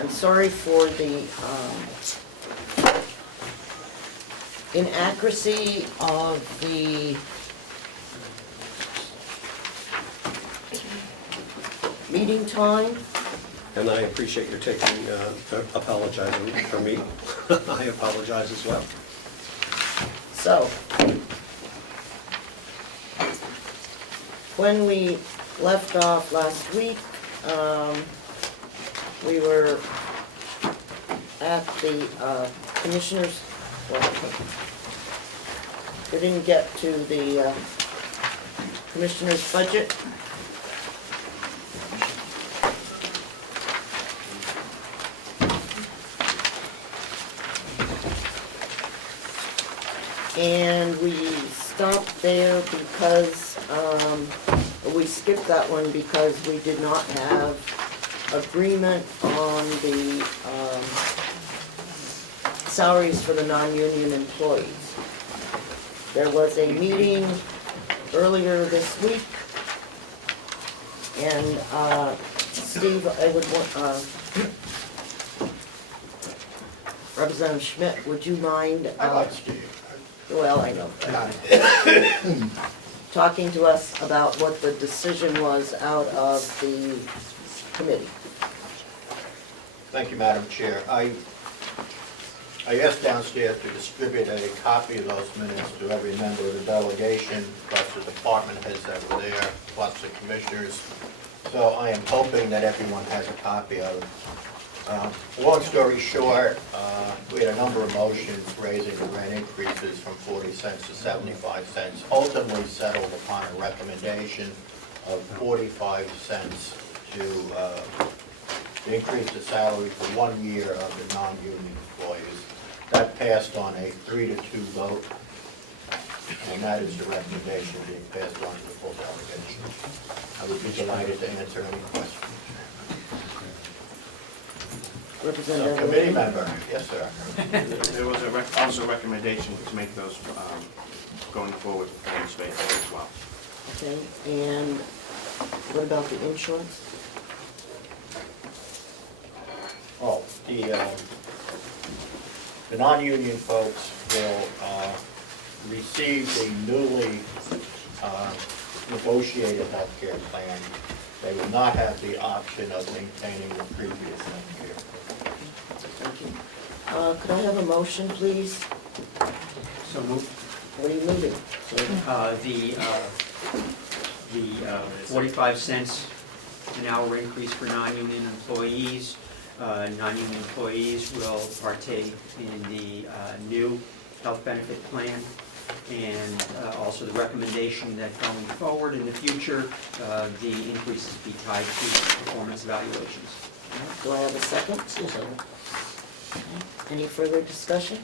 I'm sorry for the inaccuracy of the meeting time. And I appreciate your taking, apologizing for me. I apologize as well. So, when we left off last week, we were at the commissioners, well, we didn't get to the commissioners' budget. And we stopped there because, we skipped that one because we did not have agreement on the salaries for the non-union employees. There was a meeting earlier this week, and Steve, I would want, Representative Schmidt, would you mind? I like Steve. Well, I know. Talking to us about what the decision was out of the committee. Thank you, Madam Chair. I asked downstairs to distribute a copy of those minutes to every member of the delegation, plus the department heads that were there, plus the commissioners. So I am hoping that everyone has a copy of it. Long story short, we had a number of motions raising the rent increases from 40 cents to 75 cents, ultimately settled upon a recommendation of 45 cents to increase the salary for 1 year of the non-union employees. That passed on a 3-2 vote, and that is the recommendation being passed on to the full delegation. I would be delighted to answer any questions. Representative. Committee member, yes, sir. There was also a recommendation to make those going forward for this space as well. Okay, and what about the insurance? Oh, the non-union folks will receive the newly negotiated health care plan. They will not have the option of maintaining the previous health care. Thank you. Could I have a motion, please? So moved. What are you moving? The 45 cents an hour increase for non-union employees. Non-union employees will partake in the new health benefit plan, and also the recommendation that going forward in the future, the increases be tied to performance evaluations. Do I have a second? Any further discussion?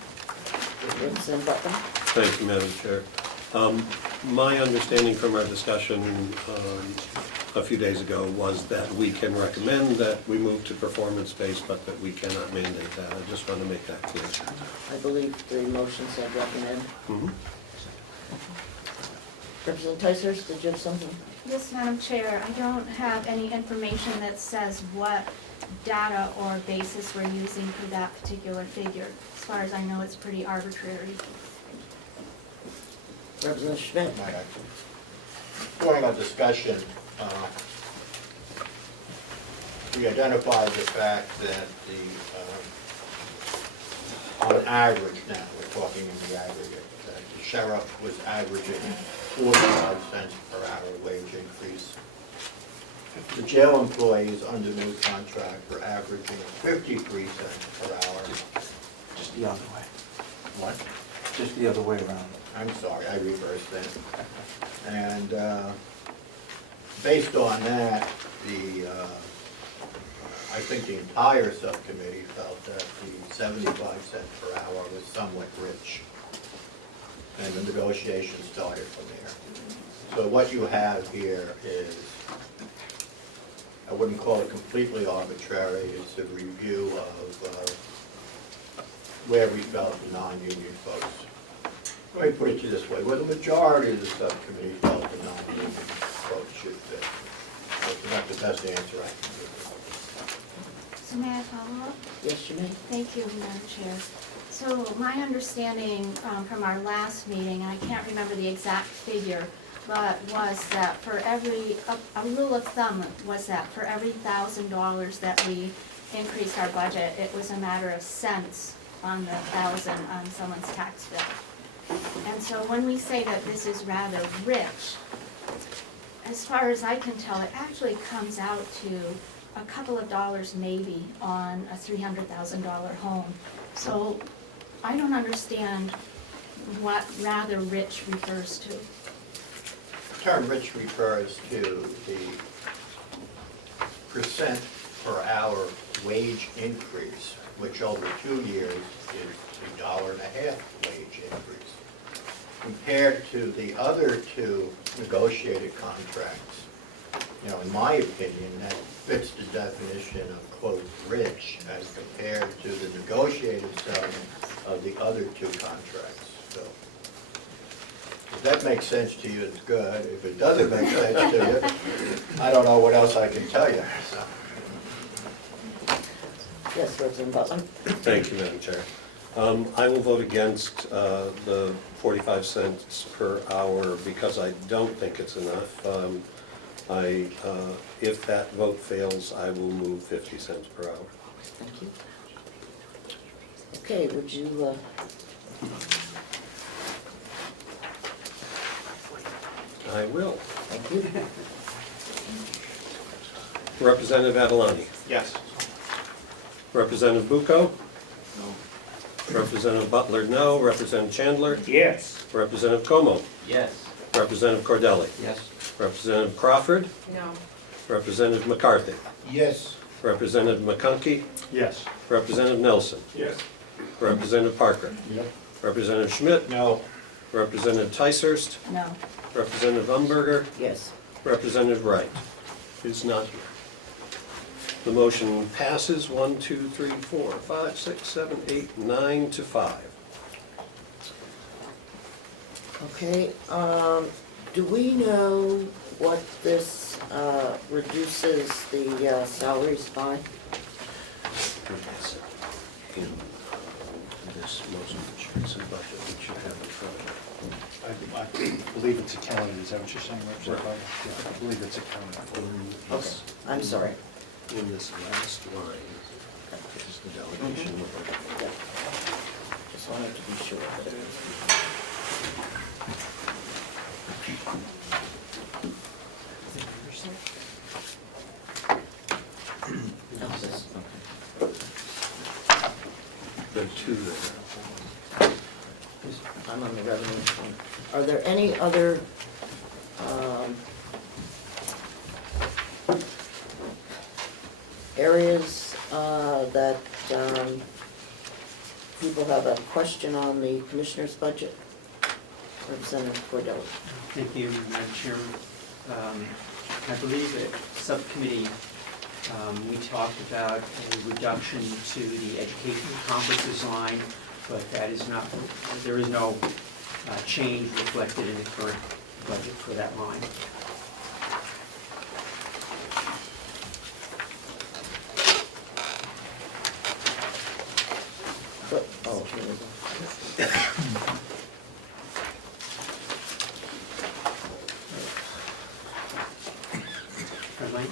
Representative Butler? Thank you, Madam Chair. My understanding from our discussion a few days ago was that we can recommend that we move to performance-based, but that we cannot mandate that. I just want to make that clear. I believe the motion said recommend. Mhm. Representative Ticehurst, did you have something? Yes, Madam Chair, I don't have any information that says what data or basis we're using for that particular figure. As far as I know, it's pretty arbitrary. Representative Schmidt? During our discussion, we identified the fact that on average now, we're talking in the aggregate, that the sheriff was averaging 45 cents per hour wage increase. The jail employees under new contract were averaging 53 cents per hour. Just the other way. What? Just the other way around. I'm sorry, I reversed that. And based on that, I think the entire subcommittee felt that the 75 cents per hour was somewhat rich. And the negotiation started from there. So what you have here is, I wouldn't call it completely arbitrary, it's a review of where we felt the non-union folks. Let me put it to you this way, where the majority of the subcommittee felt the non-union folks should fit. That's the best answer I can give. So may I follow up? Yes, you may. Thank you, Madam Chair. So my understanding from our last meeting, and I can't remember the exact figure, but was that for every, a rule of thumb was that for every $1,000 that we increased our budget, it was a matter of cents on the 1,000 on someone's tax bill. And so when we say that this is rather rich, as far as I can tell, it actually comes out to a couple of dollars maybe on a $300,000 home. So I don't understand what rather rich refers to. The term rich refers to the percent per hour wage increase, which over 2 years is $1.50 wage increase. Compared to the other two negotiated contracts, you know, in my opinion, that fits the definition of, quote, rich as compared to the negotiated settlement of the other two contracts. So, if that makes sense to you, it's good. If it doesn't make sense to you, I don't know what else I can tell you. So. Yes, Representative Butler. Thank you, Madam Chair. I will vote against the 45 cents per hour because I don't think it's enough. If that vote fails, I will move 50 cents per hour. Thank you. Okay, would you, I will. thank you. Representative Adelani. Yes. Representative Bucco. No. Representative Butler, no. Representative Chandler. Yes. Representative Comeau. Yes. Representative Cordelli. Yes. Representative Crawford. No. Representative McCarthy. Yes. Representative McConkey. Yes. Representative Nelson. Yes. Representative Parker. Yep. Representative Schmidt. No. Representative Ticehurst. No. Representative Umberger. Yes. Representative Wright is not here. The motion passes 1, 2, 3, 4, 5, 6, 7, 8, 9 to 5. Okay, do we know what this reduces the salaries by? It's in this motion, insurance and budget, we should have in front of it. I believe it's accounted, is that what you're saying, Representative Butler? Yeah, I believe it's accounted for. Okay, I'm sorry. In this last line, is the delegation. Yep. Just wanted to be sure that it is. No, this- There are two there. I'm on the revenue one. Are there any other areas that people have a question on the commissioner's budget? Representative Cordelli. Thank you, Madam Chairman. I believe at subcommittee, we talked about a reduction to the education conferences line, but that is not, there is no change reflected in the current budget for that line. But, oh, here we go. Red light?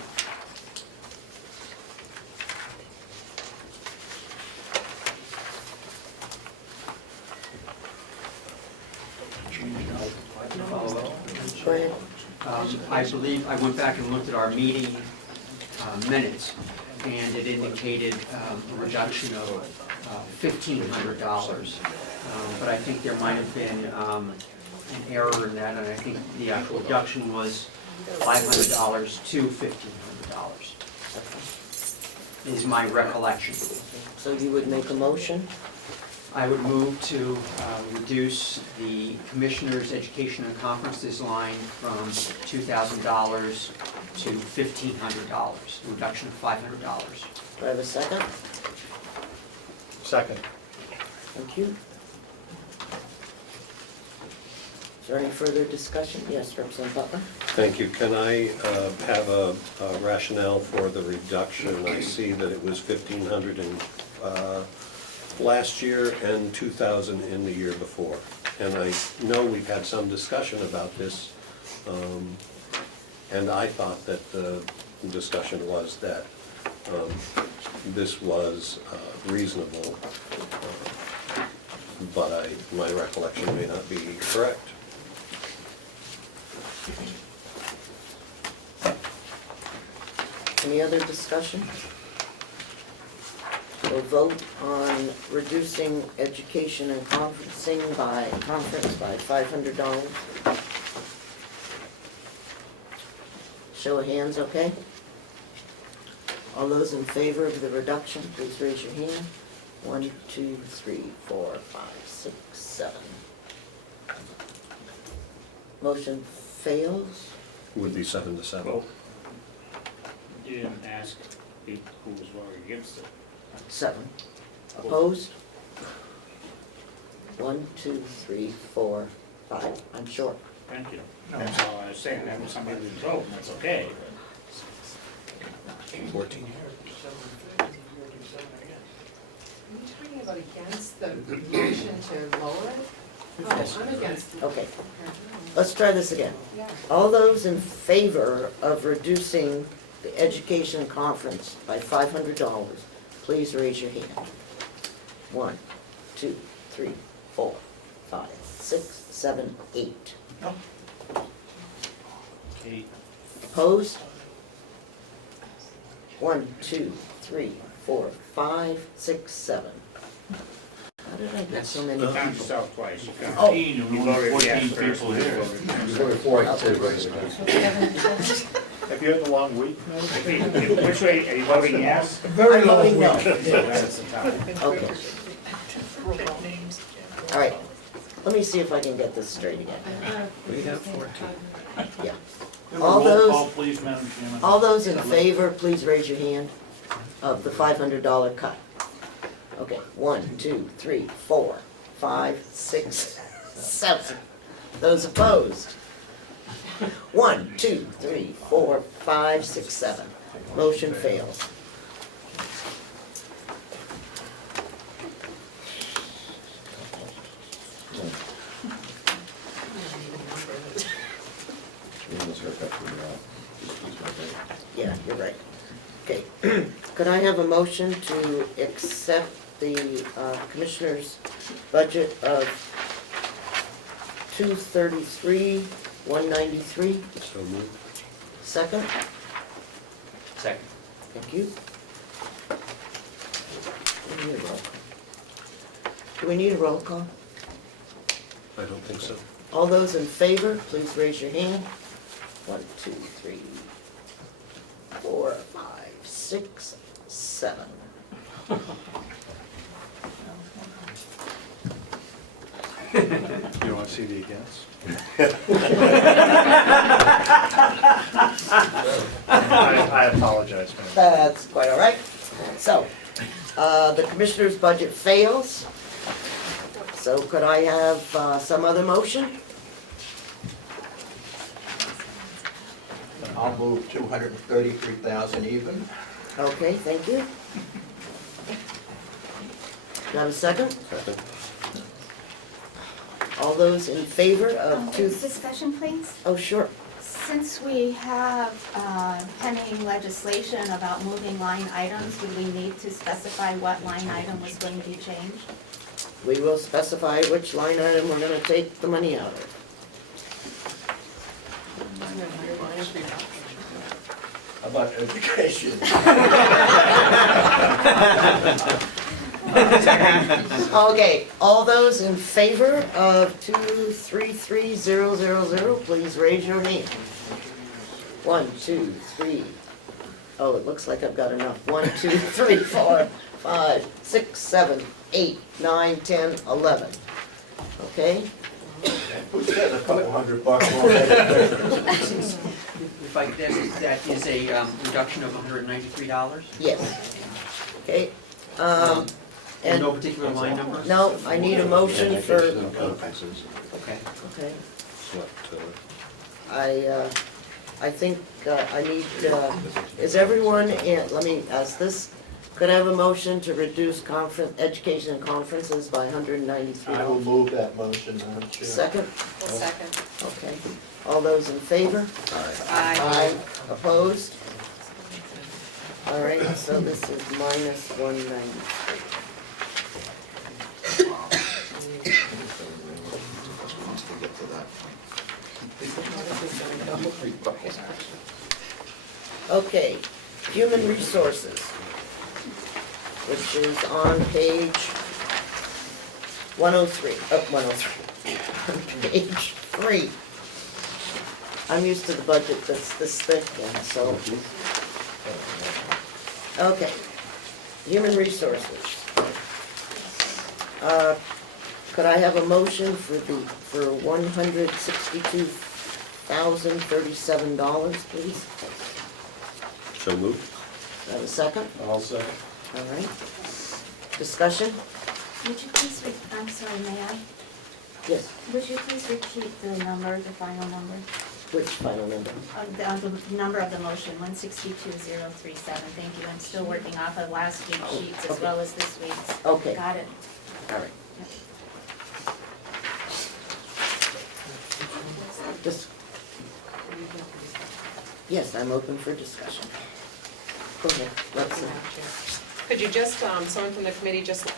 Go ahead. I believe, I went back and looked at our meeting minutes, and it indicated a reduction of $1,500. But I think there might have been an error in that, and I think the actual reduction was $500 to $1,500, is my recollection. So you would make a motion? I would move to reduce the Commissioner's Education and Conferences line from $2,000 to $1,500, a reduction of $500. Do I have a second? Second. Thank you. Is there any further discussion? Yes, Representative Butler? Thank you. Can I have a rationale for the reduction? I see that it was 1,500 in last year and 2,000 in the year before. And I know we've had some discussion about this, and I thought that the discussion was that this was reasonable, but my recollection may not be correct. Any other discussion? We'll vote on reducing education and conference by $500. Show of hands, okay? All those in favor of the reduction, please raise your hand. 1, 2, 3, 4, 5, 6, 7. Motion fails. Would be 7 to 7. Well, you didn't ask who was voting against it. 7. Opposed? 1, 2, 3, 4, 5. I'm short. Thank you. That's all I was saying, that was somebody who voted, and that's okay. 14. Are you talking about against the motion to lower it? Oh, I'm against it. Okay, let's try this again. Yeah. All those in favor of reducing the education conference by $500, please raise your hand. 1, 2, 3, 4, 5, 6, 7, 8. Kate, Opposed? 1, 2, 3, 4, 5, 6, 7. How did I get so many you found people? yourself twice. You found- Oh. You voted yes first, and then you voted no. Have you had a long week? Which way, are you voting yes? I'm voting no. So that's the time. Okay. All right, let me see if I can get this straight again. We have 14. Yeah. Roll those- call, please, Madam Chairman. All those in favor, please raise your hand of the $500 cut. Okay, 1, 2, 3, 4, 5, 6, 7. Those opposed? 1, 2, 3, 4, 5, 6, 7. Motion fails. Yeah, you're right. Okay, could I have a motion to accept the commissioner's budget of $233,193? So moved. Second? Second. Thank you. We need a roll call. Do we need a roll call? I don't think so. All those in favor, please raise your hand. 1, 2, 3, 4, 5, 6, 7. You want to see the against? I apologize, man. That's quite all right. So, the commissioner's budget fails. So could I have some other motion? I'll move 233,000 even. Okay, thank you. Do I have a second? Second. All those in favor of Discussion, please. Oh, sure. Since we have pending legislation about moving line items, do we need to specify what line item was going to be changed? We will specify which line item we're gonna take the money out of. How about education? Okay, all those in favor of 233000, please raise your hand. 1, 2, 3. Oh, it looks like I've got enough. 1, 2, 3, 4, 5, 6, 7, 8, 9, 10, 11. Okay? Who said a couple $100 already? If I, that is a reduction of $193? Yes. Okay. And And, no particular line number? no, I need a motion for, Conferences. Okay. okay. What, I think I need, is everyone in, let me ask this, could I have a motion to reduce education and conferences by $193? I will move that motion, Madam Chair. Second? Well, second. Okay. All those in favor? Aye. Opposed? All right, so this is minus 193. Okay, human resources, which is on page 103, 103, on page 3. I'm used to the budget that's this thick, and so. Okay, human resources. Could I have a motion for $162,037, please? So moved. Have a second? I'll second. All right. Discussion? Would you please, I'm sorry, may I? Yes. Would you please repeat the number, the final number? Which final number? The number of the motion, 162,037. Thank you. I'm still working off of last week's sheets as okay. well as this week's. Okay. Got it. All right. Dis- Yes, I'm open for discussion. Go ahead. Let's, Could you just, someone from the committee just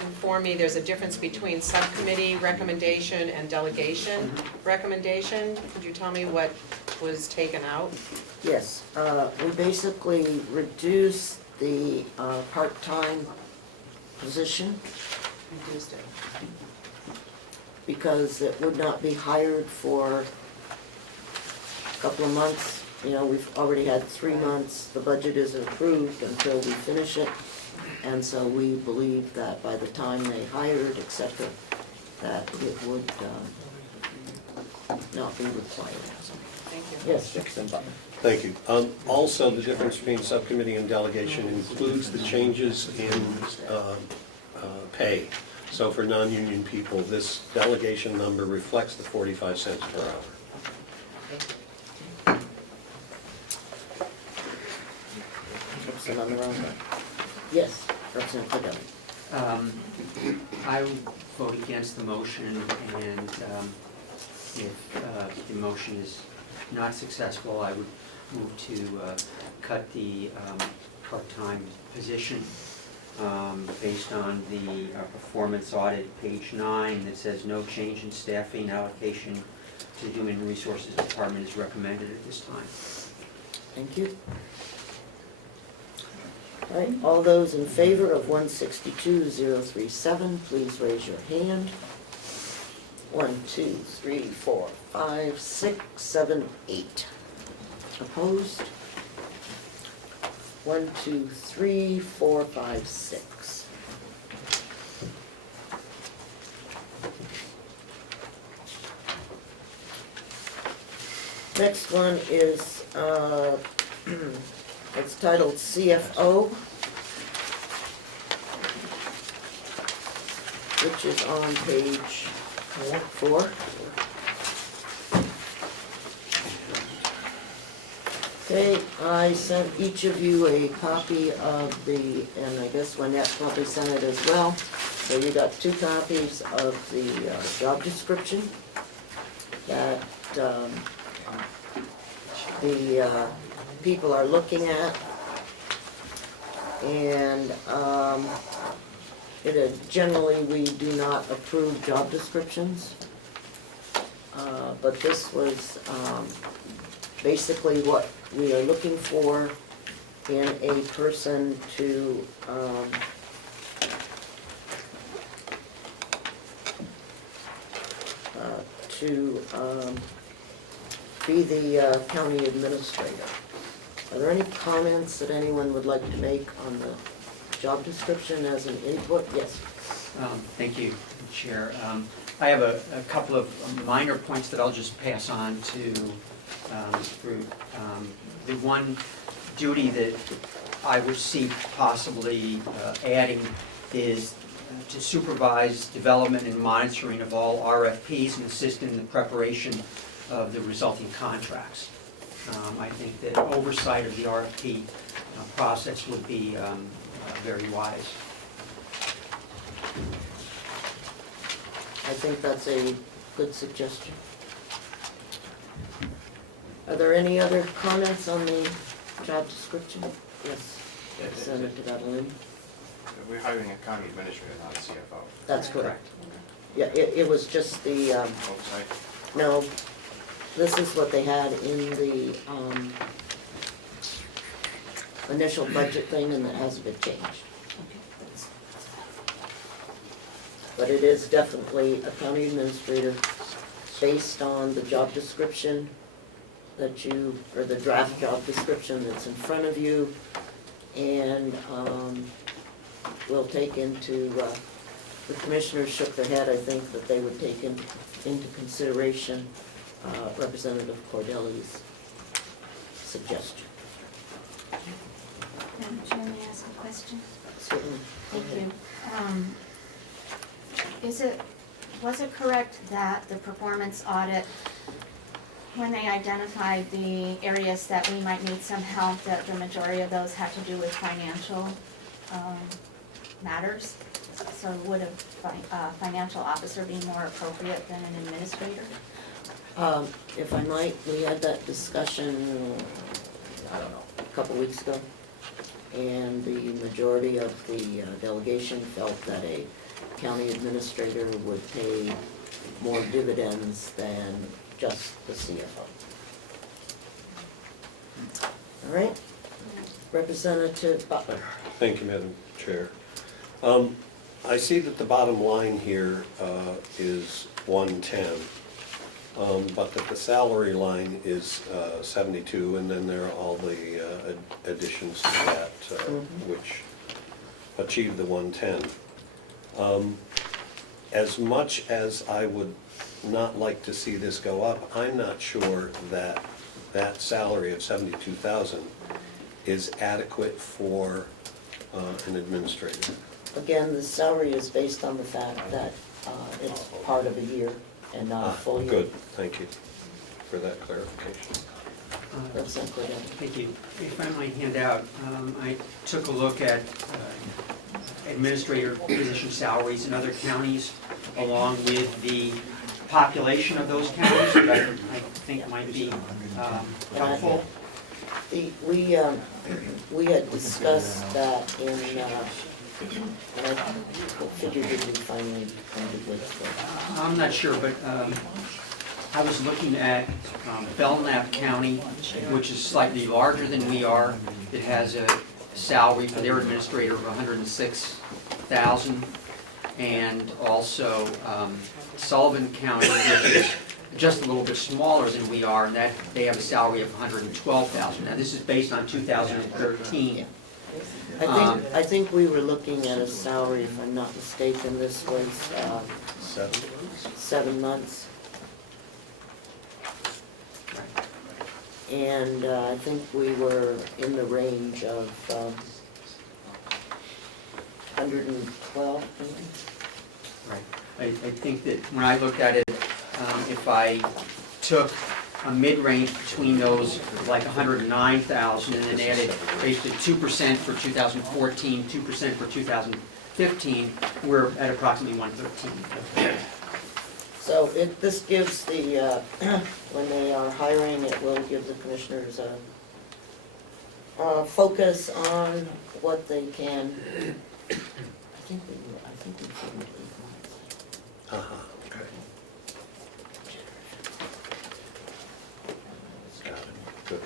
inform me, there's a difference between subcommittee recommendation and delegation recommendation? Could you tell me what was taken out? yes, we basically reduced the part-time position Reduced it. because it would not be hired for a couple of months. You know, we've already had 3 months. The budget isn't approved until we finish it. And so we believe that by the time they hired, et cetera, that it would not be required. Thank you. Yes, Dixon Butler. Thank you. Also, the difference between subcommittee and delegation includes the changes in pay. So for non-union people, this delegation number reflects the 45 cents per hour. Dixon on the wrong one. Yes, Representative Dillon. I would vote against the motion, and if the motion is not successful, I would move to cut the part-time position based on the performance audit, page 9, that says no change in staffing allocation to the Human Resources Department is recommended at this time. Thank you. All right, all those in favor of 162,037, please raise your hand. 1, 2, 3, 4, 5, 6, 7, 8. Opposed? 1, 2, 3, 4, 5, 6. Next one is, it's titled CFO, which is on page 4. Okay, I sent each of you a copy of the, and I guess Lynette probably sent it as well. So you got 2 copies of the job description that the people are looking at. And generally we do not approve job descriptions. But this was basically what we are looking for in a person to be the county administrator. Are there any comments that anyone would like to make on the job description as an input? Yes. Thank you, Chair. I have a couple of minor points that I'll just pass on to through. The one duty that I would see possibly adding is to supervise development and monitoring of all RFPs and assist in the preparation of the resulting contracts. I think that oversight of the RFP process would be very wise. I think that's a good suggestion. Are there any other comments on the job description? Yes, Senator Edelin. We're hiring a county administrator, not a CFO. That's correct. Yeah, it was just the, Oversight. no, this is what they had in the initial budget thing, and that hasn't been changed. But it is definitely a county administrator based on the job description that you, or the draft job description that's in front of you, and we'll take into, the commissioners shook their head, I think, that they would take into consideration Representative Cordelli's suggestion. Madam Chair, may I ask a question? Certainly. Thank you. Was it correct that the performance audit, when they identified the areas that we might need some help, that the majority of those had to do with financial matters? So would a financial officer be more appropriate than an administrator? If I might, we had that discussion, I don't know, a couple weeks ago, and the majority of the delegation felt that a county administrator would pay more dividends than just the CFO. All right, Representative Butler. Thank you, Madam Chair. I see that the bottom line here is 110, but that the salary line is 72, and then there are all the additions to that which achieve the 110. As much as I would not like to see this go up, I'm not sure that that salary of 72,000 is adequate for an administrator. Again, the salary is based on the fact that it's part of a year and not a full year. Good, thank you for that clarification. Representative Cordelli. Thank you. If I might hand out, I took a look at administrator position salaries in other counties, along with the population of those counties, that I think might be helpful. We had discussed that in, and I figured that we finally ended with. I'm not sure, but I was looking at Belknap County, which is slightly larger than we are. It has a salary for their administrator of $106,000, and also Sullivan County, which is just a little bit smaller than we are, and that they have a salary of $112,000. Now, this is based on 2013. I think we were looking at a salary, if I'm not mistaken, this was 7 months. And I think we were in the range of 112, maybe? Right. I think that when I looked at it, if I took a mid-range between those, like 109,000, and then added basically 2% for 2014, 2% for 2015, we're at approximately 113. So this gives the, when they are hiring, it will give the commissioners a focus on what they can. I think we figured 8 months. Okay. Got it. Good.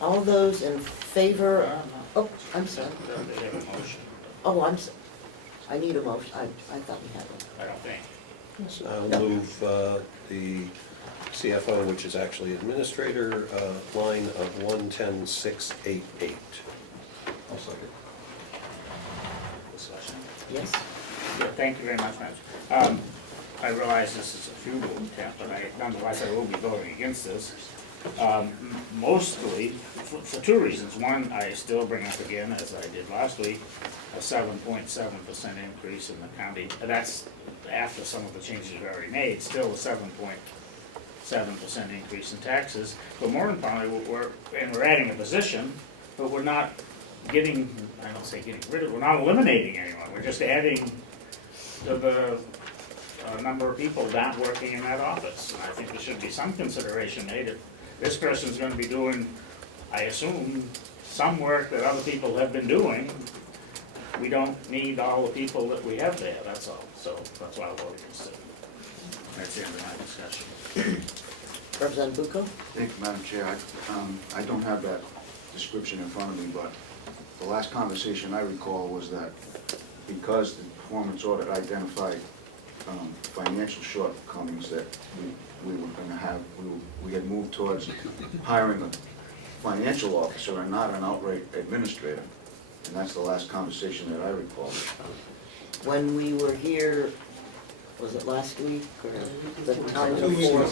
All those in favor, oh, I'm sorry. They have a motion. Oh, I need a motion, I thought we had one. I don't think. I'll move the CFO, which is actually administrator, line of 110,688. I'll second. Discussion. Yes? Yeah, thank you very much, Madam. I realize this is a futile attempt, but nonetheless, I will be voting against this. Mostly for 2 reasons. One, I still bring up again, as I did last week, a 7.7% increase in the county. And that's after some of the changes we've already made, still a 7.7% increase in taxes. But more importantly, we're adding a position, but we're not getting, I don't say getting rid of, we're not eliminating anyone. We're just adding to the number of people not working in that office. And I think there should be some consideration made if this person's gonna be doing, I assume, some work that other people have been doing. We don't need all the people that we have there, that's all. So that's why I voted against it. That's the end of my discussion. Representative Bucco? Thank you, Madam Chair. I don't have that description in front of me, but the last conversation I recall was that because the performance audit identified financial shortcomings that we were going to have, we had moved towards hiring a financial officer and not an outright administrator. And that's the last conversation that I recall. When we were here, was it last week or the time before?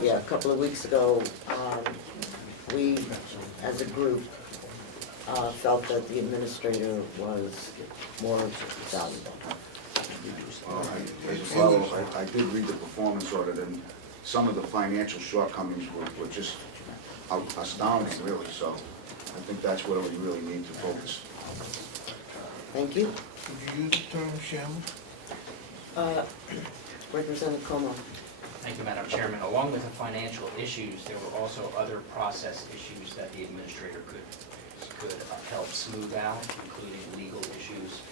Yeah, a couple of weeks ago, we, as a group, felt that the administrator was more valuable. Well, as a fellow, I did read the performance audit, and some of the financial shortcomings were just astounding, really. So I think that's where we really need to focus. Thank you. Would you use the term sham? Representative Comeau. Thank you, Madam Chairman. Along with the financial issues, there were also other process issues that the administrator could help smooth out, including legal issues,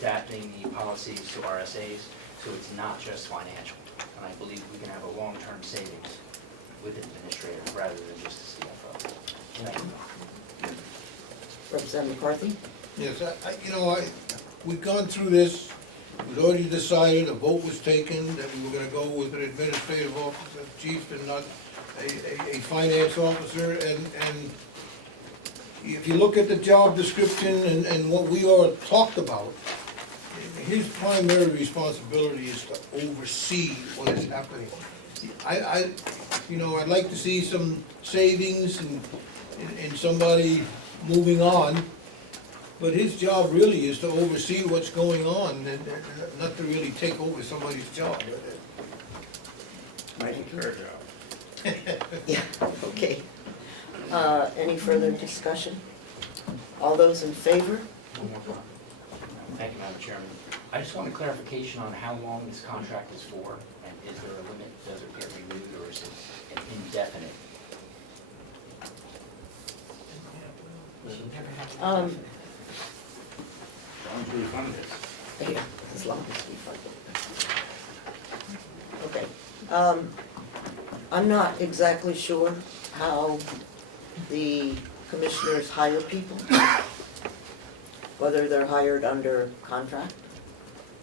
adapting the policies to RSAs, so it's not just financial. And I believe we can have a long-term savings with administrators rather than just the CFO. Thank you. Representative McCarthy? Yes, we've gone through this, we'd already decided, a vote was taken that we were gonna go with an administrative officer, chief, and not a finance officer, and if you look at the job description and what we all talked about, his primary responsibility is to oversee what is happening. I'd like to see some savings and somebody moving on, but his job really is to oversee what's going on and not to really take over somebody's job. Might be her job. Yeah, okay. Any further discussion? All those in favor? Thank you, Madam Chairman. I just want a clarification on how long this contract is for, and is there a limit? Does it get renewed, or is it an indefinite? As long as we fund it. Yeah, as long as we fund it. Okay. I'm not exactly sure how the commissioners hire people, whether they're hired under contract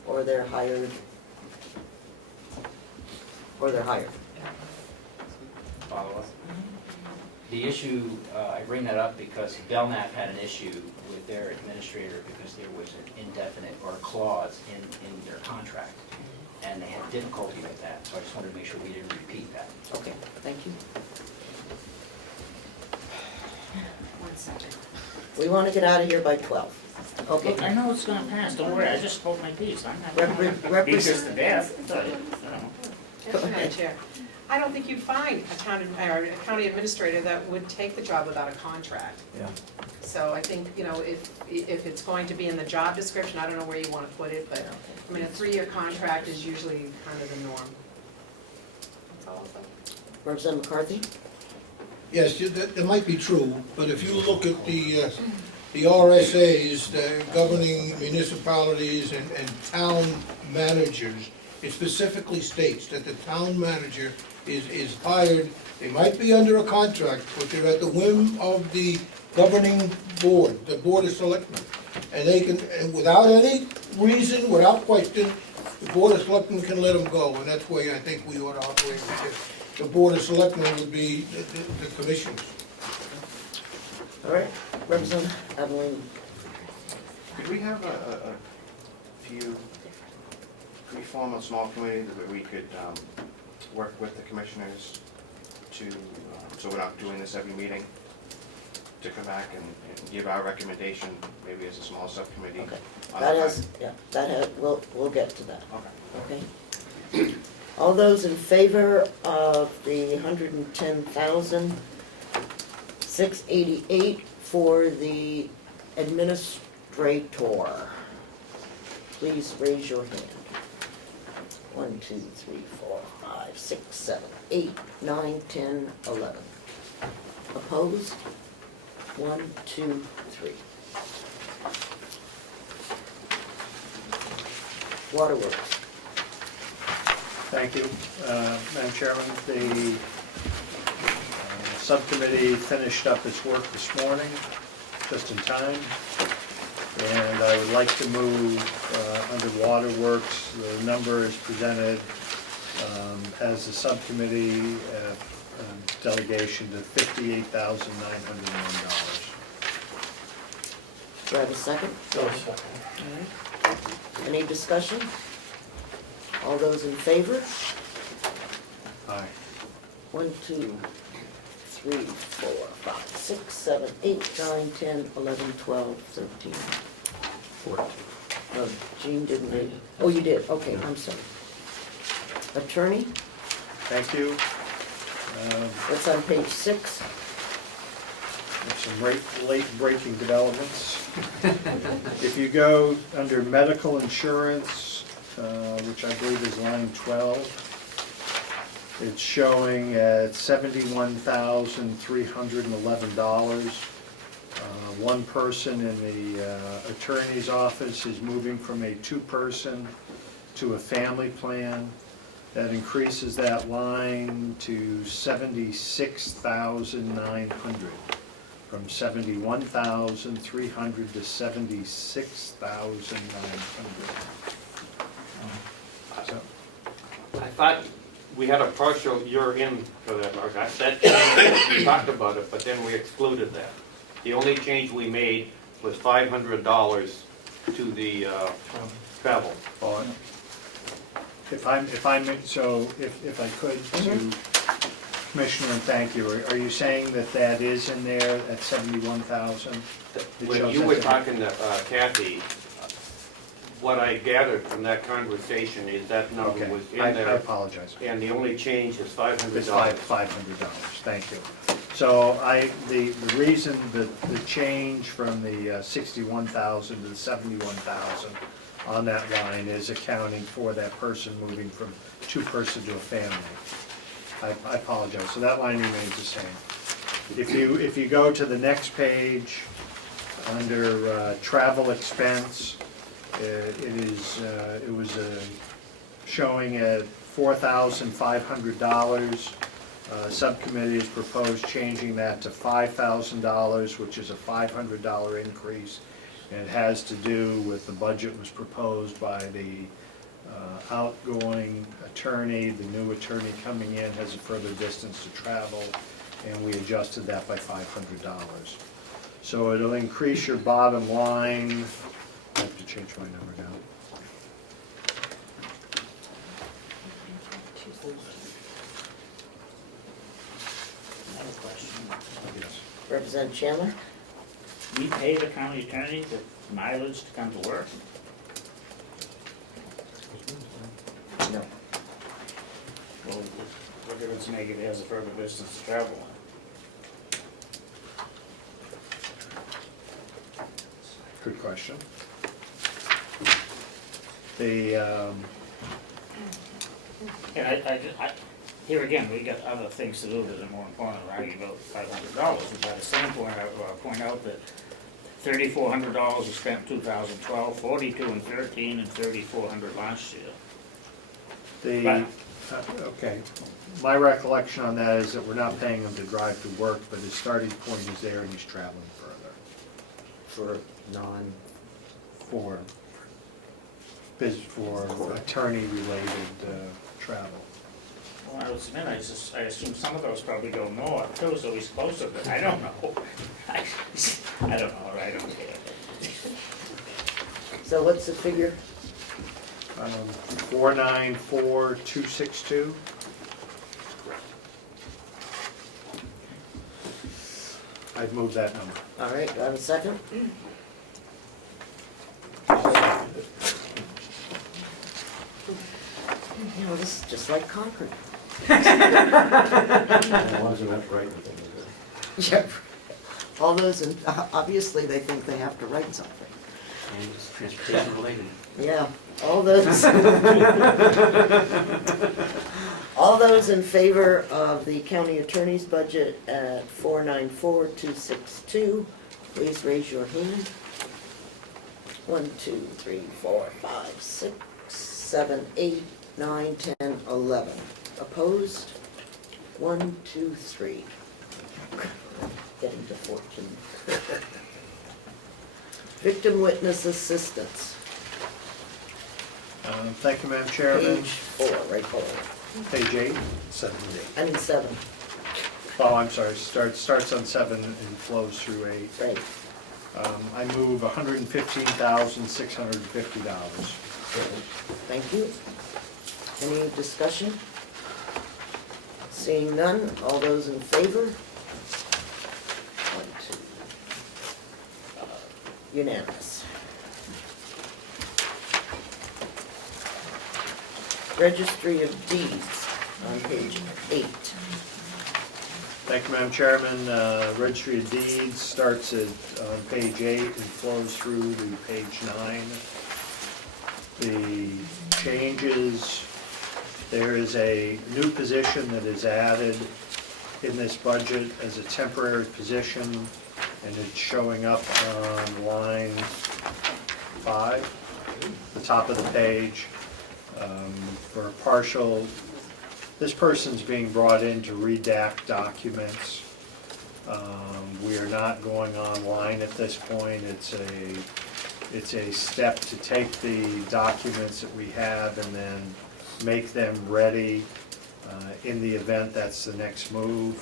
or they're hired. Follow up. The issue, I bring that up because Belknap had an issue with their administrator because there was an indefinite or a clause in their contract, and they had difficulty with that, so I just wanted to make sure we didn't repeat that. Okay, thank you. 1 second. We want to get out of here by 12. Okay. Look, I know it's gonna pass, don't worry, I just spoke my piece. I'm not Repre- beat this to death. But, Yes, Madam Chair. I don't think you'd find a county administrator that would take the job without a contract. Yeah. So I think, if it's going to be in the job description, I don't know where you want to put it, but, I mean, a 3-year contract is usually kind of the norm. That's all I'll say. Representative McCarthy? Yes, that might be true, but if you look at the RSAs, the governing municipalities and town managers, it specifically states that the town manager is hired, they might be under a contract, but they're at the whim of the governing board, the Board of Selectmen. And they can, and without any reason, without question, the Board of Selectmen can let them go, and that's the way I think we ought to operate with this. The Board of Selectmen would be the commissioners. All right, Representative Abilene. Could we have a few, could we form a small committee that we could work with the commissioners to, so we're not doing this every meeting? to come back and give our recommendation, maybe as a small subcommittee. Okay. on That the has, yeah, that has, we'll get to that, Okay. okay? All those in favor of the 110,688 for the administrator, please raise your hand. 1, 2, 3, 4, 5, 6, 7, 8, 9, 10, 11. Opposed? 1, 2, 3. Waterworks. Thank you. Madam Chairman, the subcommittee finished up its work this morning, just in time. And I would like to move under waterworks, the number is presented as a subcommittee delegation to $58,901. Do I have a second? No second. All right. Any discussion? All those in favor? Aye. 1, 2, 3, 4, 5, 6, 7, 8, 9, 10, 11, 12, 13. 14. Oh, Jean didn't read. Oh, you did, okay, I'm sorry. Attorney, Thank you. that's on page 6. Some late breaking developments. If you go under medical insurance, which I believe is line 12, it's showing at $71,311. One person in the attorney's office is moving from a 2-person to a family plan. That increases that line to $76,900. From $71,300 to $76,900. I thought we had a partial year in for that, Mark. That changed, we talked about it, but then we excluded that. The only change we made was $500 to the travel. If I could, to Commissioner, and thank you, are you saying that that is in there at 71,000? When you were talking to Kathy, what I gathered from that conversation is that number was in I there. apologize. And the only change is $500. It's $500, thank you. So the reason that the change from the 61,000 to the 71,000 on that line is accounting for that person moving from 2-person to a family. I apologize, so that line remains the same. If you go to the next page, under travel expense, it was showing at $4,500. Subcommittee has proposed changing that to $5,000, which is a $500 increase. And it has to do with the budget was proposed by the outgoing attorney. The new attorney coming in has a further distance to travel, and we adjusted that by $500. So it'll increase your bottom line. I have to change my number now. I have a question. Yes. Representative Chandler? We pay the county attorney the mileage to come to work? No. Well, what difference make if he has a further distance to travel on? Good question. The, And here again, we got other things to do that are more important than arguing about $500. And by the same point, I will point out that $3,400 was spent in 2012, 42 in 13, and $3,400 last year. okay, my recollection on that is that we're not paying him to drive to work, but his starting point is there and he's traveling further. For For attorney-related travel. Well, I would submit, I assume some of those probably go north too, so he's closer, but I don't know. I don't know, I don't care. So what's the figure? 494,262. I'd move that number. All right, do I have a second? You know, this is just like Concord. Wasn't that right? Yeah. All those, obviously, they think they have to write something. And it's transportation related. Yeah, all those. All those in favor of the county attorney's budget at 494,262, please raise your hand. 1, 2, 3, 4, 5, 6, 7, 8, 9, 10, 11. Opposed? 1, 2, 3. Getting to 14. Victim witness assistance, Thank you, Madam Chairman. page 4, right below. Page 8. 7 and 8. I mean 7, Oh, I'm sorry, starts on 7 and flows through 8. right. I move $115,650. Thank you. Any discussion? Seeing none, all those in favor? 1, 2. Unanimous. Registry of Deeds on page 8. Thank you, Madam Chairman. Registry of Deeds starts at page 8 and flows through to page 9. The changes, there is a new position that is added in this budget as a temporary position, and it's showing up on line 5, the top of the page. For a partial, this person's being brought in to redact documents. We are not going online at this point. It's a step to take the documents that we have and then make them ready in the event that's the next move,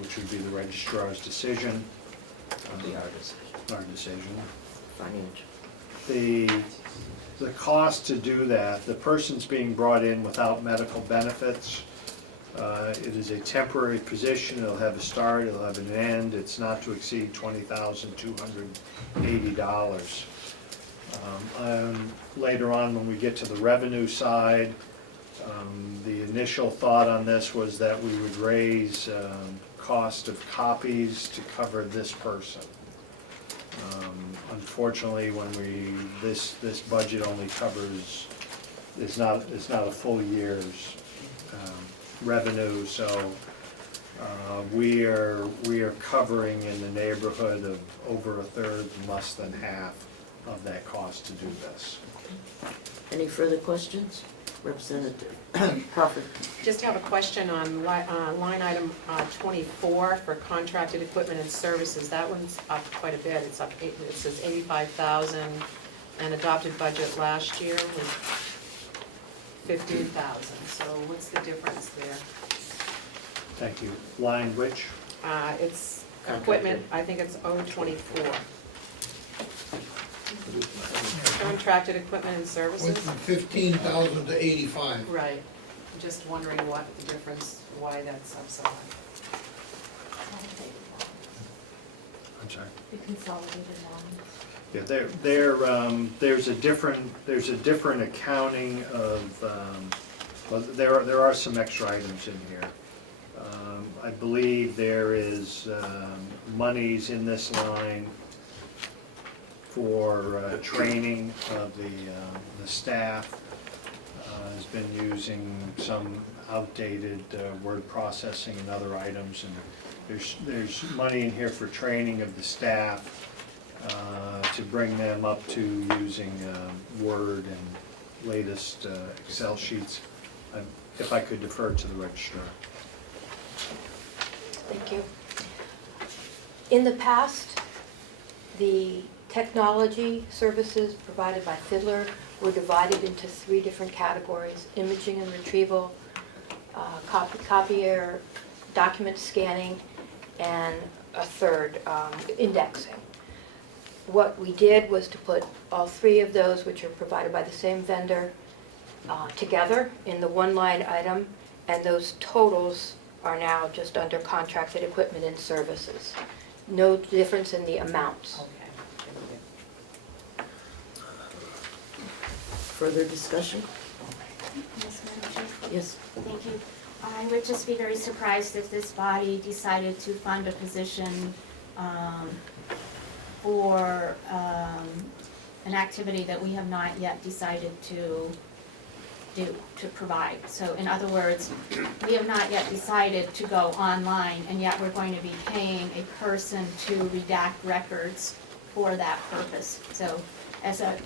which would be the registrar's decision. Our decision. Financial. The cost to do that, the person's being brought in without medical benefits. It is a temporary position. It'll have a start, it'll have an end. It's not to exceed $20,280. Later on, when we get to the revenue side, the initial thought on this was that we would raise cost of copies to cover this person. Unfortunately, when this budget only covers, it's not a full year's revenue, so we are covering in the neighborhood of over a third, less than half of that cost to do this. Any further questions? Representative Crawford. Just have a question on line item 24 for contracted equipment and services. That one's up quite a bit. It's up, it says 85,000, and adopted budget last year was 15,000. So what's the difference there? Thank you. Line which? It's equipment, I think it's 024. Contracted equipment and Went services? from 15,000 to 85. Right. I'm just wondering what the difference, why that's up so high. I'm sorry. The consolidated line. Yeah, there's a different accounting of, well, there are some extra items in here. I believe there is monies in this line for training of the staff. Has been using some outdated word processing and other items, and there's money in here for training of the staff to bring them up to using Word and latest Excel sheets. If I could defer to the registrar. Thank you. In the past, the technology services provided by Fiddler were divided into 3 different categories: imaging and retrieval, copier, document scanning, and a third, indexing. What we did was to put all 3 of those, which are provided by the same vendor, together in the one line item, and those totals are now just under contracted equipment and services. No difference in the amounts. Further discussion? Yes, Madam Chair. Yes. Thank you. I would just be very surprised if this body decided to fund a position for an activity that we have not yet decided to do, to provide. So in other words, we have not yet decided to go online, and yet we're going to be paying a person to redact records for that purpose. So as a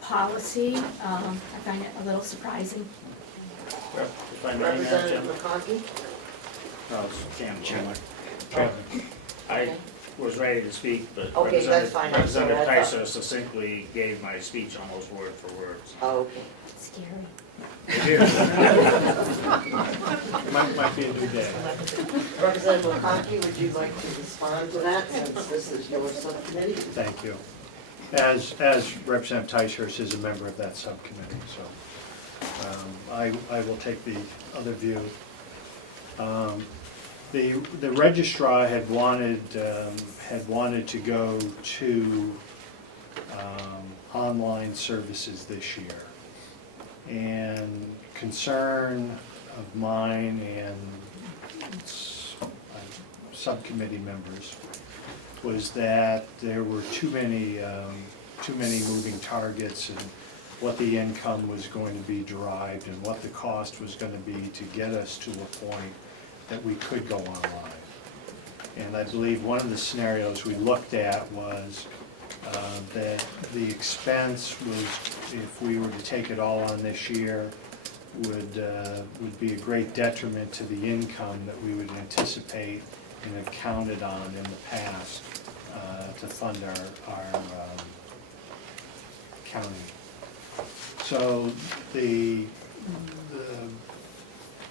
policy, I find it a little surprising. Well, if I may, Madam Representative Chairman. McConkey? No, it's Chairman. I was ready to speak, but Okay, that's fine. I'm sorry, Representative I thought- Tyser succinctly gave my speech almost word for word. Oh, okay. Scary. It might be a new day. Representative McConkey, would you like to respond to that, since this is your subcommittee? Thank you. As Representative Ticehurst is a member of that subcommittee, so I will take the other view. The registrar had wanted to go to online services this year. And concern of mine and subcommittee members was that there were too many moving targets, and what the income was going to be derived and what the cost was going to be to get us to a point that we could go online. And I believe one of the scenarios we looked at was that the expense was, if we were to take it all on this year, would be a great detriment to the income that we would anticipate and have counted on in the past to fund our county. So the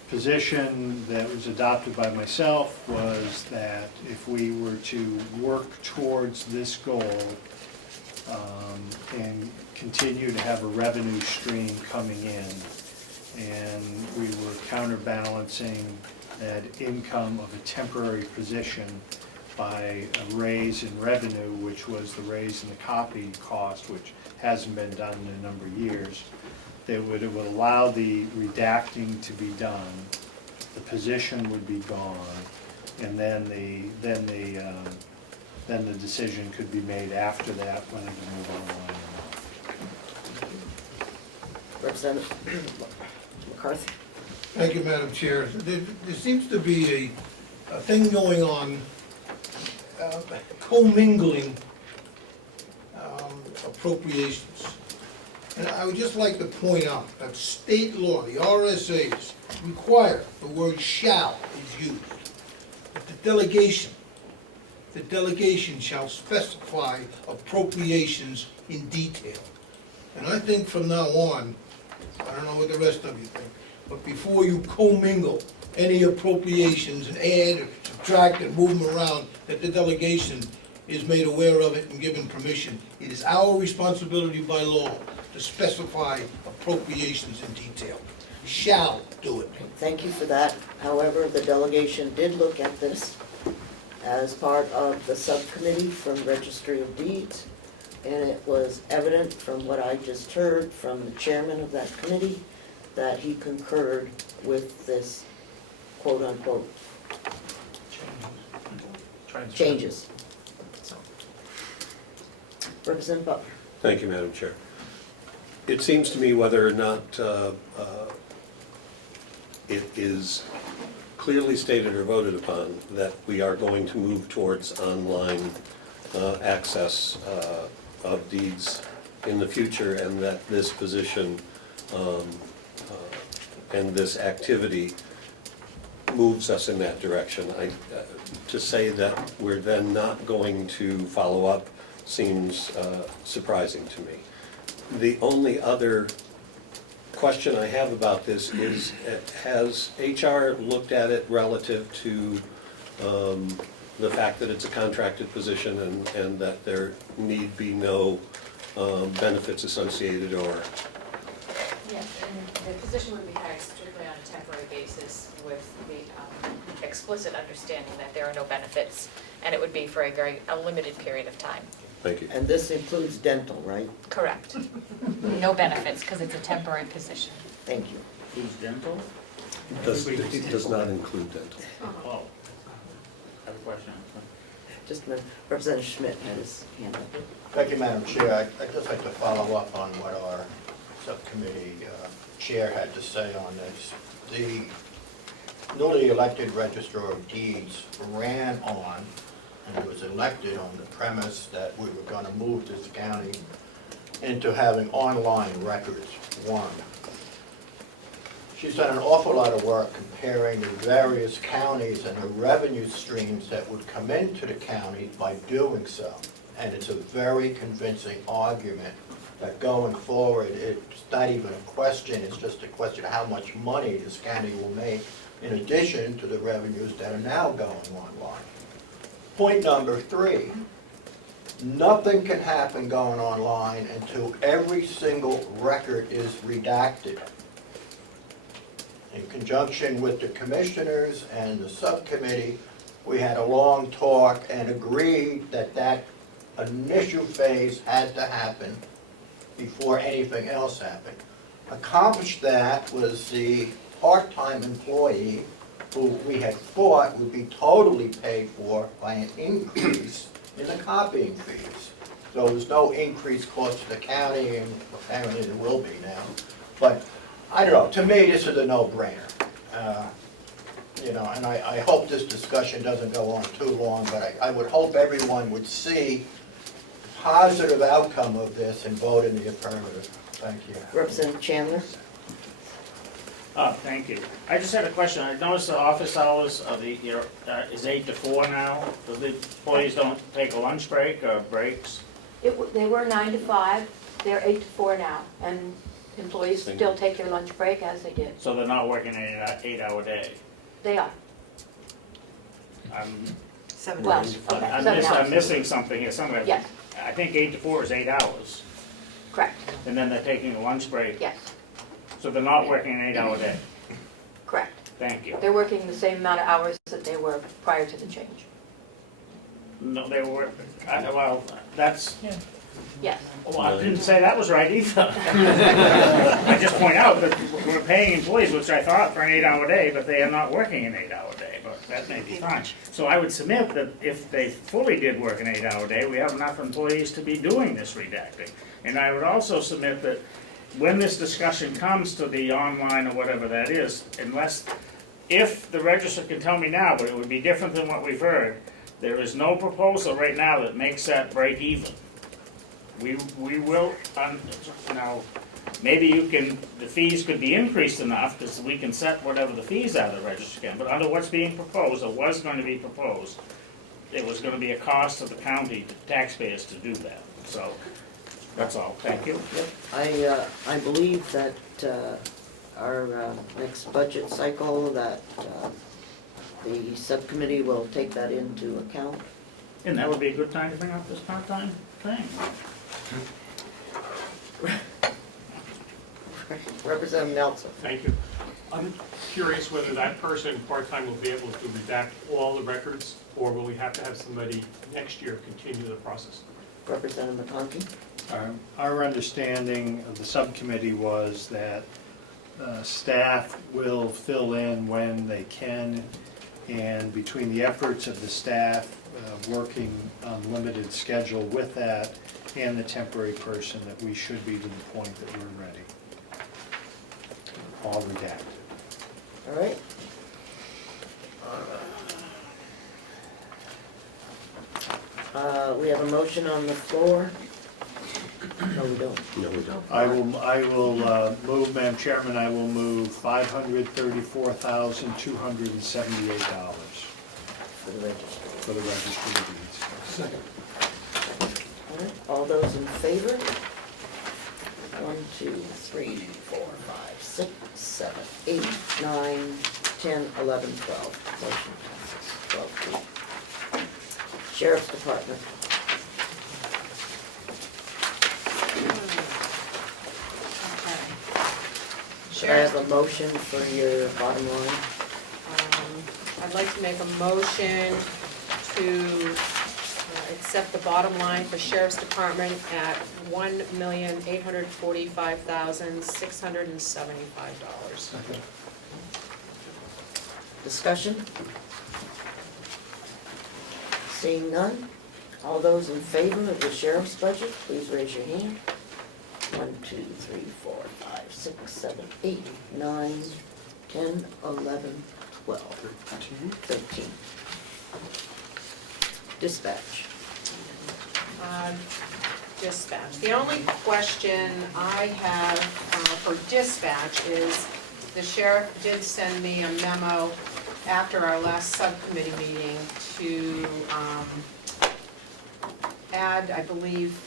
position that was adopted by myself was that if we were to work towards this goal and continue to have a revenue stream coming in, and we were counterbalancing that income of a temporary position by a raise in revenue, which was the raise in the copy cost, which hasn't been done in a number of years, it would allow the redacting to be done, the position would be gone, and then the decision could be made after that whether to move online or not. Representative McCarthy? Thank you, Madam Chair. There seems to be a thing going on, commingling appropriations. And I would just like to point out that state law, the RSAs, require the word shall is used. But the delegation shall specify appropriations in detail. And I think from now on, I don't know what the rest of you think, but before you commingle any appropriations and add or subtract and move them around, that the delegation is made aware of it and given permission. It is our responsibility by law to specify appropriations in detail. Shall do it. Thank you for that. However, the delegation did look at this as part of the subcommittee from Registry of Deeds, and it was evident from what I just heard from the chairman of that committee that he concurred with this quote-unquote changes. Representative Butler. Thank you, Madam Chair. It seems to me whether or not it is clearly stated or voted upon that we are going to move towards online access of deeds in the future, and that this position and this activity moves us in that direction. To say that we're then not going to follow up seems surprising to me. The only other question I have about this is, has HR looked at it relative to the fact that it's a contracted position and that there need be no benefits associated or? Yes, and the position would be hired strictly on a temporary basis with the explicit understanding that there are no benefits, and it would be for a limited period of time. Thank you. And this includes dental, right? Correct. No benefits, because it's a temporary position. Thank you. Who's dental? It does not include dental. Oh. I have a question. Just a minute. Representative Schmidt had his hand up. Thank you, Madam Chair. I'd just like to follow up on what our subcommittee chair had to say on this. The newly elected Registrar of Deeds ran on, and was elected on the premise that we were going to move this county into having online records, one. She's done an awful lot of work comparing the various counties and the revenue streams that would come into the county by doing so. And it's a very convincing argument that going forward, it's not even a question, it's just a question of how much money this county will make in addition to the revenues that are now going online. Point number 3, nothing can happen going online until every single record is redacted. In conjunction with the commissioners and the subcommittee, we had a long talk and agreed that that initial phase had to happen before anything else happened. Accomplished that was the part-time employee who we had thought would be totally paid for by an increase in the copying fees. So there was no increased cost to the county, and apparently there will be now. But I don't know, to me this is a no-brainer. You know, and I hope this discussion doesn't go on too long, but I would hope everyone would see the positive outcome of this and vote in the affirmative. Thank you. Representative Chandler? Thank you. I just had a question. I noticed the office hours of the, is 8 to 4 now. Does the employees don't take a lunch break or breaks? They were 9 to 5, they're 8 to 4 now, and employees still take their lunch break as they did. So they're not working an 8-hour day? They are. I'm Well, okay, I'm 7 hours. missing something here somewhere. Yes. I think 8 to 4 is 8 hours, Correct, and then they're taking a lunch break. yes, So they're not working an 8-hour day? correct. Thank you. They're working the same amount of hours that they were prior to the change. No, they were, well, that's, Yes, well, I didn't say that was right either. I just point out that we're paying employees, which I thought for an 8-hour day, but they are not working an 8-hour day, but that may be fine. So I would submit that if they fully did work an 8-hour day, we have enough employees to be doing this redacting. And I would also submit that when this discussion comes to the online or whatever that is, if the register can tell me now, but it would be different than what we've heard, there is no proposal right now that makes that break even. We will, now, maybe the fees could be increased enough, because we can set whatever the fees are the register can, but under what's being proposed, or was going to be proposed, it was going to be a cost to the county, to taxpayers to do that. So, that's all. Thank you. Yep. I believe that our next budget cycle, that the subcommittee will take that into account. And that would be a good time to bring up this part-time thing. Representative Nelson? Thank you. I'm curious whether that person, part-time, will be able to redact all the records, or will we have to have somebody next year continue the process? Representative McConkey? Our understanding of the subcommittee was that staff will fill in when they can, and between the efforts of the staff working on limited schedule with that and the temporary person, that we should be to the point that we're ready. All redacted. All right. We have a motion on the floor. No, we don't. No, we don't. I will move, Madam Chairman, I will move $534,278 For the registry. for the registry of deeds. Second. All right, all those in favor? 1, 2, 3, 4, 5, 6, 7, 8, 9, 10, 11, 12. Motion passes. 12. Sheriff's Department. I have a motion for your bottom line. I I'd like to make a motion to accept the bottom line for Sheriff's Department at $1,845,675. Discussion? Seeing none, all those in favor of the sheriff's budget, please raise your hand. 1, 2, 3, 4, 5, 6, 7, 8, 9, 10, 11, 12, 13. Dispatch. Dispatch. The only question I have for dispatch is, the sheriff did send me a memo after our last subcommittee meeting to add, I believe,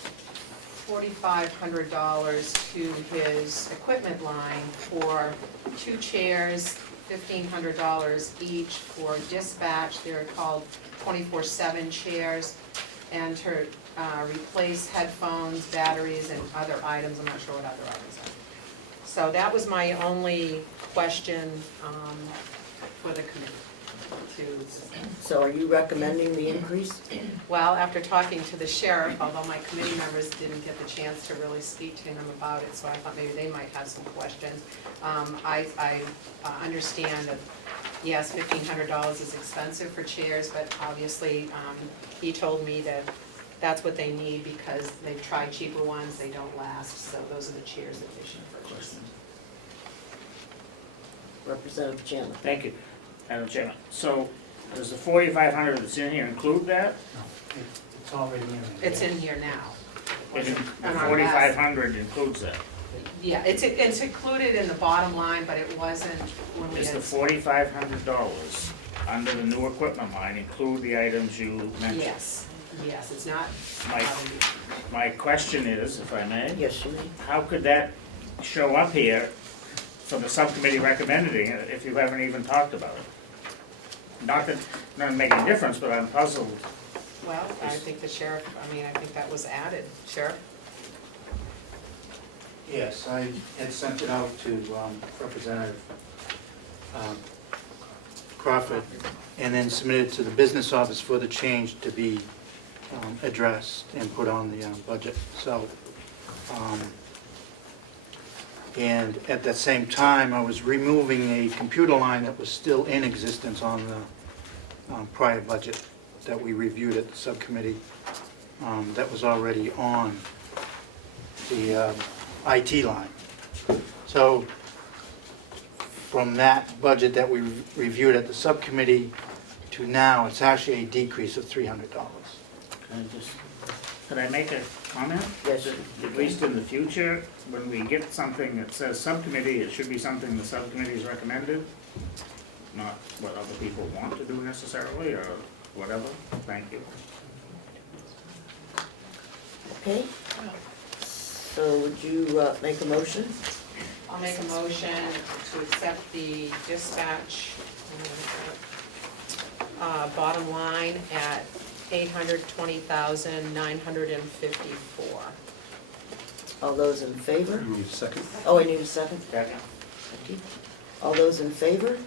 $4,500 to his equipment line for 2 chairs, $1,500 each for dispatch. They're called 24/7 chairs, and to replace headphones, batteries, and other items. I'm not sure what other items are. So that was my only question for the committee. So are you recommending the increase? Well, after talking to the sheriff, although my committee members didn't get the chance to really speak to him about it, so I thought maybe they might have some questions. I understand that, yes, $1,500 is expensive for chairs, but obviously, he told me that that's what they need because they've tried cheaper ones, they don't last, so those are the chairs that they should purchase. Representative Chandler. Thank you, Madam Chairman. So, does the 4,500 that's in here include that? It's already in. It's in here now. The On our last- 4,500 includes that. Yeah, it's included in the bottom line, but it wasn't when we Is had. the $4,500 under the new equipment line include the items you mentioned? Yes, yes, it's not. My question is, if I may, Yes, you may. how could that show up here for the subcommittee recommending it if you haven't even talked about it? Not that, not making a difference, but I'm puzzled. Well, I think the sheriff, I think that was added. Sheriff? Yes, I had sent it out to Representative Crawford and then submitted to the business office for the change to be addressed and put on the budget. So, and at that same time, I was removing a computer line that was still in existence on the prior budget that we reviewed at the subcommittee, that was already on the IT line. So from that budget that we reviewed at the subcommittee to now, it's actually a decrease of $300. Could I make a comment? Yes. At least in the future, when we get something that says subcommittee, it should be something the subcommittee's recommended, not what other people want to do necessarily, or whatever. Thank you. Okay. So would you make a motion? I'll make a motion to accept the dispatch bottom line at $820,954. All those in favor? You need a second? Oh, I need a second? Second. Thank you. All those in favor?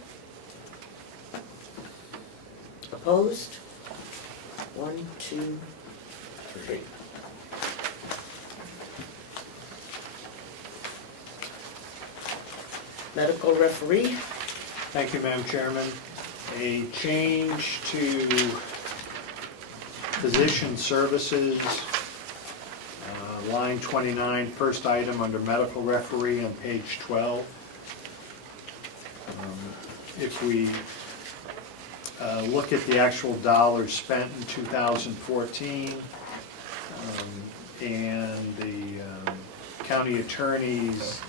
Opposed? 1, 2, 3. Medical referee? Thank you, Madam Chairman. A change to physician services, line 29, first item under medical referee on page 12. If we look at the actual dollars spent in 2014 and the county attorney's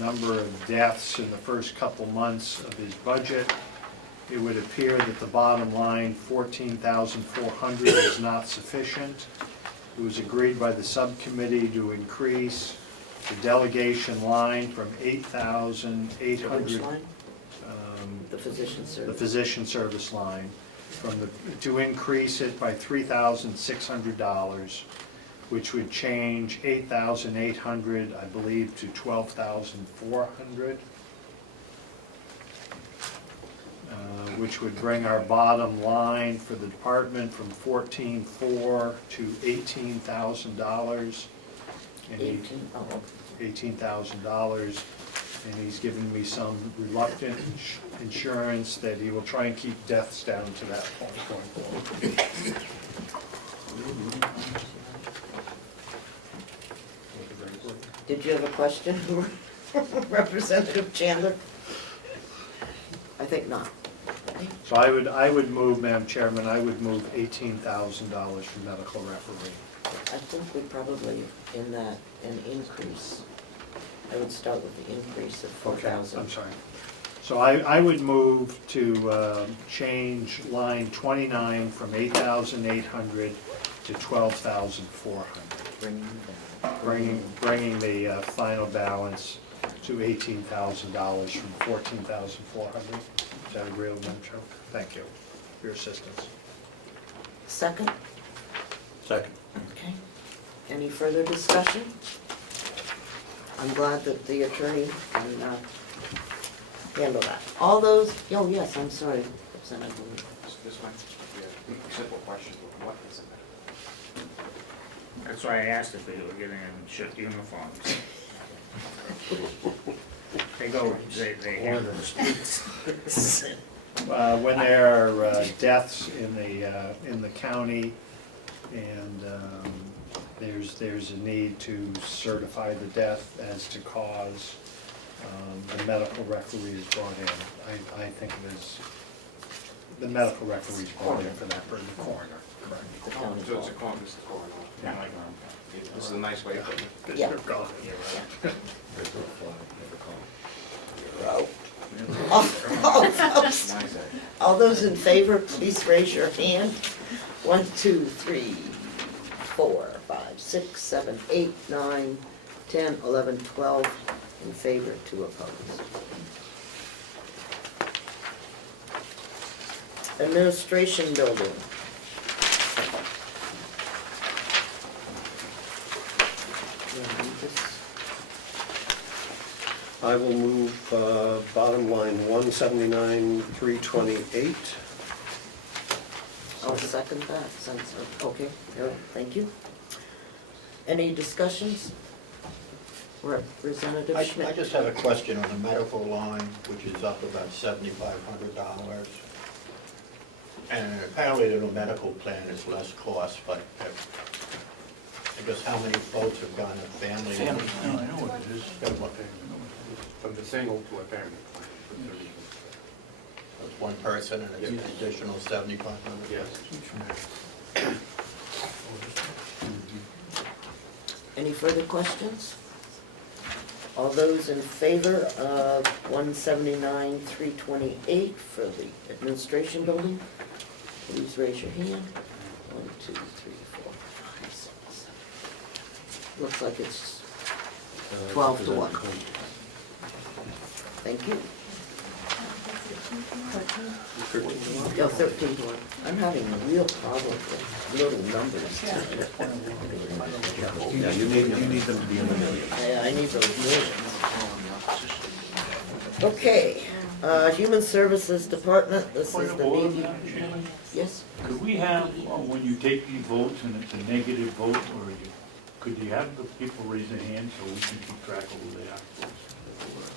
number of deaths in the first couple months of his budget, it would appear that the bottom line, $14,400, is not sufficient. It was agreed by the subcommittee to increase the delegation line from $8,800. The physician service. The physician service line, to increase it by $3,600, which would change $8,800, I believe, to $12,400. which would bring our bottom line for the department from $14,400 to $18,000. $18,000, and he's given me some reluctant insurance that he will try and keep deaths down to that point going forward. Did you have a question, Representative Chandler? I think not. So I would move, Madam Chairman, I would move $18,000 for medical referee. I think we probably, in that, an increase. I would start with the increase of Okay, 4,000. I'm sorry. So I would move to change line 29 from 8,800 to 12,400. Bringing the final balance to $18,000 from 14,400. Is that agreeable, Madam Chair? Thank you for your assistance. Second? Second. Okay. Any further discussion? I'm glad that the attorney can handle that. All those, oh yes, I'm sorry, Representative. This might be a simple question, but what is it? That's why I asked if they were getting in shirt uniforms. They go, they handle the streets. When there are deaths in the county, and there's a need to certify the death as to cause, the medical referee is brought in. I think it is, the medical referee is brought in for that, for the coroner, correct? So it's a coroner. Yeah. This is a nice way of putting it. Yeah. All those in favor, please raise your hand. 1, 2, 3, 4, 5, 6, 7, 8, 9, 10, 11, 12 in favor, 2 opposed. Administration building. I will move bottom line 179,328. I'll second that, since, okay, all right, thank you. Any discussions? Representative I Schmidt? just have a question on the medical line, which is up about $7,500. And apparently the new medical plan is less cost, but I guess how many votes have gone to family? I know what it is. From the single to a family. It's one person and it's an additional 7,500? Yes. Any further questions? All those in favor of 179,328 for the administration building, please raise your hand. 1, 2, 3, 4, 5, 6, 7. Looks like it's 12 to 1. Thank you. 13 to 1. I'm having a real problem with little numbers. Yeah, you need them to be in the million. Yeah, I need those millions. Okay, Human Services Department, this is the Navy. Yes? Could we have, when you take these votes and it's a negative vote, could you have the people raise their hands so we can keep track of who they are?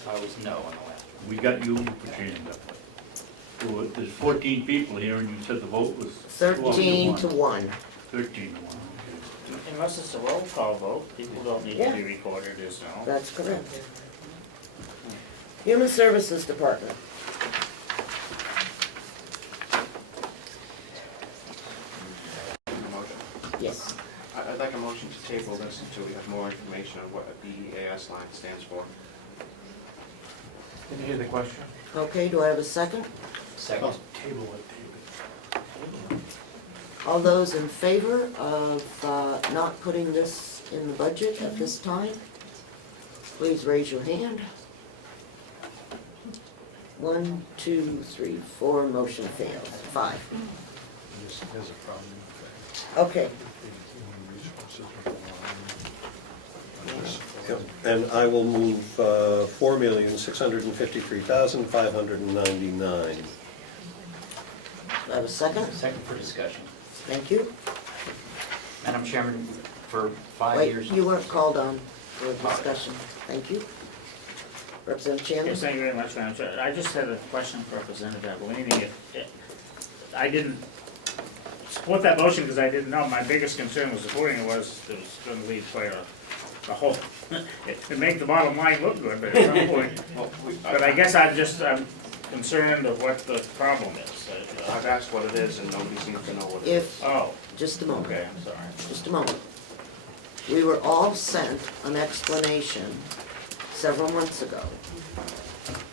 I was no on the last one. We got you, put your hand up. So there's 14 people here and you said the vote was 13 to 1. 13 to 1. Unless it's a roll call vote, people don't need to be recorded as no. That's correct. Human Services Department. Motion. Yes. I'd like a motion to table this until we have more information on what a BEAS line stands for. Did you hear the question? Okay, do I have a second? Second. Table it. All those in favor of not putting this in the budget at this time, please raise your hand. 1, 2, 3, 4, motion fails. 5. There's a problem. Okay. And I will move 4,653,599. I have a second? Second for discussion. Thank you. Madam Chairman, for 5 Wait, years. you weren't called on for a discussion. Thank you. Representative Chandler? Yes, thank you very much, Madam Chair. I just had a question for Representative Avellini. I didn't support that motion because I didn't know. My biggest concern with supporting it was going to leave quite a hole. It make the bottom line look good, but at some point. But I guess I'm concerned of what the problem is. I've asked what it is and nobody seems to know what it is. Oh, Just a moment. okay, I'm sorry. Just a moment. We were all sent an explanation several months ago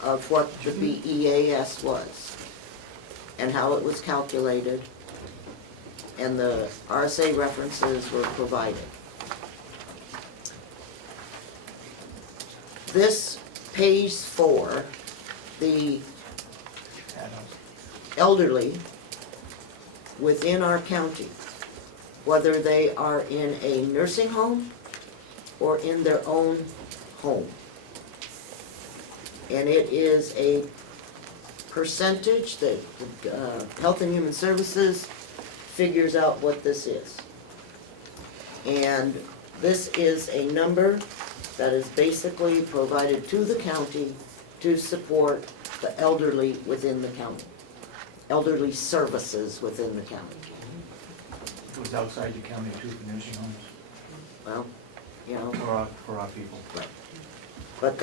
of what the BEAS was and how it was calculated, and the RSA references were provided. This pays for the elderly within our county, whether they are in a nursing home or in their own home. And it is a percentage that Health and Human Services figures out what this is. And this is a number that is basically provided to the county to support the elderly within the county, elderly services within the county. It was outside the county too for nursing homes, Well, you know, for our people. but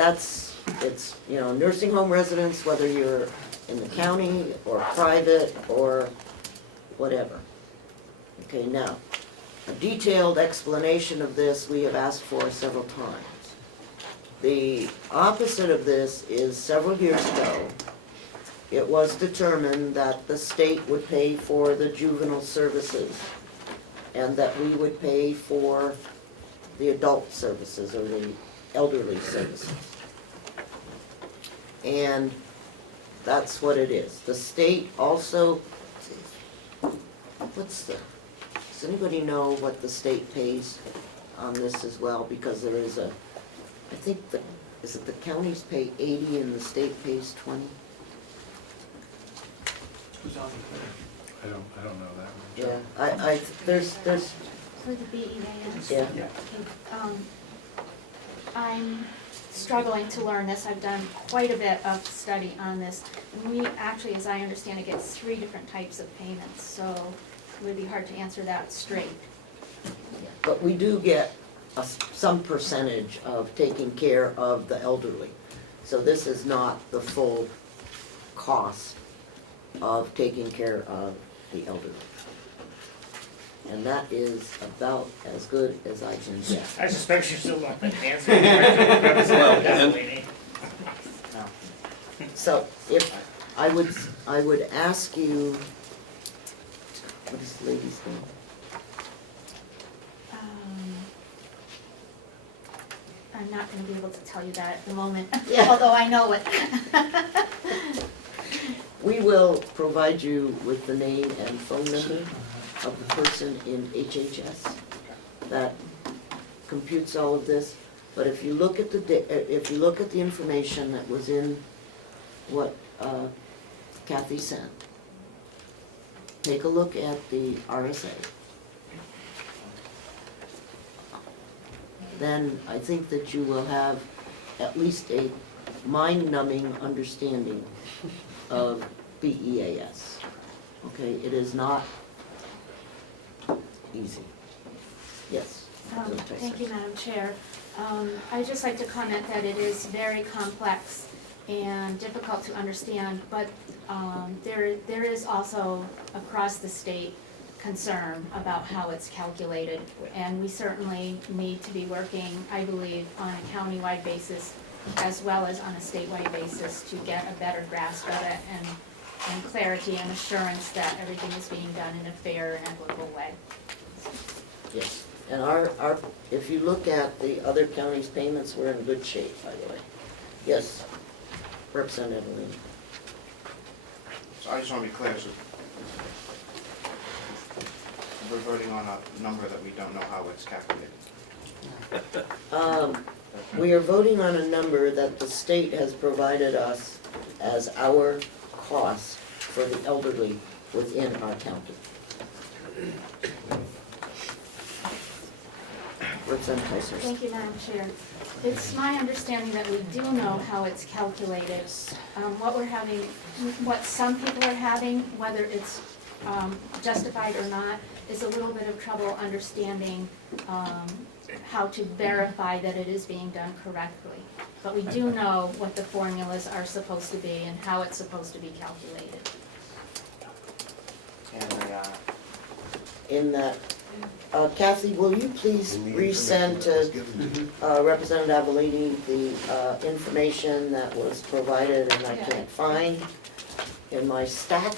it's, nursing home residents, whether you're in the county or private or whatever. Okay, now, a detailed explanation of this we have asked for several times. The opposite of this is several years ago, it was determined that the state would pay for the juvenile services and that we would pay for the adult services or the elderly services. And that's what it is. The state also, does anybody know what the state pays on this as well? Because there is I think is it the counties pay 80 and the state pays 20? I don't know that one. Yeah, there's, For the BEAS? yeah. I'm struggling to learn this. I've done quite a bit of study on this. And we actually, as I understand it, get 3 different types of payments, so it would be hard to answer that straight. But we do get some percentage of taking care of the elderly. So this is not the full cost of taking care of the elderly. And that is about as good as I can get. I suspect you still don't answer the question, Representative Avellini. So if, I would ask you, what is the lady's name? I'm not gonna be able to tell you that at the moment, Yeah. although I know it. We will provide you with the name and phone number of the person in HHS that computes all of this. But if you look at the information that was in what Kathy sent, take a look at the RSA. Then I think that you will have at least a mind-numbing understanding of BEAS. Okay, it is not easy. Yes. Thank you, Madam Chair. I'd just like to comment that it is very complex and difficult to understand, but there is also across the state concern about how it's calculated, and we certainly need to be working, I believe, on a countywide basis as well as on a statewide basis to get a better grasp of it and clarity and assurance that everything is being done in a fair and equitable way. Yes, and if you look at the other counties' payments, we're in good shape, by the way. Yes, Representative Lynn. So I just want to be clear, so we're voting on a number that we don't know how it's calculated. We are voting on a number that the state has provided us as our cost for the elderly within our county. Representative Heisler. Thank you, Madam Chair. It's my understanding that we do know how it's calculated. What we're having, what some people are having, whether it's justified or not, is a little bit of trouble understanding how to verify that it is being done correctly. But we do know what the formulas are supposed to be and how it's supposed to be calculated. In that, Kathy, will you please resend to Representative Avelini the information that was provided and I can't find in my stack?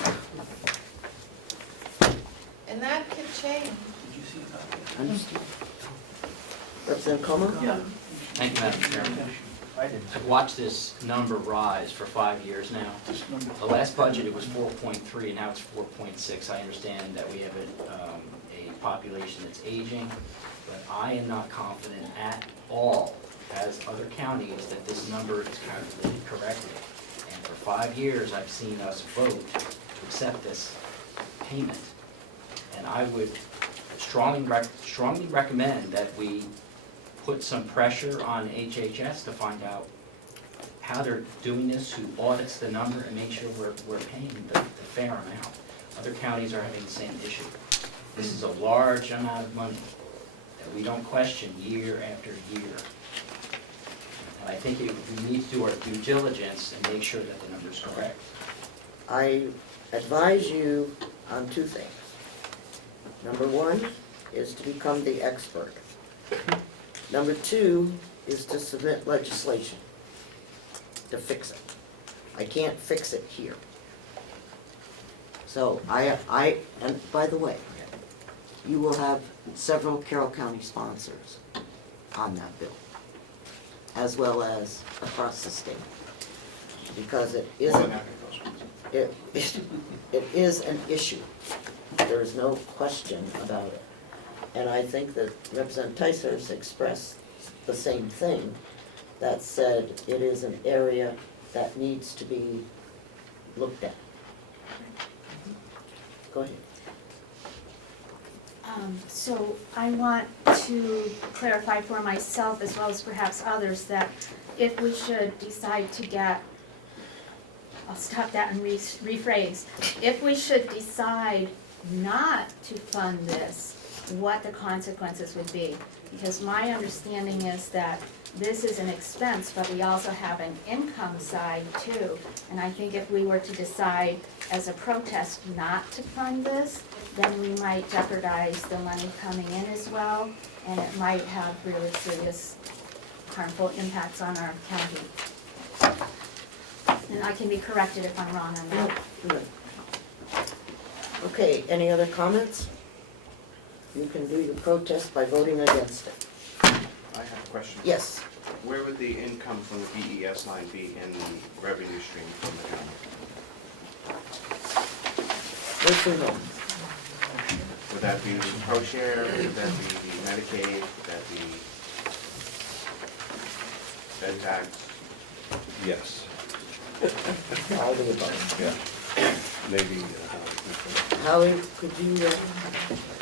And that could change. Understood. Representative Comeau? Yeah. Thank you, Madam Chairman. I've watched this number rise for 5 years now. The last budget, it was 4.3, and now it's 4.6. I understand that we have a population that's aging, but I am not confident at all, as other counties, that this number is calculated correctly. And for 5 years, I've seen us vote to accept this payment. And I would strongly recommend that we put some pressure on HHS to find out how they're doing this, who audits the number, and make sure we're paying the fair amount. Other counties are having the same issue. This is a large amount of money that we don't question year after year. And I think we need to do our due diligence and make sure that the number's correct. I advise you on two things. Number one is to become the expert. Number two is to submit legislation to fix it. I can't fix it here. So and by the way, you will have several Carroll County sponsors on that bill, as well as across the state. Because it is an issue. There is no question about it. And I think that Representative Tyser's expressed the same thing, that said it is an area that needs to be looked at. Go ahead. So I want to clarify for myself, as well as perhaps others, that if we should decide to get, I'll stop that and rephrase. If we should decide not to fund this, what the consequences would be. Because my understanding is that this is an expense, but we also have an income side too. And I think if we were to decide as a protest not to fund this, then we might jeopardize the money coming in as well, and it might have really serious harmful impacts on our county. And I can be corrected if I'm wrong on that. Okay, any other comments? You can do your protest by voting against it. I have a question. Yes. Where would the income from the BES line be in the revenue stream from the county? Nursing home. Would that be the pro share, would that be the Medicaid, would that be bed tax? Yes. All the above. Yeah. Maybe. Howie, could you,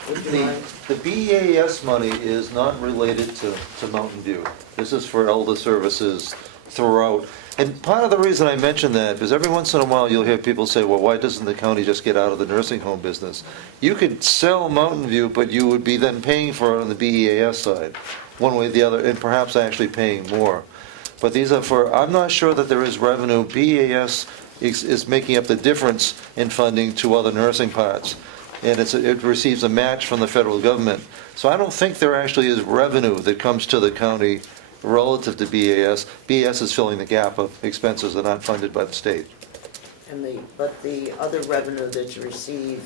would you mind? The BEAS money is not related to Mountain View. This is for elder services throughout. And part of the reason I mention that is every once in a while you'll hear people say, well, why doesn't the county just get out of the nursing home business? You could sell Mountain View, but you would be then paying for it on the BEAS side, one way or the other, and perhaps actually paying more. But these are for, I'm not sure that there is revenue. BEAS is making up the difference in funding to other nursing parts. And it receives a match from the federal government. So I don't think there actually is revenue that comes to the county relative to BEAS. BEAS is filling the gap of expenses that aren't funded by the state. And but the other revenue that you receive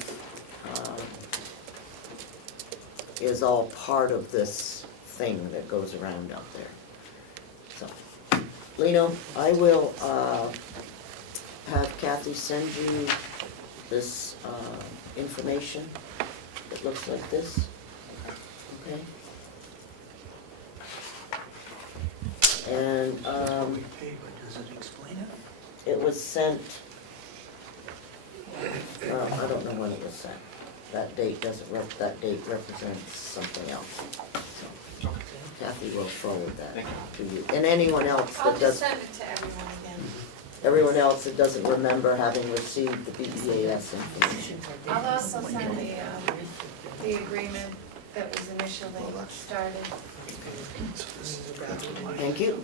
is all part of this thing that goes around out there. So, Lino, I will have Kathy send you this information. It looks like this. Okay. And Does it explain it? it was sent Well, I don't know when it was sent. That date that date represents something else. So Kathy will forward that to you. And anyone else I'll that just does, send it to everyone again. everyone else that doesn't remember having received the BEAS information. I'll also send the agreement that was initially started. Thank you.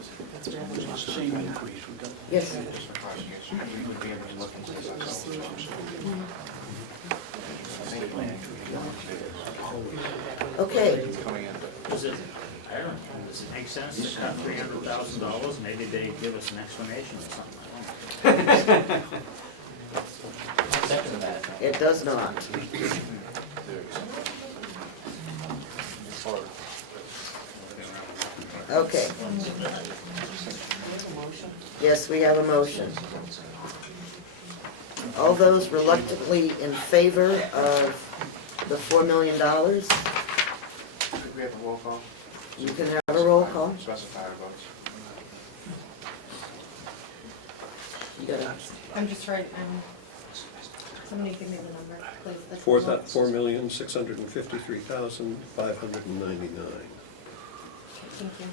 Same increase, we got. Yes. Okay. Does it, I don't know, does it make sense to cut $300,000? Maybe they give us an explanation or something, I don't know. Second that. It does not. Okay. Yes, we have a motion. All those reluctantly in favor of the $4 million, Could we have a roll call? you can have a roll call. Specify our votes. You gotta, I'm just writing, somebody give me the number, please. That's For the that, vote. 4,653,599. Thank you.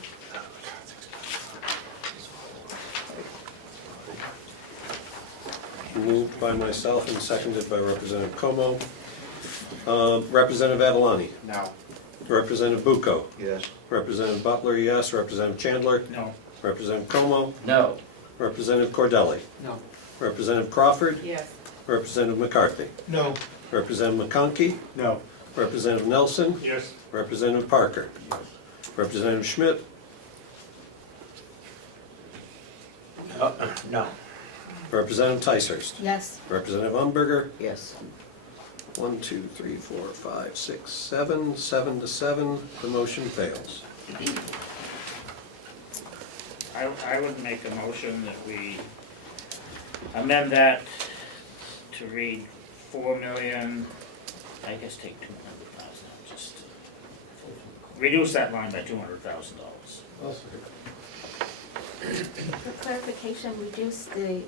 Moved by myself and seconded by Representative Comeau. Representative Avalani. No. Representative Bucco. Yes. Representative Butler, yes. Representative Chandler. No. Representative Comeau. No. Representative Cordelli. No. Representative Crawford. Yes. Representative McCarthy. No. Representative McConkey. No. Representative Nelson. Yes. Representative Parker. Representative Schmidt. No. Representative Ticehurst. Yes. Representative Umberger. yes. 1, 2, 3, 4, 5, 6, 7, 7 to 7. The motion fails. I would make a motion that we amend that to read 4 million, I guess take 200,000, just reduce that line by $200,000. For clarification, reduce the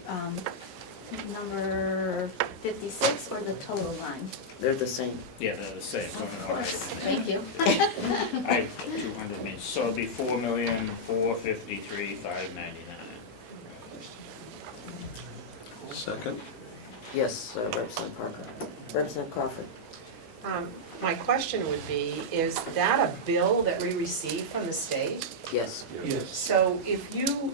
number 56 or the total line? They're the same. Yeah, they're the same. Of course, thank you. I, 200 means, so it'd be 4,453,599. Second. Yes, Representative Parker. Representative Crawford. My question would be, is that a bill that we receive from the state? Yes. Yes. So if you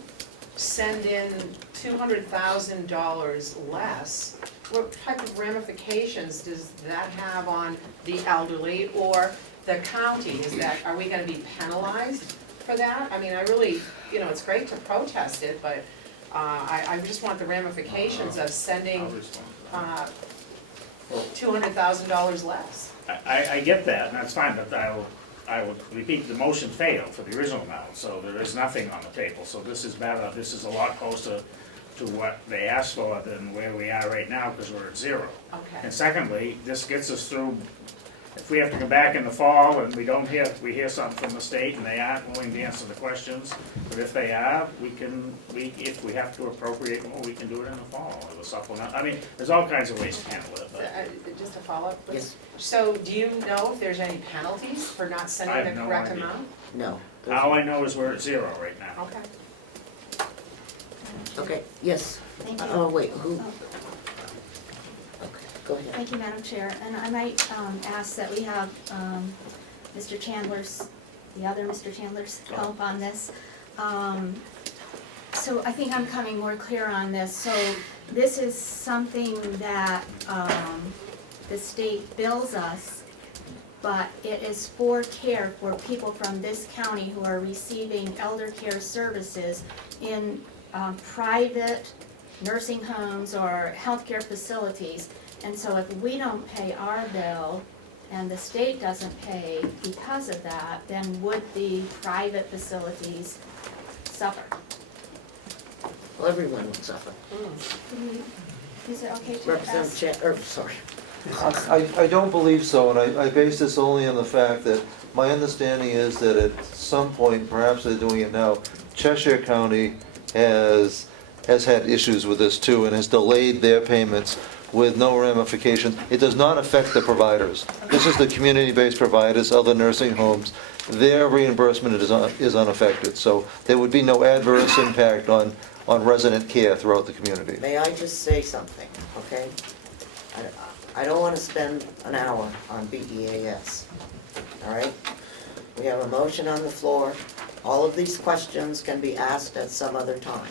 send in $200,000 less, what type of ramifications does that have on the elderly or the county? Are we gonna be penalized for that? I mean, I really, it's great to protest it, but I just want the ramifications of sending $200,000 less. I get that, and that's fine, but I will repeat, the motion failed for the original amount, so there is nothing on the table. So this is better, this is a lot closer to what they asked for than where we are right now, because we're at 0. Okay. And secondly, this gets us through, if we have to come back in the fall and we hear something from the state and they aren't willing to answer the questions, but if they are, if we have to appropriate more, we can do it in the fall, or the supplement. I mean, there's all kinds of ways to handle it, but Just a follow-up, please? Yes. So do you know if there's any penalties for not I sending have the no correct idea. amount? No. all I know is we're at 0 right now. Okay. Okay, yes. Thank you. Oh, wait, who? Okay, go ahead. Thank you, Madam Chair. And I might ask that we have Mr. Chandler's, the other Mr. Chandler's help on this. So I think I'm coming more clear on this. So this is something that the state bills us, but it is for care for people from this county who are receiving elder care services in private nursing homes or healthcare facilities. And so if we don't pay our bill and the state doesn't pay because of that, then would the private facilities suffer? Well, everyone would suffer. Is it okay to Representative ask? sorry. I don't believe so, and I base this only on the fact that my understanding is that at some point, perhaps they're doing it now, Cheshire County has had issues with this too and has delayed their payments with no ramifications. It does not affect the providers. This is the community-based providers, other nursing homes. Their reimbursement is unaffected, so there would be no adverse impact on resident care throughout the community. May I just say something, okay? I don't want to spend an hour on BEAS, all right? We have a motion on the floor. All of these questions can be asked at some other time.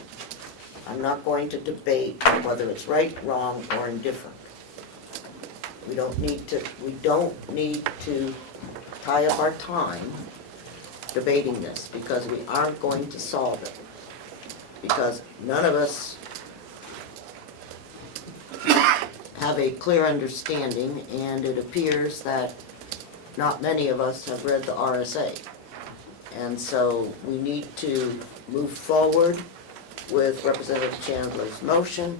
I'm not going to debate whether it's right, wrong, or indifferent. We don't need to tie up our time debating this, because we aren't going to solve it. Because none of us have a clear understanding, and it appears that not many of us have read the RSA. And so we need to move forward with Representative Chandler's motion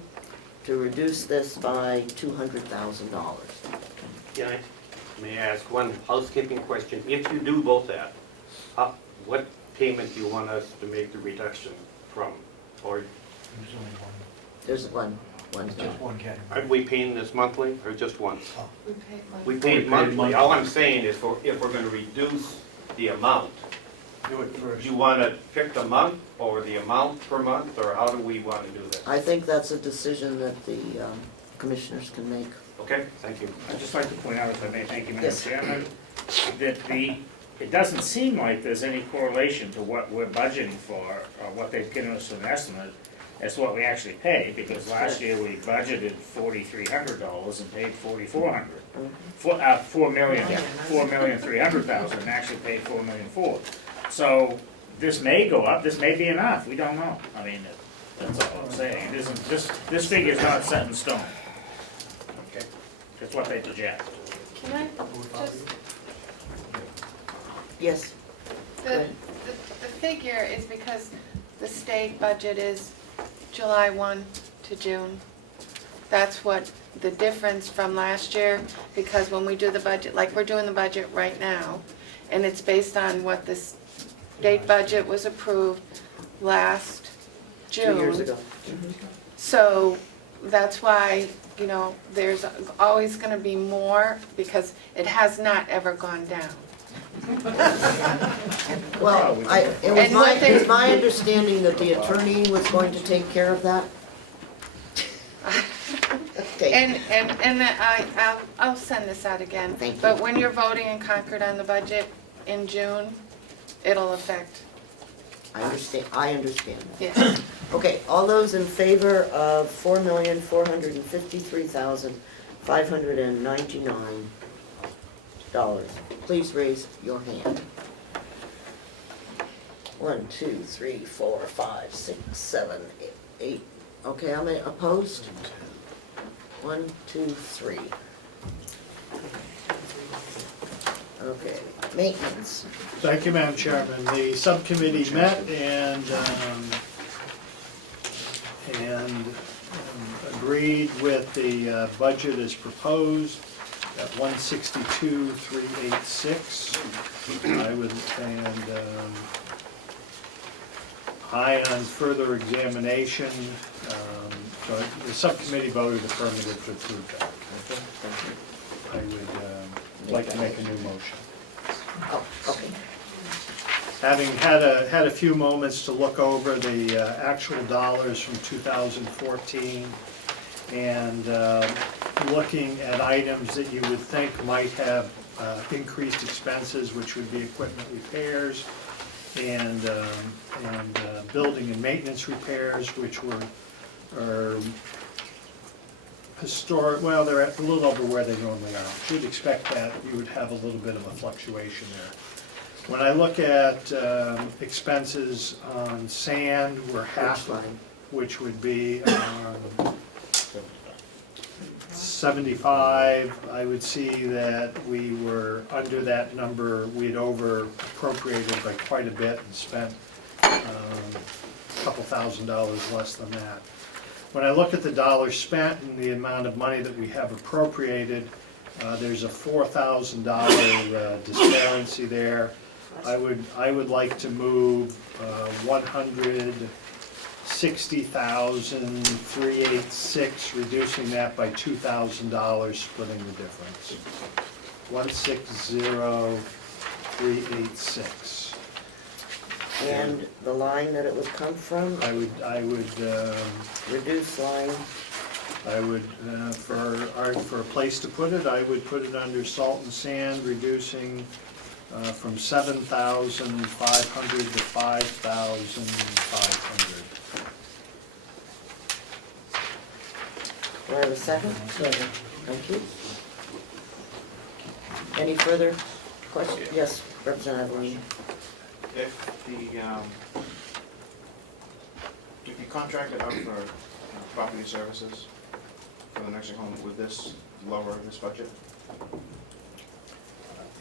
to reduce this by $200,000. May I ask one housekeeping question? If you do vote that, what payment do you want us to make the reduction from? Or There's one. are we paying this monthly or just once? We paid We monthly. pay it monthly. All I'm saying is if we're going to reduce the amount, Do it first. you want to pick the month or the amount per month, or how do we want to do this? I think that's a decision that the commissioners can make. Okay, thank you. I'd just like to point out, if I may, thank you, Madam Yes. Chairman, that it doesn't seem like there's any correlation to what we're budgeting for, or what they've given us an estimate, as what we actually pay, because last year we budgeted $4,300 and paid $4,400. $4,300,000 and actually paid $4,400,000. So this may go up, this may be enough, we don't know. I mean, that's all I'm saying. It isn't, this figure's not set in stone. Okay, that's what they project. Can I just, Yes. the figure is because the state budget is July 1 to June. That's what the difference from last year, because when we do the budget, like we're doing the budget right now, and it's based on what the state budget was approved last June. 2 years ago. So that's why, you know, there's always gonna be more, because it has not ever gone down. Well, it was my understanding that the attorney was going to take care of that. Okay. And I'll send this out again. Thank you. But when you're voting in Concord on the budget in June, it'll affect. I understand. Yes. Okay, all those in favor of $4,453,599, please raise your hand. 1, 2, 3, 4, 5, 6, 7, 8. Okay, how many opposed? 1, 2, 3. Okay, maintenance. Thank you, Madam Chairman. The subcommittee met and agreed with the budget as proposed at $162,386. On further examination, so the subcommittee voted affirmative to approve that. I would like to make a new motion. Oh, okay. Having had a few moments to look over the actual dollars from 2014 and looking at items that you would think might have increased expenses, which would be equipment repairs and building and maintenance repairs, which are historic, well, they're a little over where they normally are. You'd expect that you would have a little bit of a fluctuation there. When I look at expenses on sand, we're half, which would be 75. I would see that we were under that number. We had over appropriated by quite a bit and spent a couple $1,000s less than that. When I look at the dollars spent and the amount of money that we have appropriated, there's a $4,000 disparity there. I would like to move $60,386, reducing that by $2,000, splitting the difference. 160,386. And the line that it would come from, I would, reduce line, for a place to put it, I would put it under salt and sand, reducing from 7,500 to 5,500. do I have a second? Second. Thank you. Any further questions? Yes, Representative Lee. If you contracted out for property services for the nursing home, would this lower this budget?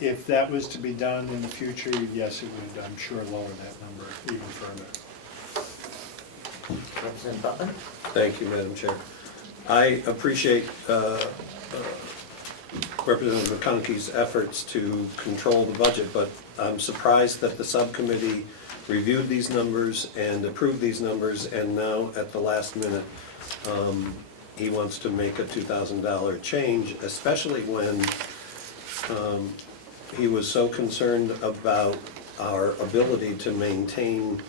If that was to be done in the future, yes, it would, I'm sure, lower that number even further. Representative Butler? Thank you, Madam Chair. I appreciate Representative McConkey's efforts to control the budget, but I'm surprised that the subcommittee reviewed these numbers and approved these numbers, and now at the last minute, he wants to make a $2,000 change, especially when he was so concerned about our ability to maintain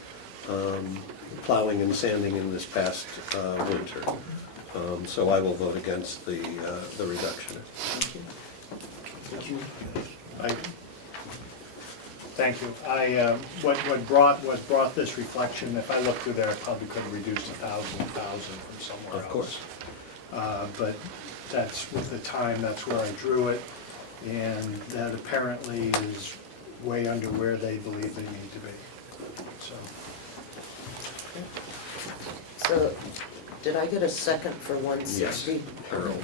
plowing and sanding in this past winter. So I will vote against the reduction. Thank you. Thank you. What brought this reflection, if I looked through there, I probably could have reduced 1,000 from somewhere else. Of course. But that's, with the time, that's where I drew it, and that apparently is way under where they believe they need to be, so. So, did I get a second for 160? Yes, Carroll.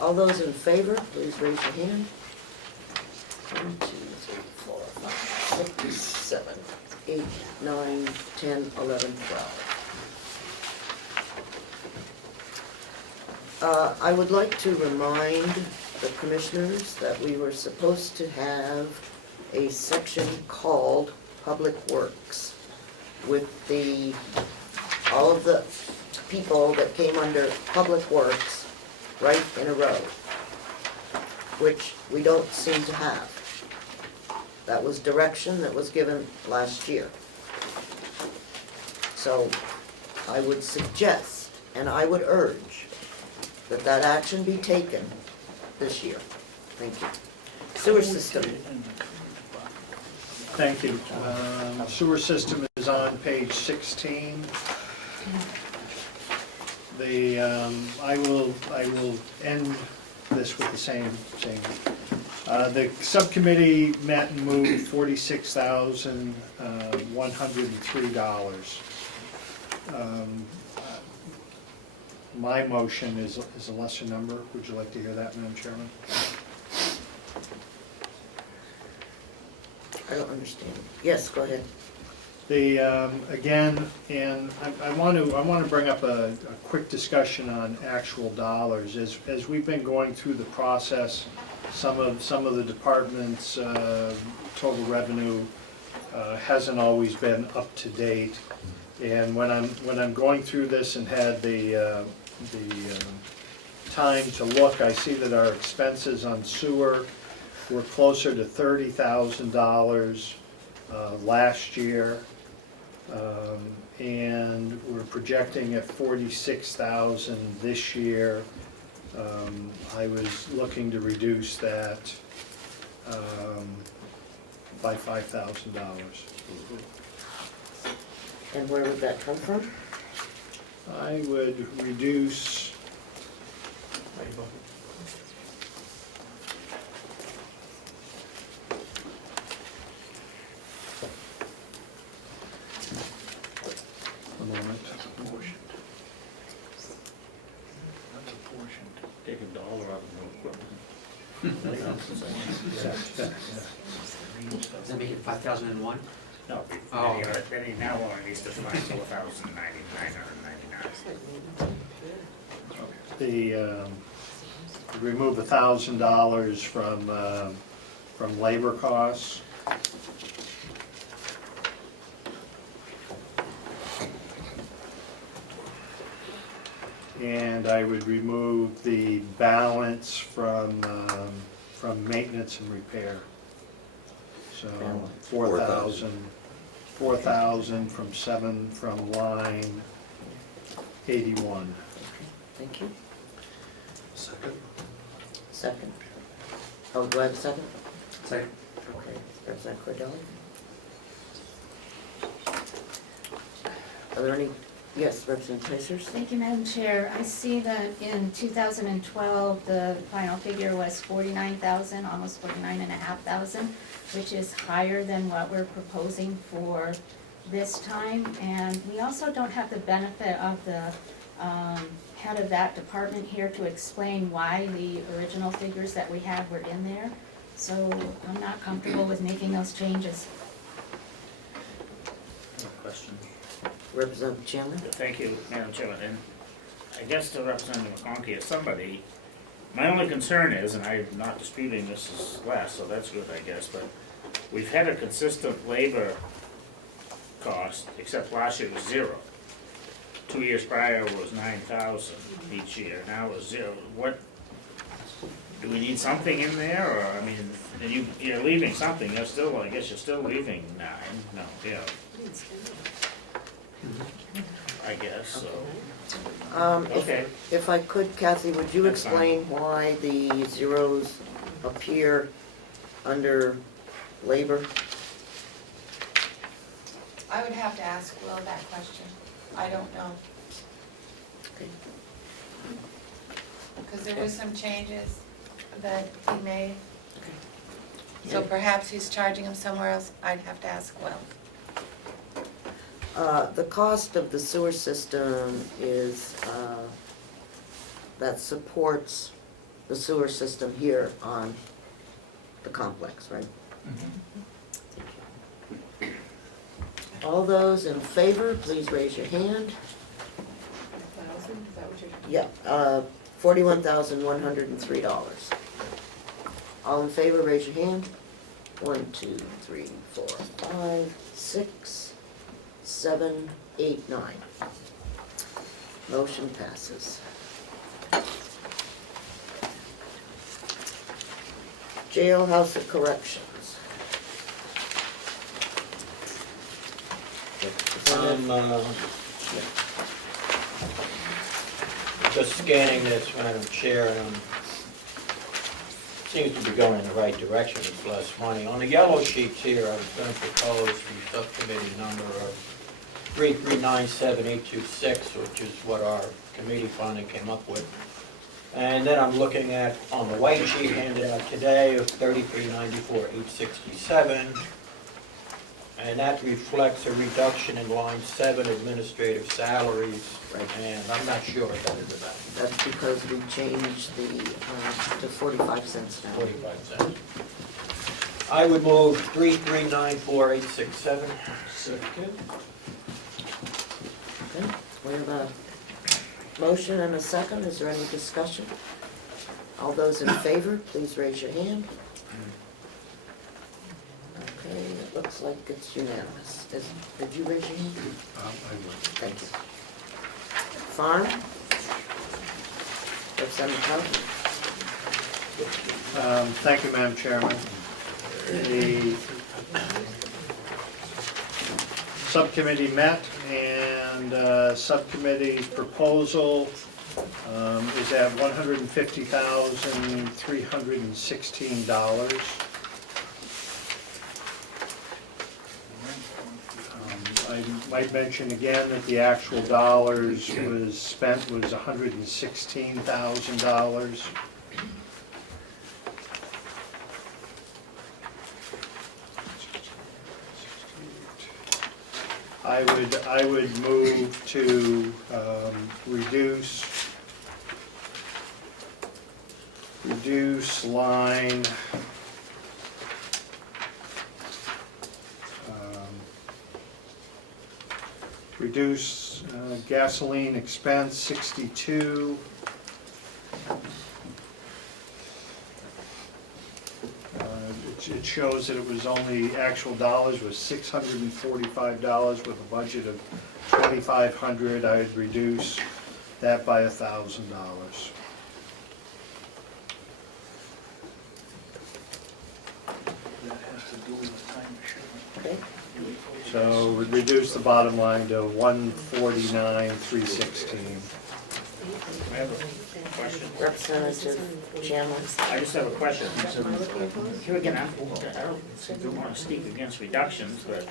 All those in favor, please raise your hand. 1, 2, 3, 4, 5, 6, 7, 8, 9, 10, 11, 12. I would like to remind the commissioners that we were supposed to have a section called Public Works with all of the people that came under Public Works right in a row, which we don't seem to have. That was direction that was given last year. So I would suggest, and I would urge, that that action be taken this year. Thank you. Sewer system. Thank you. Sewer system is on page 16. I will end this with the same. The subcommittee met and moved $46,103. My motion is a lesser number. Would you like to hear that, Madam Chairman? I don't understand. Yes, go ahead. Again, and I want to bring up a quick discussion on actual dollars. As we've been going through the process, some of the departments' total revenue hasn't always been up to date. And when I'm going through this and had the time to look, I see that our expenses on sewer were closer to $30,000 last year. And we're projecting at $46,000 this year. I was looking to reduce that by $5,000. And where would that come from? I would reduce. A moment. That's a portion. Take $1 out of the equipment. Does that make it 5,001? No, Oh. then he now only needs to find $4,999. Remove $1,000 from labor costs. And I would remove the balance from maintenance and repair. So Balance. 4,000 from line 81. Thank you. Second? Second. Oh, do I have a second? Second. Okay, Representative Cordelli? Are there any, yes, Representative Pacers? Thank you, Madam Chair. I see that in 2012, the final figure was 49,000, almost 49,500, which is higher than what we're proposing for this time. And we also don't have the benefit of the head of that department here to explain why the original figures that we had were in there. So I'm not comfortable with making those changes. Question. Representative Chandler? Thank you, Madam Chairman, and I guess to Representative McConkey or somebody, my only concern is, and I'm not disputing this is less, so that's good, I guess, but we've had a consistent labor cost, except last year was 0. 2 years prior was 9,000 each year, now it's 0. What, do we need something in there, or, I mean, you're leaving something, you're still, I guess you're still leaving 9, no, yeah. I guess, so. Okay. If I could, Kathy, would you That's fine. explain why the zeros appear under labor? I would have to ask Will that question. I don't know. Okay. Because there was some changes that he made. Okay. So perhaps he's charging him somewhere else. I'd have to ask Will. The cost of the sewer system is, that supports the sewer system here on the complex, right? All those in favor, please raise your hand. 1,000, is that what you're? Yeah, $41,103. All in favor, raise your hand. 1, 2, 3, 4, 5, 6, 7, 8, 9. Motion passes. Jailhouse of Corrections. Just scanning this, Madam Chair, seems to be going in the right direction, it's less money. On the yellow sheets here, I was going to propose the subcommittee number of 3397826, which is what our committee finally came up with. And then I'm looking at, on the white sheet handed out today, of 3394,867. And that reflects a reduction in line 7 administrative salaries, and I'm not sure what that is about. That's because we changed the, to 45 cents an hour. 45 cents. I would move 3394867. Second. Okay, we have a motion and a second. Is there any discussion? All those in favor, please raise your hand. Okay, it looks like it's unanimous. Did you raise your hand? I will. Thank you. Farm? Representative County? Thank you, Madam Chairman. The subcommittee met, and subcommittee's proposal is at $150,316. I might mention again that the actual dollars was spent was $116,000. I would move to reduce line reduce gasoline expense 62. It shows that it was only, actual dollars was $645 with a budget of $2,500. I would reduce that by $1,000. Okay, So we'd reduce the bottom line to 149,316. I have a question. Representative Chandler. I just have a question. Here again, I don't want to speak against reductions, but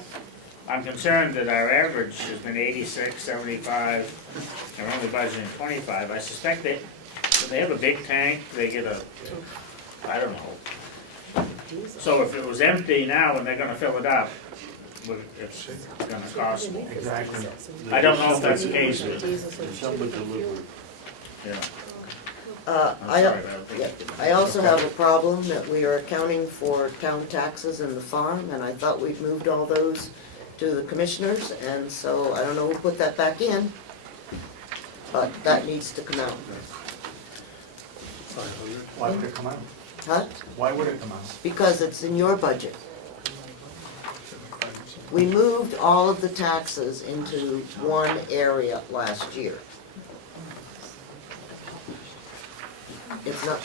I'm concerned that our average has been 86, 75, and we're only budgeting 25. I suspect that when they have a big tank, they get a, I don't know. So if it was empty now and they're gonna fill it up, it's gonna cost more. Exactly. I don't know if that's the case. December delivery. Yeah. I, sorry about that. yeah, I also have a problem that we are accounting for town taxes in the farm, and I thought we'd moved all those to the commissioners, and so I don't know who put that back in, but that needs to come out. 500. Why would it come out? Huh? Why would it come out? Because it's in your budget. We moved all of the taxes into one area last year. It's not,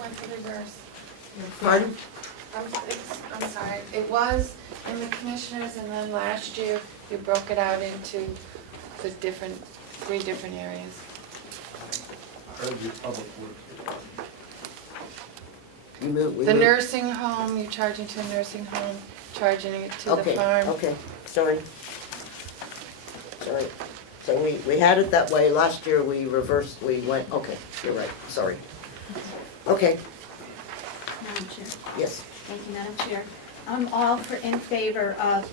Went to reverse. pardon? I'm sorry, it was in the commissioners, and then last year you broke it out into the three different areas. I heard the public works department. We moved. The nursing home, you're charging to a nursing home, charging it to the farm. Okay, sorry. So we had it that way, last year we reversed, we went, okay, you're right, sorry. Okay, Madam Chair. yes. Thank you, Madam Chair. I'm all in favor of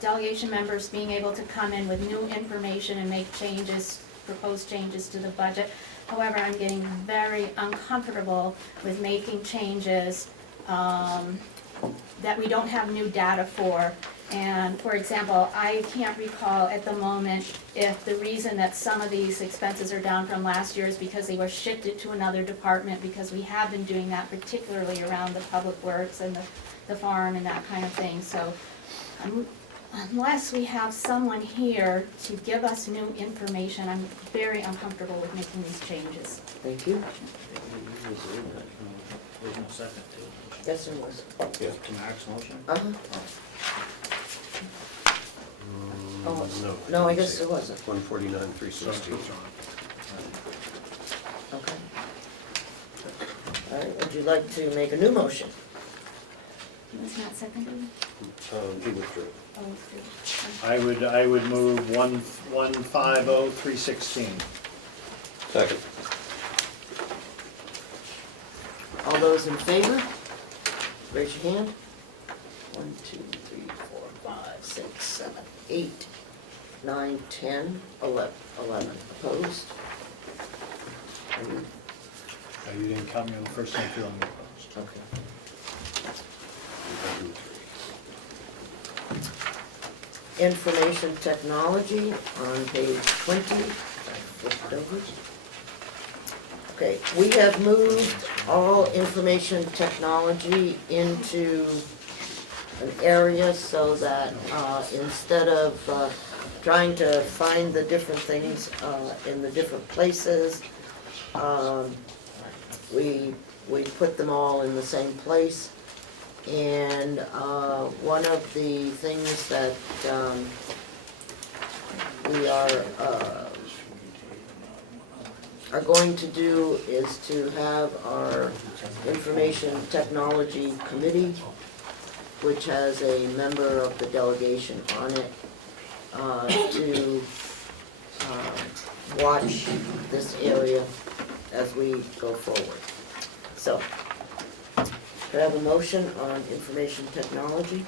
delegation members being able to come in with new information and make changes, propose changes to the budget. However, I'm getting very uncomfortable with making changes that we don't have new data for. And for example, I can't recall at the moment if the reason that some of these expenses are down from last year is because they were shifted to another department, because we have been doing that particularly around the public works and the farm and that kind of thing. So unless we have someone here to give us new information, I'm very uncomfortable with making these changes. Thank you. There's no second to it. Yes, there was. Yeah. To Mark's motion? Uh-huh. Oh, No. no, I guess there wasn't. 149,316. Okay. All right, would you like to make a new motion? Was not seconded? He withdrew. Oh, good. I would move 150,316. Second. All those in favor? Raise your hand. 1, 2, 3, 4, 5, 6, 7, 8, 9, 10, 11. Opposed? You didn't count me on the first time feeling opposed. Okay. Information technology on page 20. I flipped over. Okay, we have moved all information technology into an area so that instead of trying to find the different things in the different places, we put them all in the same place. And one of the things that we are going to do is to have our information technology committee, which has a member of the delegation on it, to watch this area as we go forward. So, do I have a motion on information technology?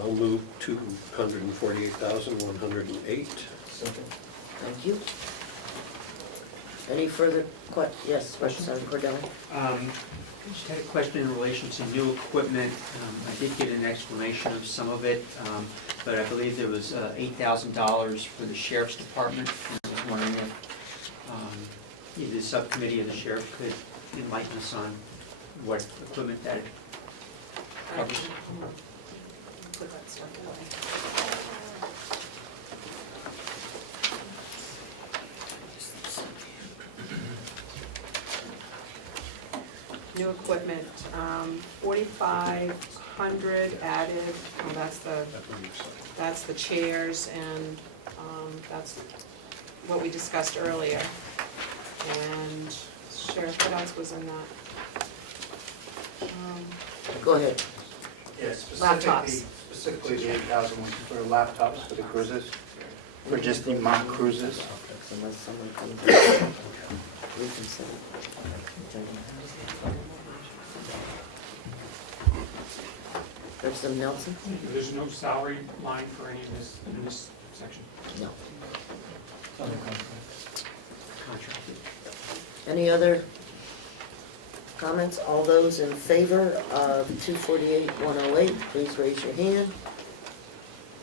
I'll move 248,108. Thank you. Any further yes, Representative Cordelli? Just had a question in relation to new equipment. I did get an explanation of some of it, but I believe there was $8,000 for the sheriff's department. I was wondering if either the subcommittee or the sheriff could enlighten us on what equipment that covers. Put that stuff away. new equipment, 4,500 added, oh, that's the chairs, and that's what we discussed earlier. And Sheriff, what else was in that? Go ahead. Yes, Laptops. specifically the 8,000 was for laptops for the cruises, for just the mock cruises. Unless someone comes, we can send it. Representative Nelson? There's no salary line for any of this, in this section? No. Contract. Any other comments? All those in favor of 248-108, please raise your hand.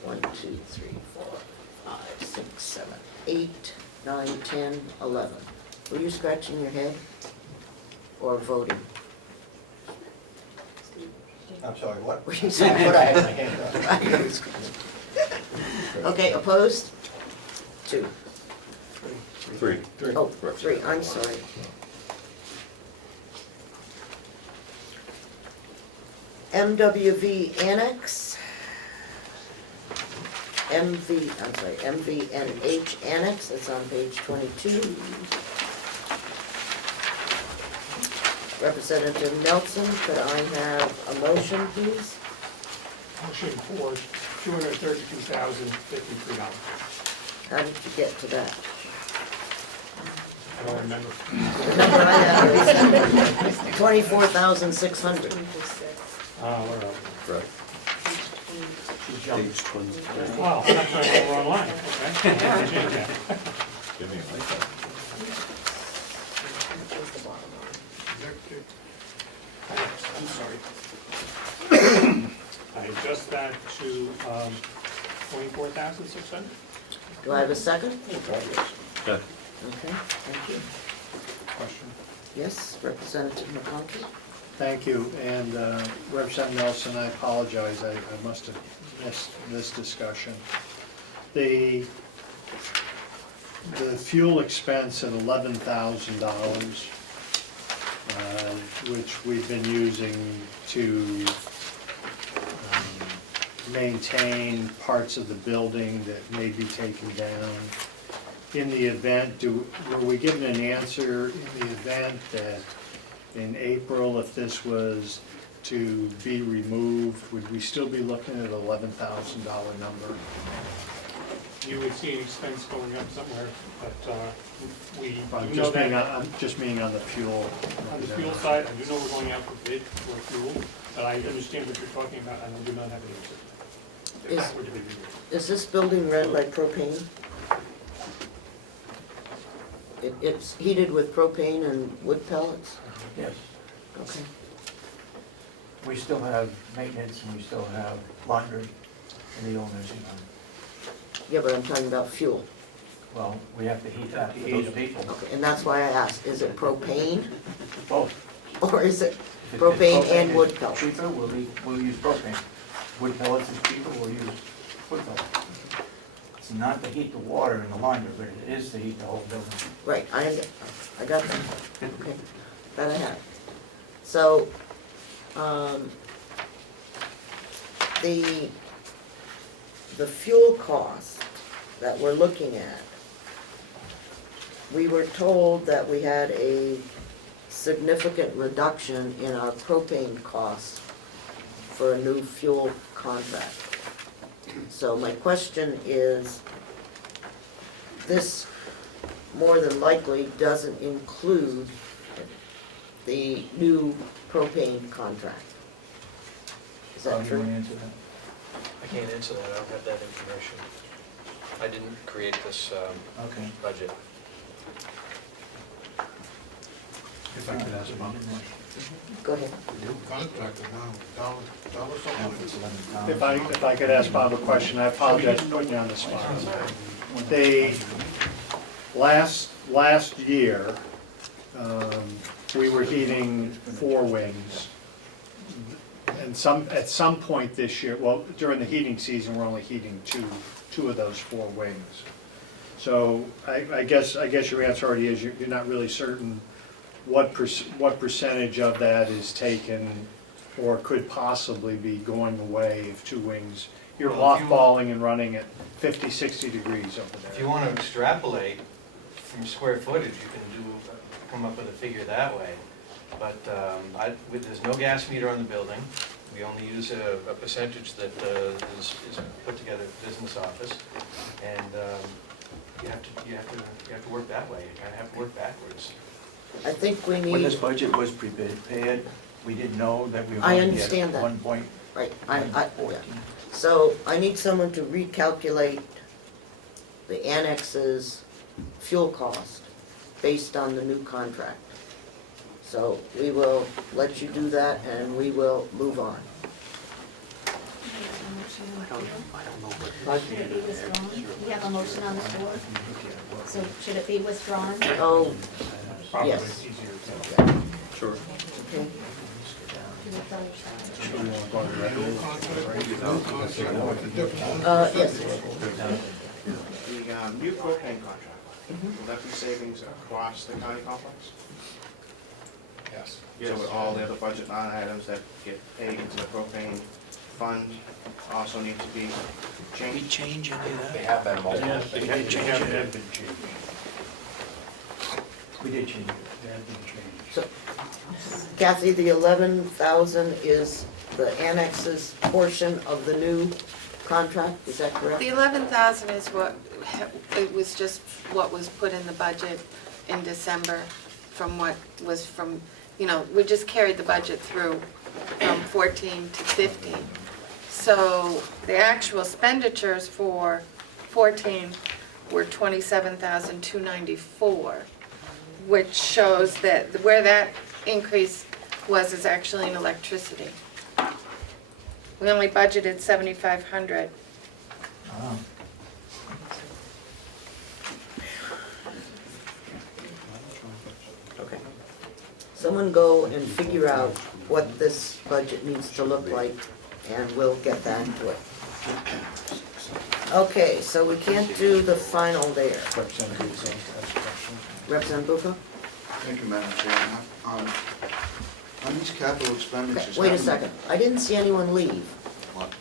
1, 2, 3, 4, 5, 6, 7, 8, 9, 10, 11. Were you scratching your head or voting? I'm sorry, what? Were you saying what? I had my hand up. Okay, opposed? 2. 3. Oh, 3, I'm sorry. MWV Annex. MVNH Annex, it's on page 22. Representative Nelson, could I have a motion, please? Motion for $232,053. How did you get to that? I don't remember. The number I have is 24,600. Where are we? Right. Page 20. Wow, I'm not trying to go wrong line, okay. Change that. I'm sorry. I adjust that to 24,600. Do I have a second? Yeah. Okay, thank you. Question? Yes, Representative McConkey? Thank you, and Representative Nelson, I apologize, I must have missed this discussion. The fuel expense at $11,000, which we've been using to maintain parts of the building that may be taken down. In the event, were we given an answer in the event that in April, if this was to be removed, would we still be looking at an $11,000 number? You would see an expense going up somewhere, but we I'm do know that. I'm just meaning on the fuel. On the fuel side, I do know we're going out for bid for fuel, but I understand what you're talking about, and I do not have an answer to that. If that were to be removed. Is this building run by propane? It's heated with propane and wood pellets? Yes. Okay. We still have maintenance and we still have laundry in the old nursing home. Yeah, but I'm talking about fuel. Well, we have to heat that for those people. Okay, and that's why I asked, is it propane Both. or is it If propane it's and wood is pellets? cheaper, we'll use propane. Wood pellets is cheaper, we'll use wood pellets. It's not to heat the water in the laundry, but it is to heat the whole building. Right, I got that. Okay, that I have. So, the fuel cost that we're looking at, we were told that we had a significant reduction in our propane costs for a new fuel contract. So my question is, this more than likely doesn't include the new propane contract. Is that You true? want to answer that? I can't answer that, I don't have that information. I didn't create this Okay. budget. If I could ask Bob. Go ahead. Contractor now, dollar something. If I could ask Bob a question, I apologize for putting you on the spot. Last year, we were heating 4 wings. And at some point this year, well, during the heating season, we're only heating two of those 4 wings. So I guess your answer already is you're not really certain what percentage of that is taken or could possibly be going away if two wings, you're Well, if you- mothballing and running at 50, 60 degrees over If there. you want to extrapolate from square footage, you can come up with a figure that way. But there's no gas meter on the building. We only use a percentage that is put together at the business office. And you have to work that way. You kind of have to work backwards. I think we When this need, budget was prepared, we didn't know that we were I going to be understand at that. 1 right, yeah. So I need someone to recalculate the annex's fuel cost based on the new contract. So we will let you do that and we will move on. Should it be withdrawn? We have a motion on the floor. So should it be withdrawn? Oh, Probably yes. it's easier to. Sure. Okay. Yes. The new propane contract, will that be savings across the county complex? Yes. So with all the other budget line items that get paid into the propane fund also need to be changed? change any of They have been multiple. Yeah, they have been changed. We did change it. They have been changed. So Kathy, the 11,000 is the annex's portion of the new contract, is that correct? The 11,000 is what, it was just what was put in the budget in December from what was from, we just carried the budget through from 14 to 15. So the actual expenditures for 14 were 27,294, which shows that where that increase was is actually in electricity. We only budgeted 7,500. Okay. Someone go and figure out what this budget needs to look like, and we'll get back to it. Okay, so we can't do the final there. Representative Bucco? Thank you, Madam Chair. On these capital Okay, expenditures. wait a haven't- second, I didn't see anyone leave. What?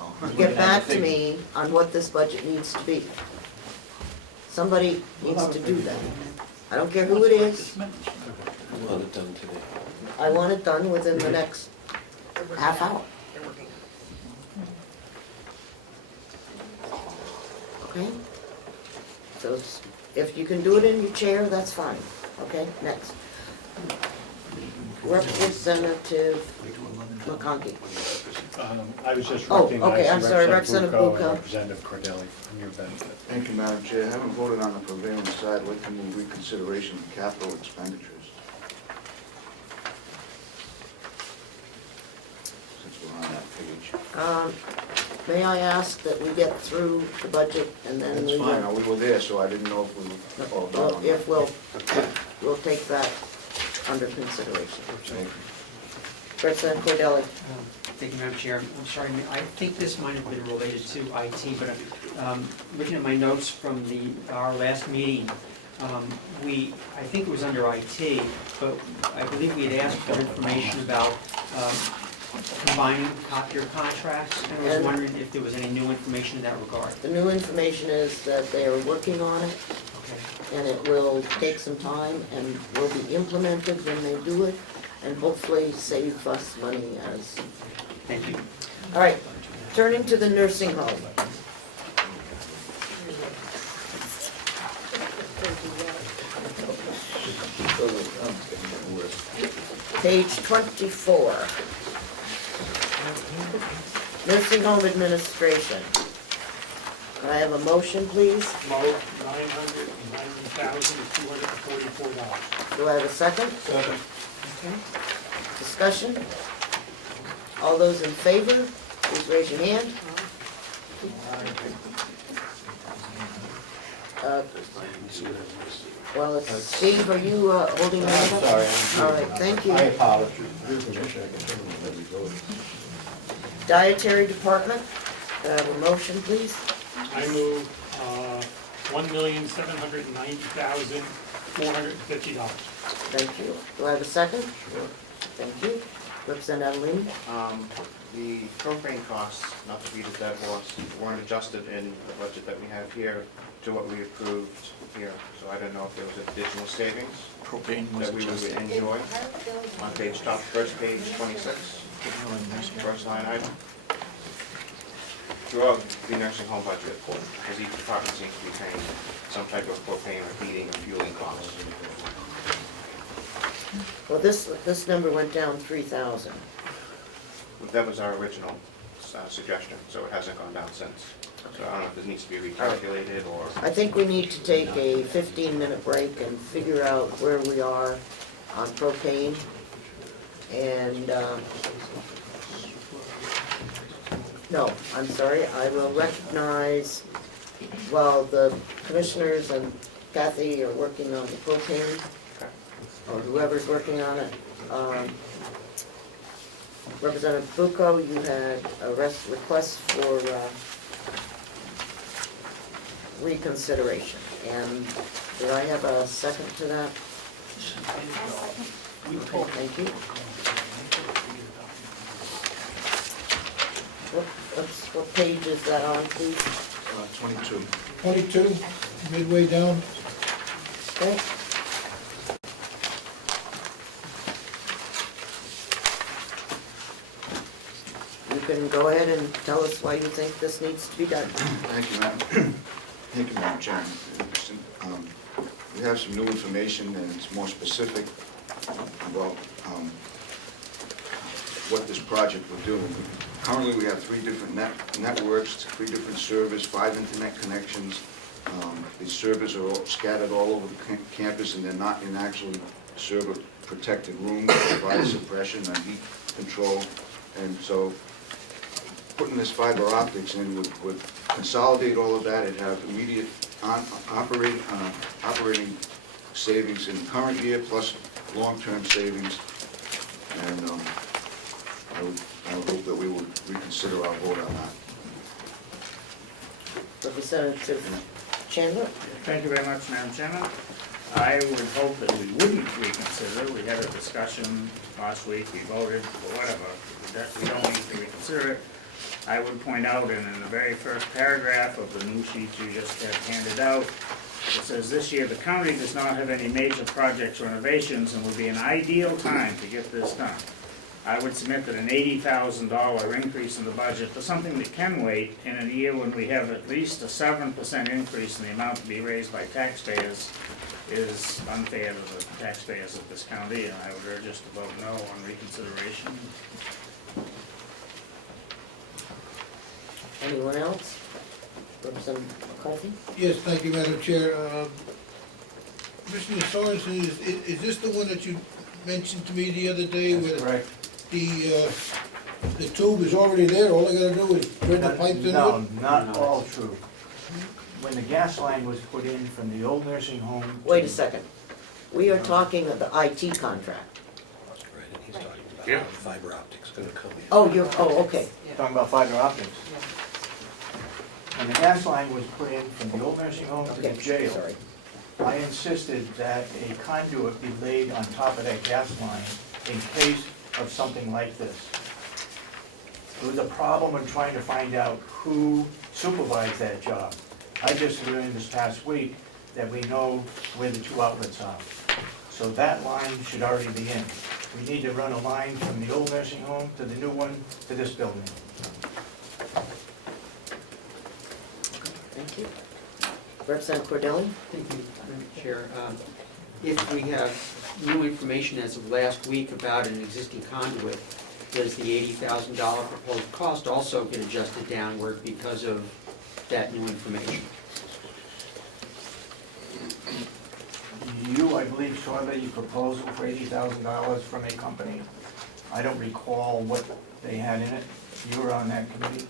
Oh. Get back to me on what this budget needs to be. Somebody needs to do that. I don't care who it is, I want it done today. I want it done within the next half hour. Okay? So if you can do it in your chair, that's fine. Okay, next. Representative McConkey. I was just Oh, recognizing okay, I'm sorry, Representative Representative Bucco and Bucco. Representative Cordelli from your benefit. Thank you, Madam Chair. I haven't voted on the prevailing side. I'd like to move reconsideration of capital expenditures. Since we're on that page. May I ask that we get through the budget and then we That's fine. will, We were there, so I didn't know if we were all done on that. we'll take that under consideration. Thank you. Representative Cordelli. Thank you, Madam Chair. I'm sorry, I think this might have been related to IT, but looking at my notes from our last meeting, I think it was under IT, but I believe we had asked for information about combining copier contracts, and I was And- wondering if there was any new information in that regard. The new information is that they are working on it, Okay. and it will take some time and will be implemented when they do it, and hopefully save us money as. Thank you. All right, turning to the nursing home. Page 24. Nursing home administration. Can I have a motion, please? $990,244. Do I have a second? Second. Okay. Discussion? All those in favor, please raise your hand. Well, Steve, are you holding your hand up? Sorry. All right, thank you. I apologize. Dietary department, can I have a motion, please? I move $1,790,450. Thank you. Do I have a second? Thank you. Representative Adelini? The propane costs, not to beat a dead horse, weren't adjusted in the budget that we have here to what we approved here. So I don't know if there was additional savings Propane was that we would adjusted. enjoy. On first page 26, first line item. Throughout the nursing home budget, because each department seems to be paying some type of propane or heating or fueling costs. Well, this number went down 3,000. That was our original suggestion, so it hasn't gone down since. So I don't know if this needs to be recalculated or... I think we need to take a 15-minute break and figure out where we are on propane. And, no, I'm sorry, I will recognize, while the commissioners and Kathy are working on the propane, or whoever's working on it, Representative Bucco, you had a request for reconsideration. And do I have a second to that? Okay, thank you. What page is that on, please? 22. 22, midway down. Okay. You can go ahead and tell us why you think this needs to be done. Thank you, Madam. Thank you, Madam Chairman. We have some new information, and it's more specific about what this project will do. Currently, we have 3 different networks, 3 different servers, 5 internet connections. These servers are all scattered all over the campus, and they're not in actually server-protected rooms to provide suppression and heat control. And so putting this fiber optics in would consolidate all of that. It'd have immediate operating savings in the current year, plus long-term savings. And I would hope that we will reconsider our vote on that. Representative Chandler? Thank you very much, Madam Chairman. I would hope that we wouldn't reconsider. We had a discussion last week, we voted, or whatever, that we don't need to reconsider it. I would point out in the very first paragraph of the new sheet you just had handed out, it says, this year the county does not have any major projects or renovations and would be an ideal time to get this done. I would submit that an $80,000 increase in the budget for something that can wait in a year when we have at least a 7% increase in the amount to be raised by taxpayers is unfair to the taxpayers of this county, and I would urge us to vote no on reconsideration. Anyone else? Representative McCarthy? Yes, thank you, Madam Chair. Commissioner Sorensen, is this the one that you mentioned to me the other day? That's where correct. The tube is already there, all I gotta do is thread the pipes in it? No, not all true. When the gas line was put in from the old nursing home. Wait a second. We are talking of the IT contract. Right, and he's talking about how fiber optics gonna come in. Okay. Talking about fiber optics. When the gas line was put in from the old nursing home to the jail, Sorry. I insisted that a conduit be laid on top of that gas line in case of something like this. There was a problem in trying to find out who supervised that job. I just learned this past week that we know where the 2 outlets are. So that line should already be in. We need to run a line from the old nursing home to the new one to this building. Thank you. Representative Cordelli? Thank you, Madam Chair. If we have new information as of last week about an existing conduit, does the $80,000 proposed cost also get adjusted downward because of that new information? You, I believe, saw the proposal for $80,000 from a company. I don't recall what they had in it. You were on that committee.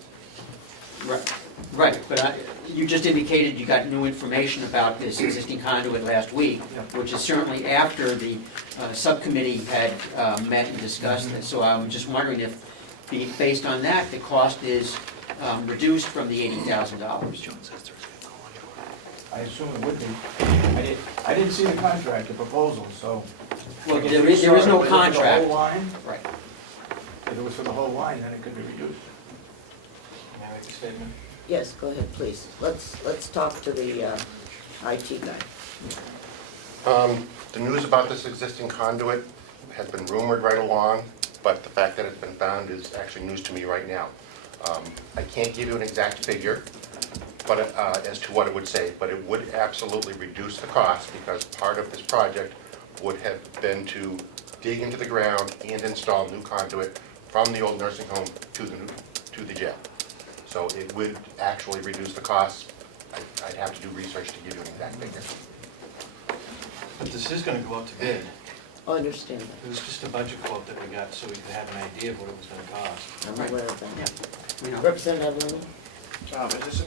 Right, but you just indicated you got new information about this existing conduit last week, which is certainly after the subcommittee had met and discussed it. So I'm just wondering if, based on that, the cost is reduced from the $80,000. I assume it would be. I didn't see the contract, the proposal, so Well, If there you is saw no it was for the contract. whole line, Right. if it was for the whole line, then it could be reduced. May I make a statement? Yes, go ahead, please. Let's talk to the IT guy. The news about this existing conduit has been rumored right along, but the fact that it's been found is actually news to me right now. I can't give you an exact figure, but as to what it would save, but it would absolutely reduce the cost because part of this project would have been to dig into the ground and install new conduit from the old nursing home to the jail. So it would actually reduce the costs. I'd have to do research to give you an exact figure. But this is gonna go out to bid. I understand It that. was just a budget quote that we got so we could have an idea of what it was gonna cost. I'm aware of that. Yeah. We know. Representative Lenny? Is this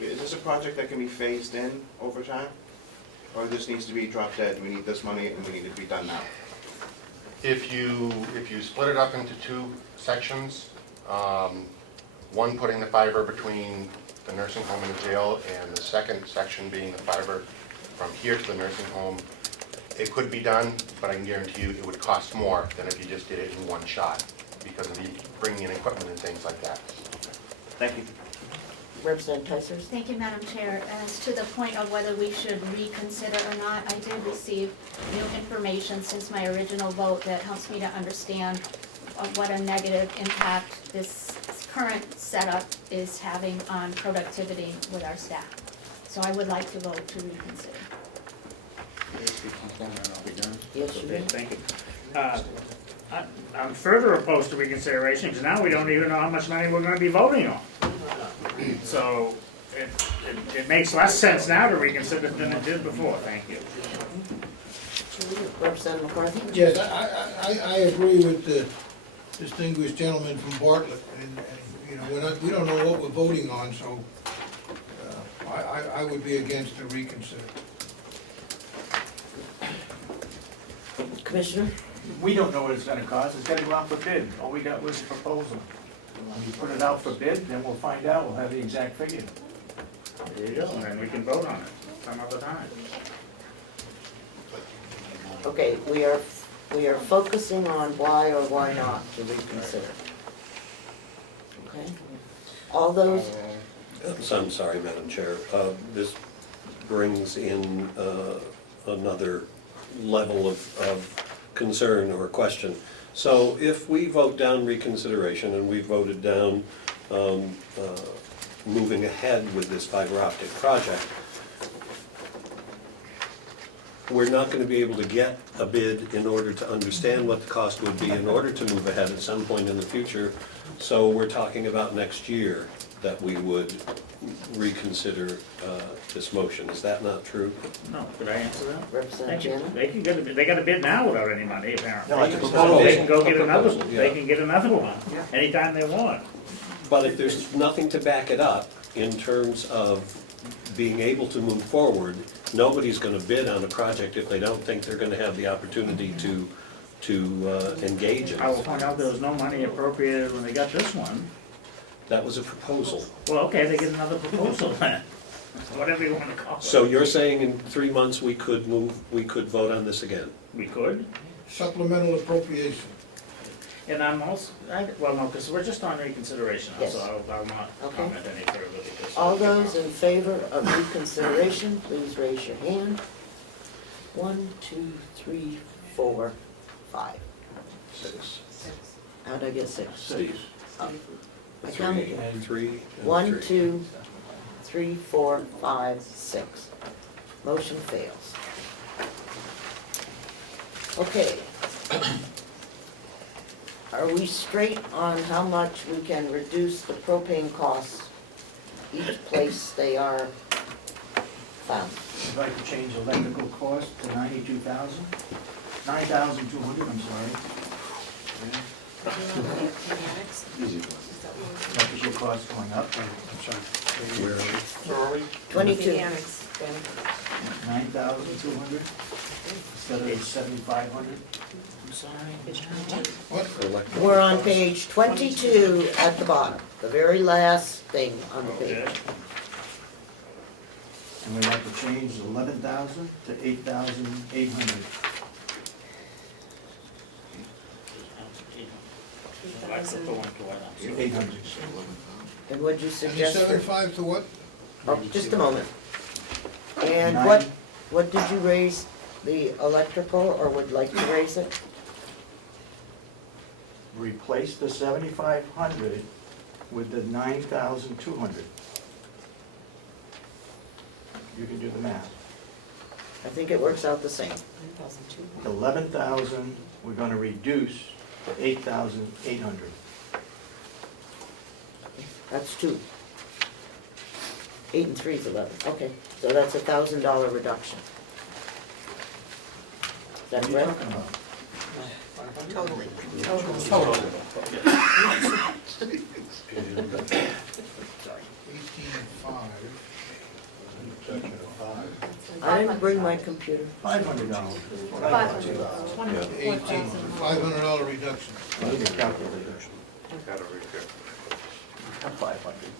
is this a project that can be phased in over time? Or this needs to be drop dead, we need this money and we need it to be done now? If you split it up into two sections, one putting the fiber between the nursing home and the jail, and the second section being the fiber from here to the nursing home, it could be done, but I can guarantee you it would cost more than if you just did it in one shot because of the bringing in equipment and things like that. Thank you. Representative Tyson? Thank you, Madam Chair. As to the point of whether we should reconsider or not, I did receive new information since my original vote that helps me to understand what a negative impact this current setup is having on productivity with our staff. So I would like to vote to reconsider. Yes, you may. Thank you. I'm further opposed to reconsideration, because now we don't even know how much money we're gonna be voting on. So, it makes less sense now to reconsider than it did before, thank you. Representative McCarthy? Yes, I agree with the distinguished gentleman from Bartlett, and you know, we don't know what we're voting on, so I would be against a reconsider. Commissioner? We don't know what it's gonna cost, it's gotta go out for bid, all we got was a proposal. When you put it out for bid, then we'll find out, we'll have the exact figure. There you go, and then we can vote on it some other time. Okay, we are focusing on why or why not to reconsider. Okay? All those, So I'm sorry, Madam Chair. This brings in another level of concern or question. So if we vote down reconsideration and we voted down moving ahead with this fiber optic project, we're not going to be able to get a bid in order to understand what the cost would be in order to move ahead at some point in the future. So we're talking about next year that we would reconsider this motion. Is that not true? No, could I answer that? Representative They can get a bid, they got a bid now without any money apparently. No, it's a So proposal. they can go get A another, proposal, they yeah. can get another one, anytime they want. But if there's nothing to back it up in terms of being able to move forward, nobody's going to bid on a project if they don't think they're going to have the opportunity to engage in I will it. point out there was no money appropriated when they got this one. That was a proposal. Well, okay, they get another proposal then, whatever you wanna call it. So you're saying in 3 months we could vote on this again? We could, Supplemental appropriation. and I'm also, well, no, because we're just on reconsideration now, Yes. so I'll not Okay. comment any further because. all those in favor of reconsideration, please raise your hand. 1, 2, 3, 4, 5. 6. How'd I get 6? Steve? I counted. 3 and 1, 3. 2, 3, 4, 5, 6. Motion fails. Okay. Are we straight on how much we can reduce the propane costs each place they are found? I'd like to change electrical cost to 92,000, 9,200, I'm sorry. Electrical cost going up, I'm sorry. Where are we? Where are we? 22. 9,200 instead of 7,500. I'm sorry. What? We're on page 22 at the bottom, the very last thing on the page. Okay. And we'd like to change 11,000 to 8,800. That's the one to what? 800. And what'd you And the suggest for? 7.5 to what? Oh, just a moment. And Nine. what did you raise the electrical, or would like to raise it? Replace the 7,500 with the 9,200. You can do the math. I think it works out the same. 11,000, we're gonna reduce to 8,800. That's 2. 8 and 3 is 11. Okay, so that's $1,000 reduction. Is that What are you correct? talking about? Totally. Total. 18.5. I didn't bring my computer. $500. $500 reduction. I need a calculator. Got it right there. 500.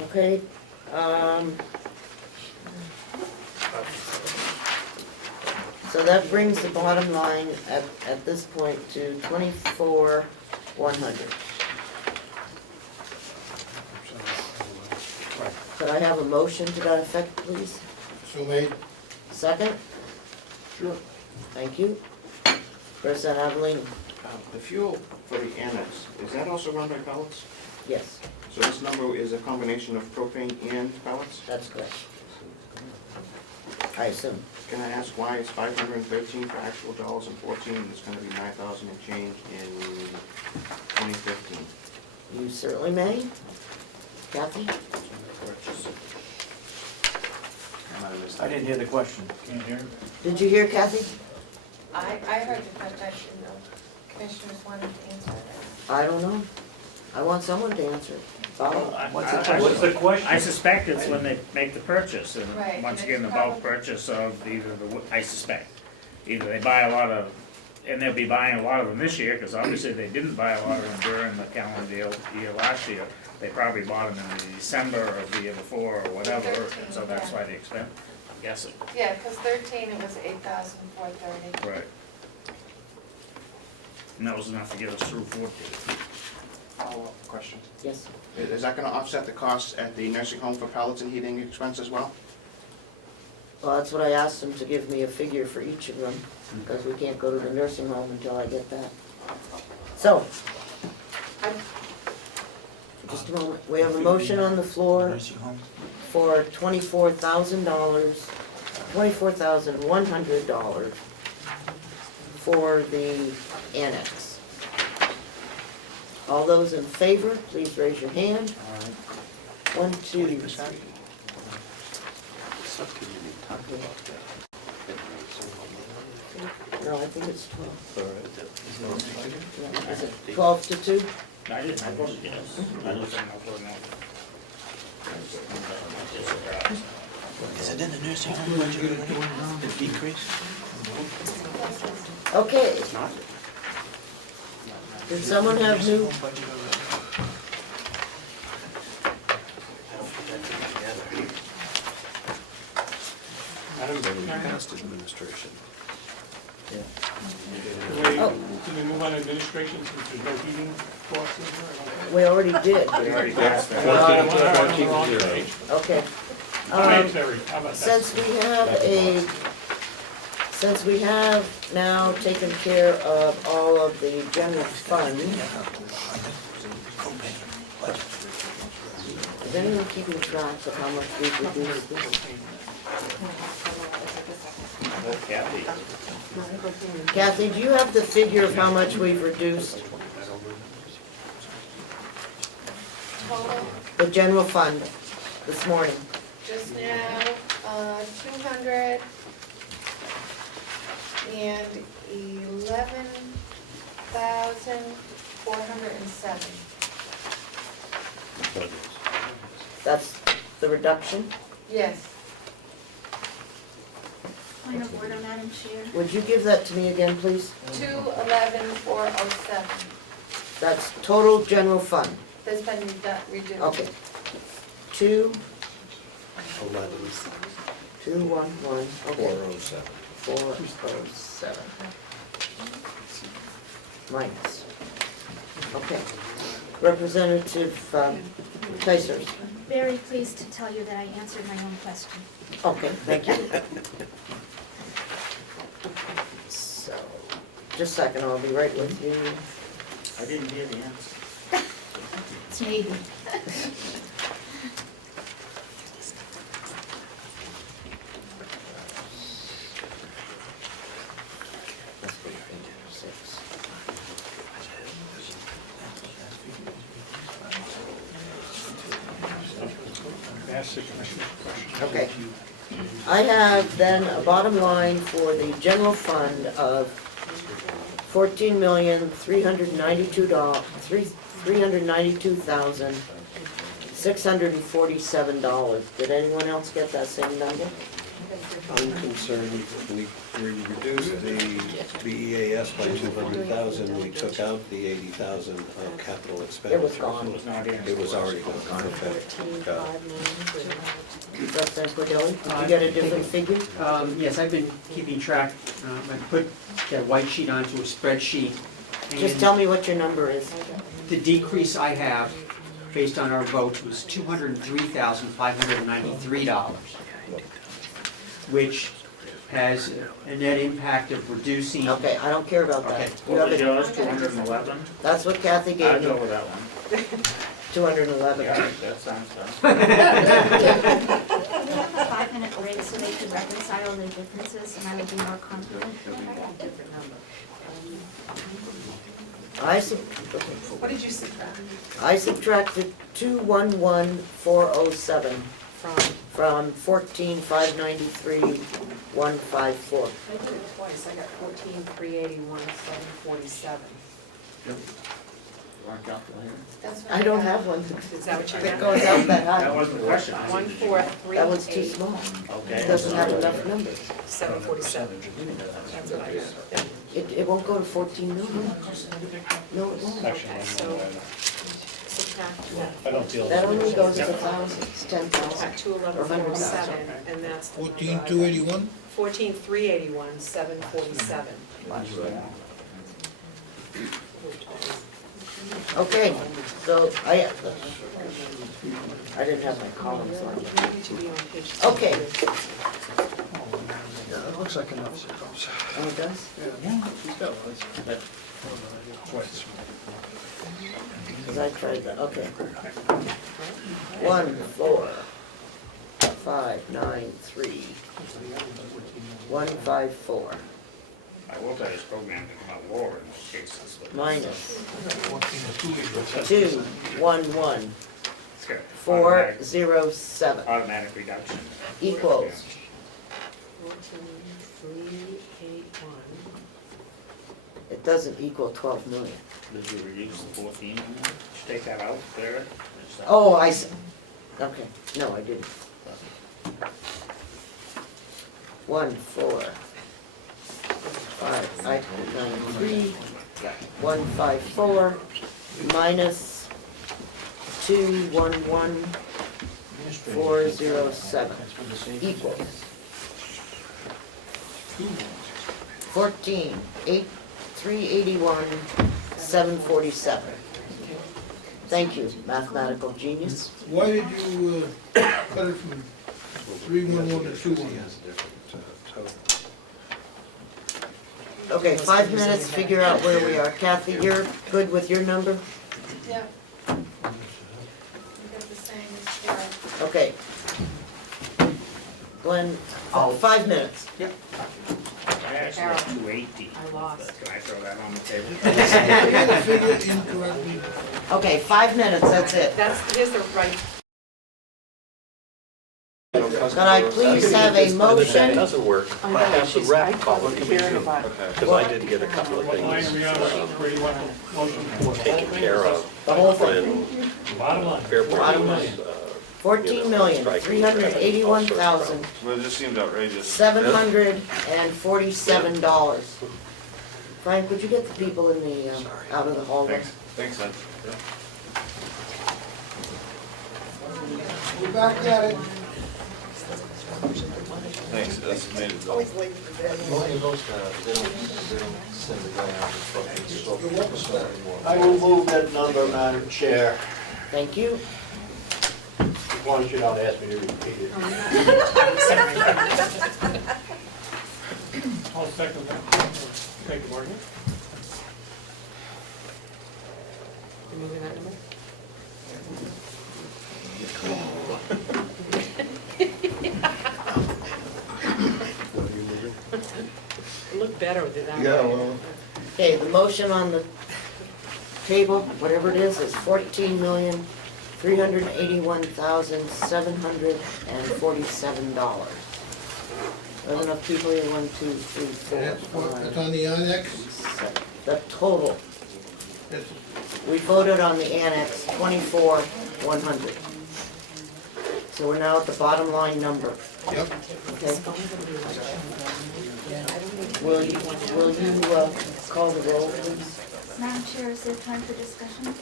Okay, so that brings the bottom line at this point to 24,100. Could I have a motion to that effect, please? So made. Second? Sure. Thank you. President Avelino? The fuel for the annex, is that also run by pellets? Yes, So this number is a combination of propane and pellets? that's correct. I assume. Can I ask why it's 513 for actual dollars and 14, and it's gonna be 9,000 and change in 2015? You certainly may. Kathy? I didn't hear the question. Can't hear? Did you hear Kathy? I heard the question, I didn't know. Commissioners wanted to answer that. I don't know. I want someone to answer it. Bob? What's the question? I suspect it's when they make the purchase, Right, and once and again, the it's bulk probably- purchase of either I suspect, either they buy a lot of, and they'll be buying a lot of them this year, because obviously they didn't buy a lot of them during the calendar year last year. They probably bought them in December of the year before or whatever, and so that's why the expense, I'm guessing. Yeah, because 13, it was 8,430. Right. And that was enough to get us through 14. Follow-up question. Yes. Is that gonna offset the costs at the nursing home for pellets and heating expense as well? Well, that's what I asked them to give me a figure for each of them, because we can't go to the nursing home until I get that. So, just a moment, we have a motion on the floor for $24,100 for the annex. All those in favor, please raise your hand. 1, 2, 3. No, I think it's 12. Yeah, is it 12 to 2? I didn't, I voted yes. I don't think I'll vote no. Is it in the nursing home budget already? The decrease? Okay. Did someone have new? Past administration. Can we move on to administration since there's no heating costs in here? We already did. We already passed that. I'm on the wrong page. Okay. Dietary, how about that? Since we have now taken care of all of the general fund, is anyone keeping track of how much we've reduced this? Kathy. Kathy, do you have the figure of how much we've reduced Total, the general fund this morning? just now, 211,407. That's the reduction? Yes. Point of order, Madam Chair. Would you give that to me again, please? 211,407. That's total general fund. That's been reduced. Okay. 2, 11, 211, okay. 407. 407. Minus. Okay. Representative Kaiser. Very pleased to tell you that I answered my own question. Okay, thank you. So, just a second, I'll be right with you. I didn't hear the answer. It's maybe. Ask the commissioner a question. Okay. I have then a bottom line for the general fund of $14,392,647. Did anyone else get that same number? I'm concerned, we reduced the EAS by 200,000, we took out the 80,000 of capital expenditure. It was gone. It was not in. It was already gone, okay. Got it. Representative Cordelli, did you get a different figure? Yes, I've been keeping track. I put that white sheet onto a spreadsheet. Just and tell me what your number is. The decrease I have, based on our vote, was $203,593, which has a net impact of reducing. Okay, I don't care about that. Okay. You What have was it- yours, 211? That's what Kathy gave I'd go me, with that one. 211. Yeah, that sounds better. 5-minute break so they can reconcile their differences and I would be more confident. What did you subtract I subtracted 211,407 from 14,593,154. I did it twice, I got 14,381,747. That's what I don't have one Is that what you that got? goes out that high. That wasn't the question. 14388. That one's too small. Okay. It doesn't have enough numbers. 747. That's what I got. It won't go to 14 million. No, it won't. Okay, so subtract I don't feel. That only goes to thousands, 10,000. at 211,407, and that's the number I got. 14,281? 14,381,747. Okay, so I didn't have my columns on. You need to be on page 2. Okay. Yeah, it looks like enough zeros. Oh, it does? Yeah, she's got one. Twice. Because I tried that, okay. 1, 4, 5, 9, 3, 1, 5, 4. I will tell you, this program can come out lower in most cases. but- Minus 2, 1, 1, It's good. 4, 0, 7 Automatic reduction. equals 14,381. it doesn't equal 12 million. Did you reduce the 14? Did you take that out there? Oh, I see. Okay, no, I didn't. 1, 4, 5, 9, 3, 1, 5, 4, minus 2, 1, 1, 4, 0, 7 equals 14, 8, 381, 747. Thank you, mathematical genius. Why did you cut it from 311 to 211? Okay, 5 minutes, figure out where we are. Kathy, you're good with your number? Yeah. We got the same as here. Okay. Glenn, 5 minutes. Yep. I asked for 280. I lost. Can I throw that on the table? Figure incorrectly. Okay, 5 minutes, that's it. Here's the right. Could I please have a motion? Doesn't work. I have the rep Because I did get a couple of Line things we are, where you want the motion for? taken care of. The whole thing. When Bottom line. Fairport Bottom was, line. 14,381,747. Well, it just seems outrageous. Frank, would you get the people in the, out of the hallway? Thanks, son. We're back at it. Thanks, that's made it. Most of those guys, they don't send the guy out to fucking stop anymore. I will move that number, Madam Chair, Thank you. as long as you don't ask me to repeat it. I'll second that. Thank you, Marty. You moving that number? It looked better with it that way. Yeah, well, Okay, the motion on the table, whatever it is 14,381,747. There's enough people here, 1, 2, 3, 4, That's what, 5, that's on the annex? 7. The total, That's, we voted on the annex, 24,100. So we're now at the bottom line number, yep. okay? Will you call the roll, please? Madam Chair, is there time for discussion?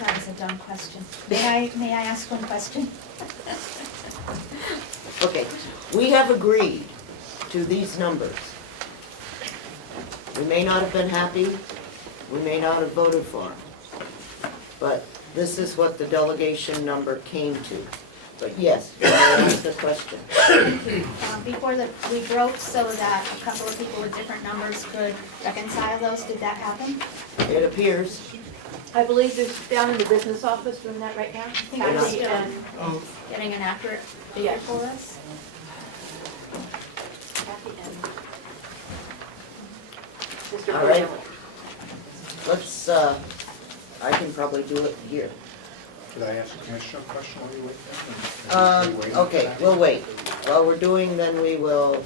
That was a dumb question. May I ask one question? Okay, we have agreed to these numbers. We may not have been happy, we may not have voted for them, but this is what the delegation number came to. But yes, you may ask the question. Before we broke so that a couple of people with different numbers could reconcile those, did that happen? It appears, I believe it's down in the business office, doing that right now. I think we're still Oh, getting an accurate figure for us. At the end. Mr. all right. President. Let's, I can probably do it here. Could I ask a commissioner a question while you wait there? Okay, we'll wait. While we're doing, then we will,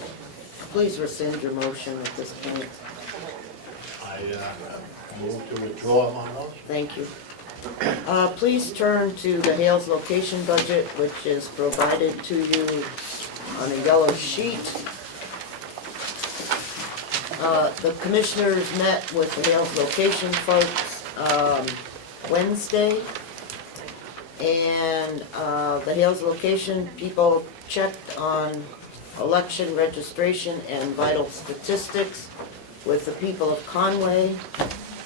please rescind your motion at this point. I move to withdraw my motion. Thank you. Please turn to the Hales location budget, which is provided to you on a yellow sheet. The commissioners met with the Hales location folks Wednesday. And the Hales location people checked on election registration and vital statistics with the people of Conway,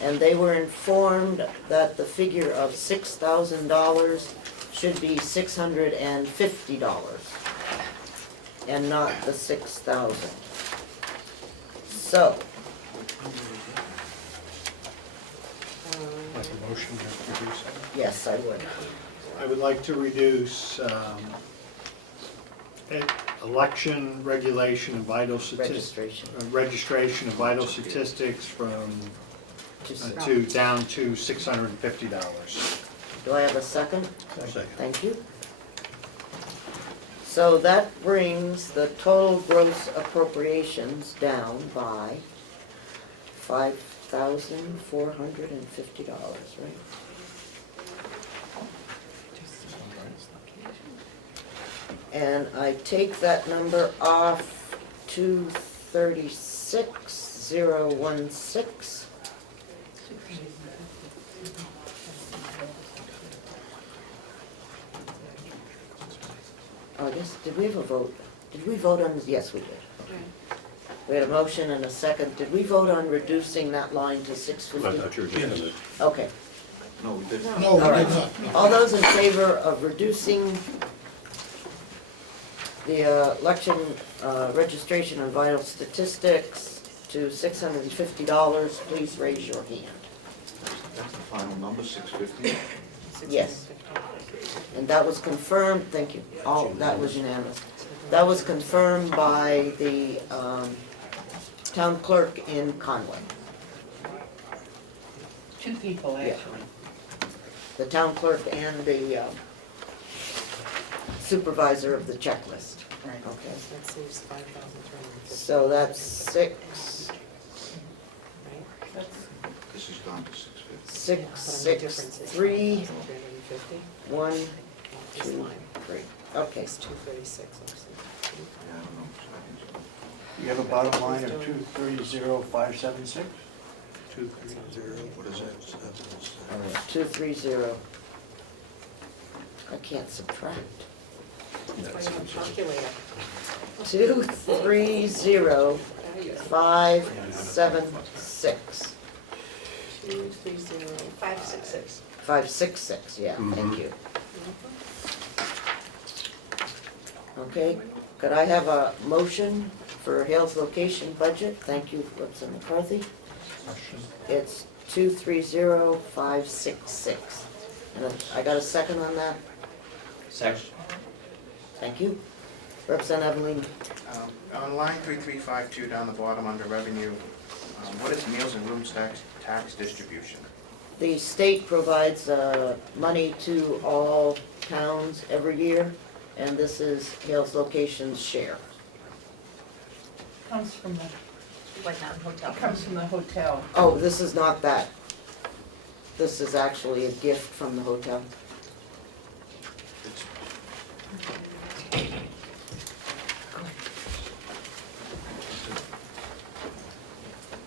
and they were informed that the figure of $6,000 should be $650 and not the 6,000. So, Like a motion to reduce it? yes, I would. I would like to reduce election regulation and vital statistics. Registration of vital statistics from, down to $650. Do I have a second? Second. Thank you. So that brings the total gross appropriations down by $5,450, right? And I take that number off 236,016. Oh, I guess, did we have a vote? Did we vote on this? Yes, we did. We had a motion and a second. Did we vote on reducing that line to 650? I thought you were just gonna. Okay. No, we didn't. no, we All right. did not. All those in favor of reducing the election registration and vital statistics to $650, please raise your hand. That's the final number, 650? Yes. And that was confirmed, thank you, that was unanimous. That was confirmed by the town clerk in Conway. Two people, Yeah. actually. The town clerk and the supervisor of the checklist. Right. Okay, That saves 5,350. so that's 6, This is down to 650. 663, 1, 2, 3. Okay. It's 236 also. Yeah, I don't know. You have a bottom line of 230,576? 230. What is that? All right, 230. I can't subtract. That's why you have a calculator. 230,576. 566. 566, yeah, thank you. Okay, could I have a motion for Hale's location budget? Thank you, Representative McCarthy. It's 230,566. And I got a second on that? Second. Thank you. Representative Evelyn, On line 3352 down the bottom under revenue, what is meals and rooms tax distribution? the state provides money to all towns every year, and this is Hale's location's share. Comes from the, White Mountain Hotel. comes from the hotel. Oh, this is not that. This is actually a gift from the hotel.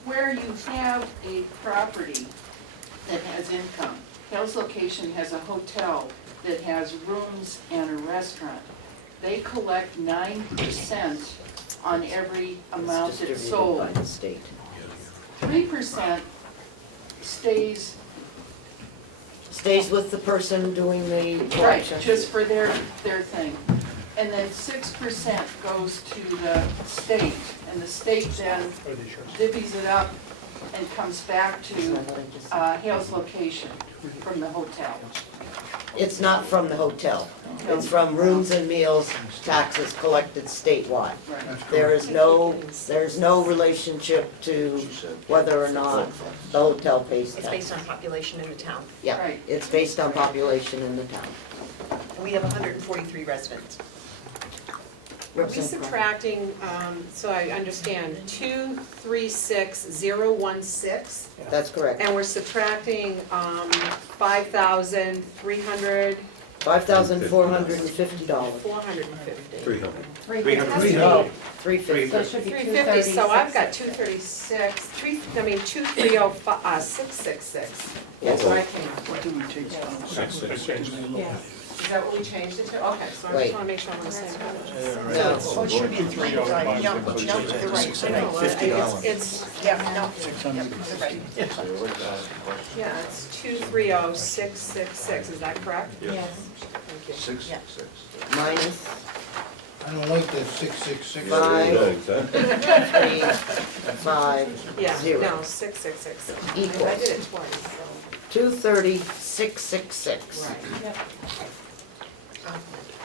Where you have a property that has income, Hale's location has a hotel that has rooms and a restaurant. They collect 9% on every amount It's that's distributed sold. by the state. 3% stays, Stays with the person doing the right, collection. just for their thing. And then 6% goes to the state, and the state then divvies it up and comes back to Hale's location from the hotel. It's not from the hotel. It's from rooms and meals taxes collected statewide. Right. There's no relationship to whether or not the hotel pays It's tax. based on population in the town. Yeah, Right. it's based on population in the town. We have 143 residents. We're Representative Crawford. subtracting, so I understand, 236,016, That's correct. and we're subtracting 5,300, $5,450. 450. 300. 300. Oh, 350. So it should be 350, so I've got 236. 236,666. Yes. That's what I came up What with. do we take down? Yes. Is that what we changed it to? Okay, so I Wait. just want to make sure I'm on the same page. No. Oh, it should be $3. No, you're right. I know, it's, yeah, no, $600. you're right. Yeah, it's 230,666, is that correct? Yes. Thank you. 666. Minus I don't like that 666. Five. Yeah, exactly. 3, 5, Yeah, 0. no, 666. Equals. I did it twice, so. 230,666. Right. Yep.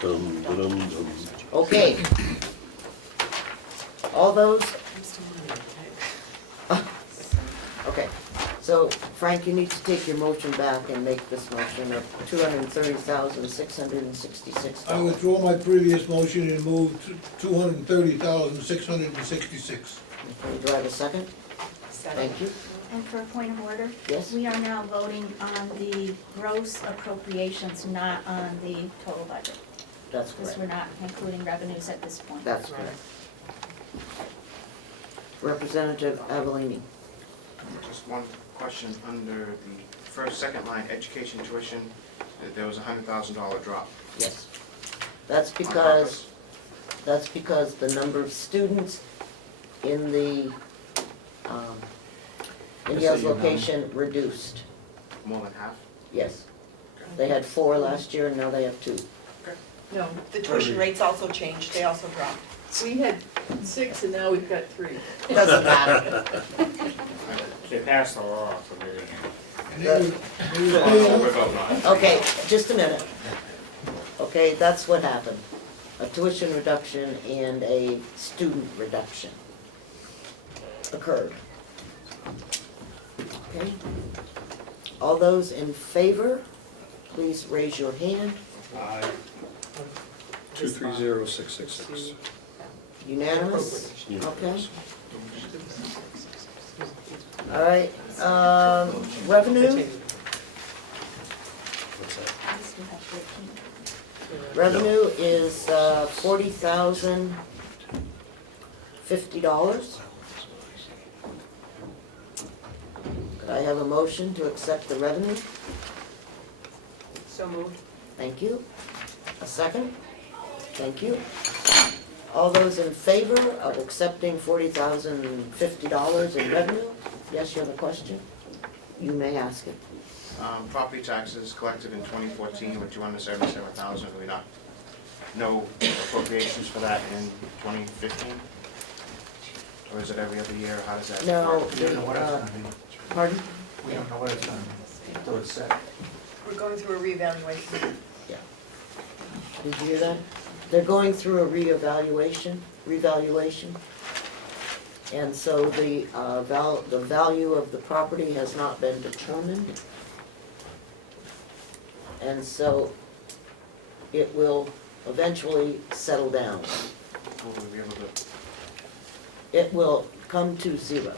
Dum, dum, dum. Okay. All those, I'm still on it, okay. So Frank, you need to take your motion back and make this motion of $230,666. I withdraw my previous motion and move to 230,666. Do I have a second? okay. Thank you. And for a point of order, Yes? we are now voting on the gross appropriations, not on the total budget. That's Because correct. we're not including revenues at this point. That's correct. Representative Avellini. Just one question under the second line, education tuition, there was a $100,000 drop. Yes. That's On because the number of students in the, in Yale's location reduced. More than half? Yes. They had 4 last year and now they have 2. No, The tuition rates also changed, they also dropped. we had 6 and now we've got 3. Doesn't matter. They passed the law for everything. And they were paying up. Okay, just a minute. Okay, that's what happened. A tuition reduction and a student reduction occurred. Okay? All those in favor, please raise your hand. 230,666. Unanimous? Unanimous. Okay. All right, revenue? Revenue is $40,050. Could I have a motion to accept the revenue? So moved. Thank you. A second? Thank you. All those in favor of accepting $40,050 in revenue? Yes, you have a question? You may ask it. Property taxes collected in 2014 were $277,000. We not, no appropriations for that in 2015? Or is it every other year? How does that No, work? We don't know what it's gonna be. Pardon? We don't know what it's gonna be until it's set. We're going through a reevaluation. Did you hear that? They're going through a revaluation, and so the value of the property has not been determined. And so it will eventually settle down. Will we be able to? It will come to zero.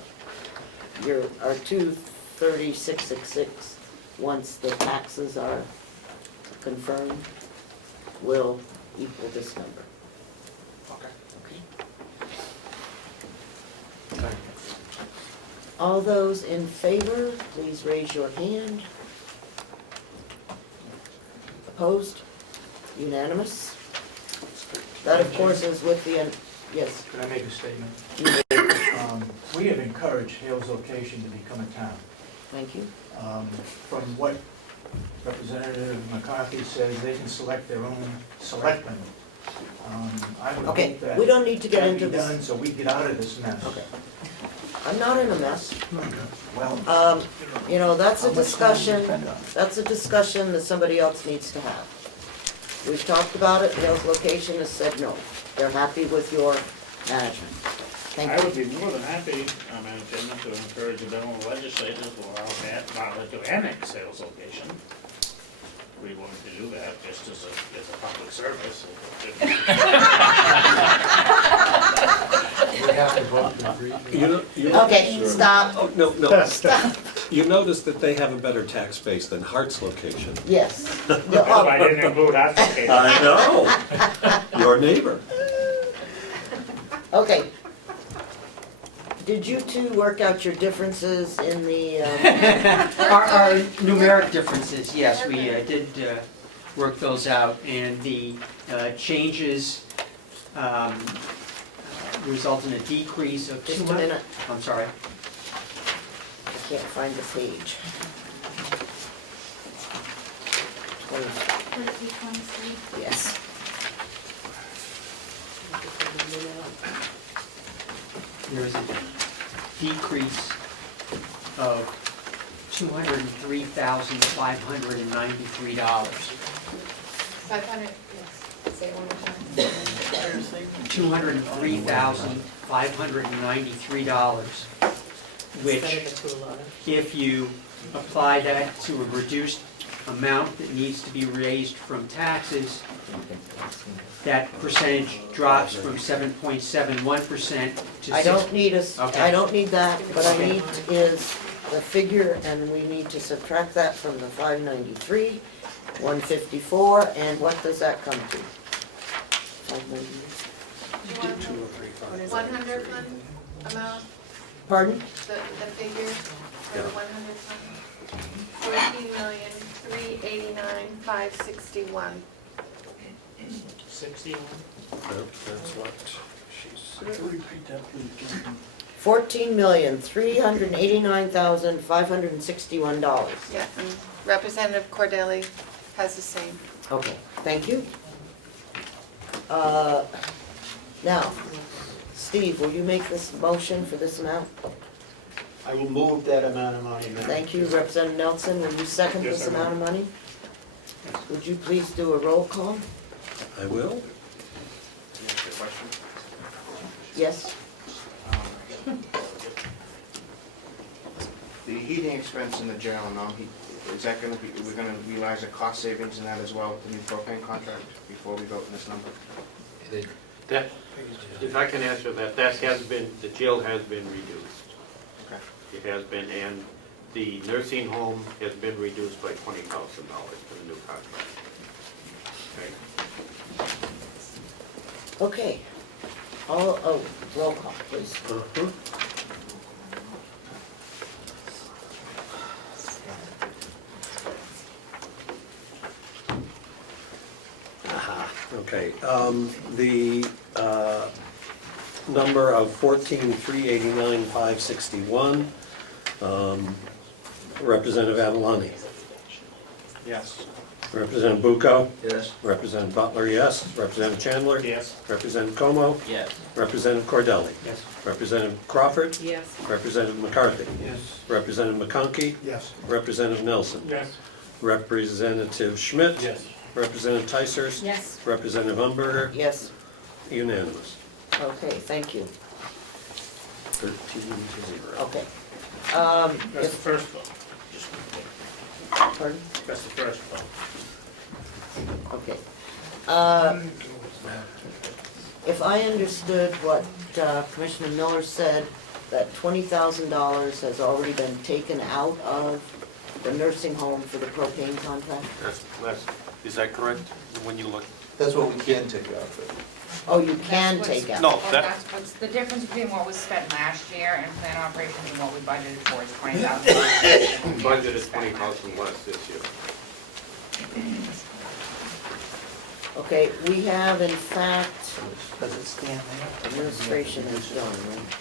Our 23666, once the taxes are confirmed, will equal this number. Okay. Okay. All those in favor, please raise your hand. Opposed? Unanimous? That, of course, is with the, yes. Could I make a statement? You may. We have encouraged Hales Location to become a town. Thank you. From what Representative McCarthy says, they can select their own selectmen. I would Okay, hope that we don't need to get that into be this. done so we get out of this mess. Okay. I'm not in a mess. Well, You know, that's a how much time do you discussion, spend on it? that's a discussion that somebody else needs to have. We've talked about it, Hales Location has said no. They're happy with your management. Thank I you. would be more than happy, Madam Chairman, to encourage the Belmont legislators to allow to annex sales location. We willing to do that, just as a public service. We have to vote to agree. Okay, stop. Oh, no. Stop. You notice that they have a better tax base than Hart's location. Yes. If I didn't include that location. I know. Your neighbor. Okay. Did you two work out your differences in the, Our numeric differences, yes, we did work those out, and the changes result in a decrease of just a minute, I'm sorry. I can't find the page. 20, Would it be 23? yes. There is a decrease of $203,593. 500, yes, say it one more time. $203,593, which, if you apply that to a reduced amount that needs to be raised from taxes, that percentage drops from 7.71% to I don't need Okay. I don't need that, what I need is the figure, and we need to subtract that from the 593, 154, and what does that come to? 593. 100 fund amount, Pardon? the figure for the 100 fund? 14,389,561. 61. That's what she's. $14,389,561. Yeah, and Representative Cordelli has the same. Okay, thank you. Now, Steve, will you make this motion for this amount? I will move that amount of money, Madam Thank you, Representative Nelson, will you second Yes, this I will. amount of money? Would you please do a roll call? I will. Can I ask you a question? Yes? The heating expense in the jail now, is that gonna be, we're gonna realize a cost savings in that as well, with the new propane contract, before we vote in this number? That, if I can answer that, that has been, the jail has been reduced. Okay. It has been, and the nursing home has been reduced by $20,000 for the new contract. Okay? Okay. Roll call, please. Aha. the number of 14,389,561, Representative Avaloni. Yes. Representative Bucco? Yes. Representative Butler, yes. Representative Chandler? Yes. Representative Comeau? Yes. Representative Cordelli? Yes. Representative Crawford? Yes. Representative McCarthy? Yes. Representative McConkey? Yes. Representative Nelson? Yes. Representative Schmidt? Yes. Representative Tysers? Yes. Representative Umberger? Yes, Unanimous. okay, thank you. 13 to 0. Okay. That's the first vote. Pardon? That's the first vote. Okay. If I understood what Commissioner Miller said, that $20,000 has already been taken out of the nursing home for the propane contract? Is that correct, when you look? That's what we can take out of it. Oh, you can take out? No, Well, that, that's what's the difference between what was spent last year and plan operations and what we budgeted for is $20,000. budget is 20,000 less this year. Okay, we have in fact, Does it stand there? administration is done, right?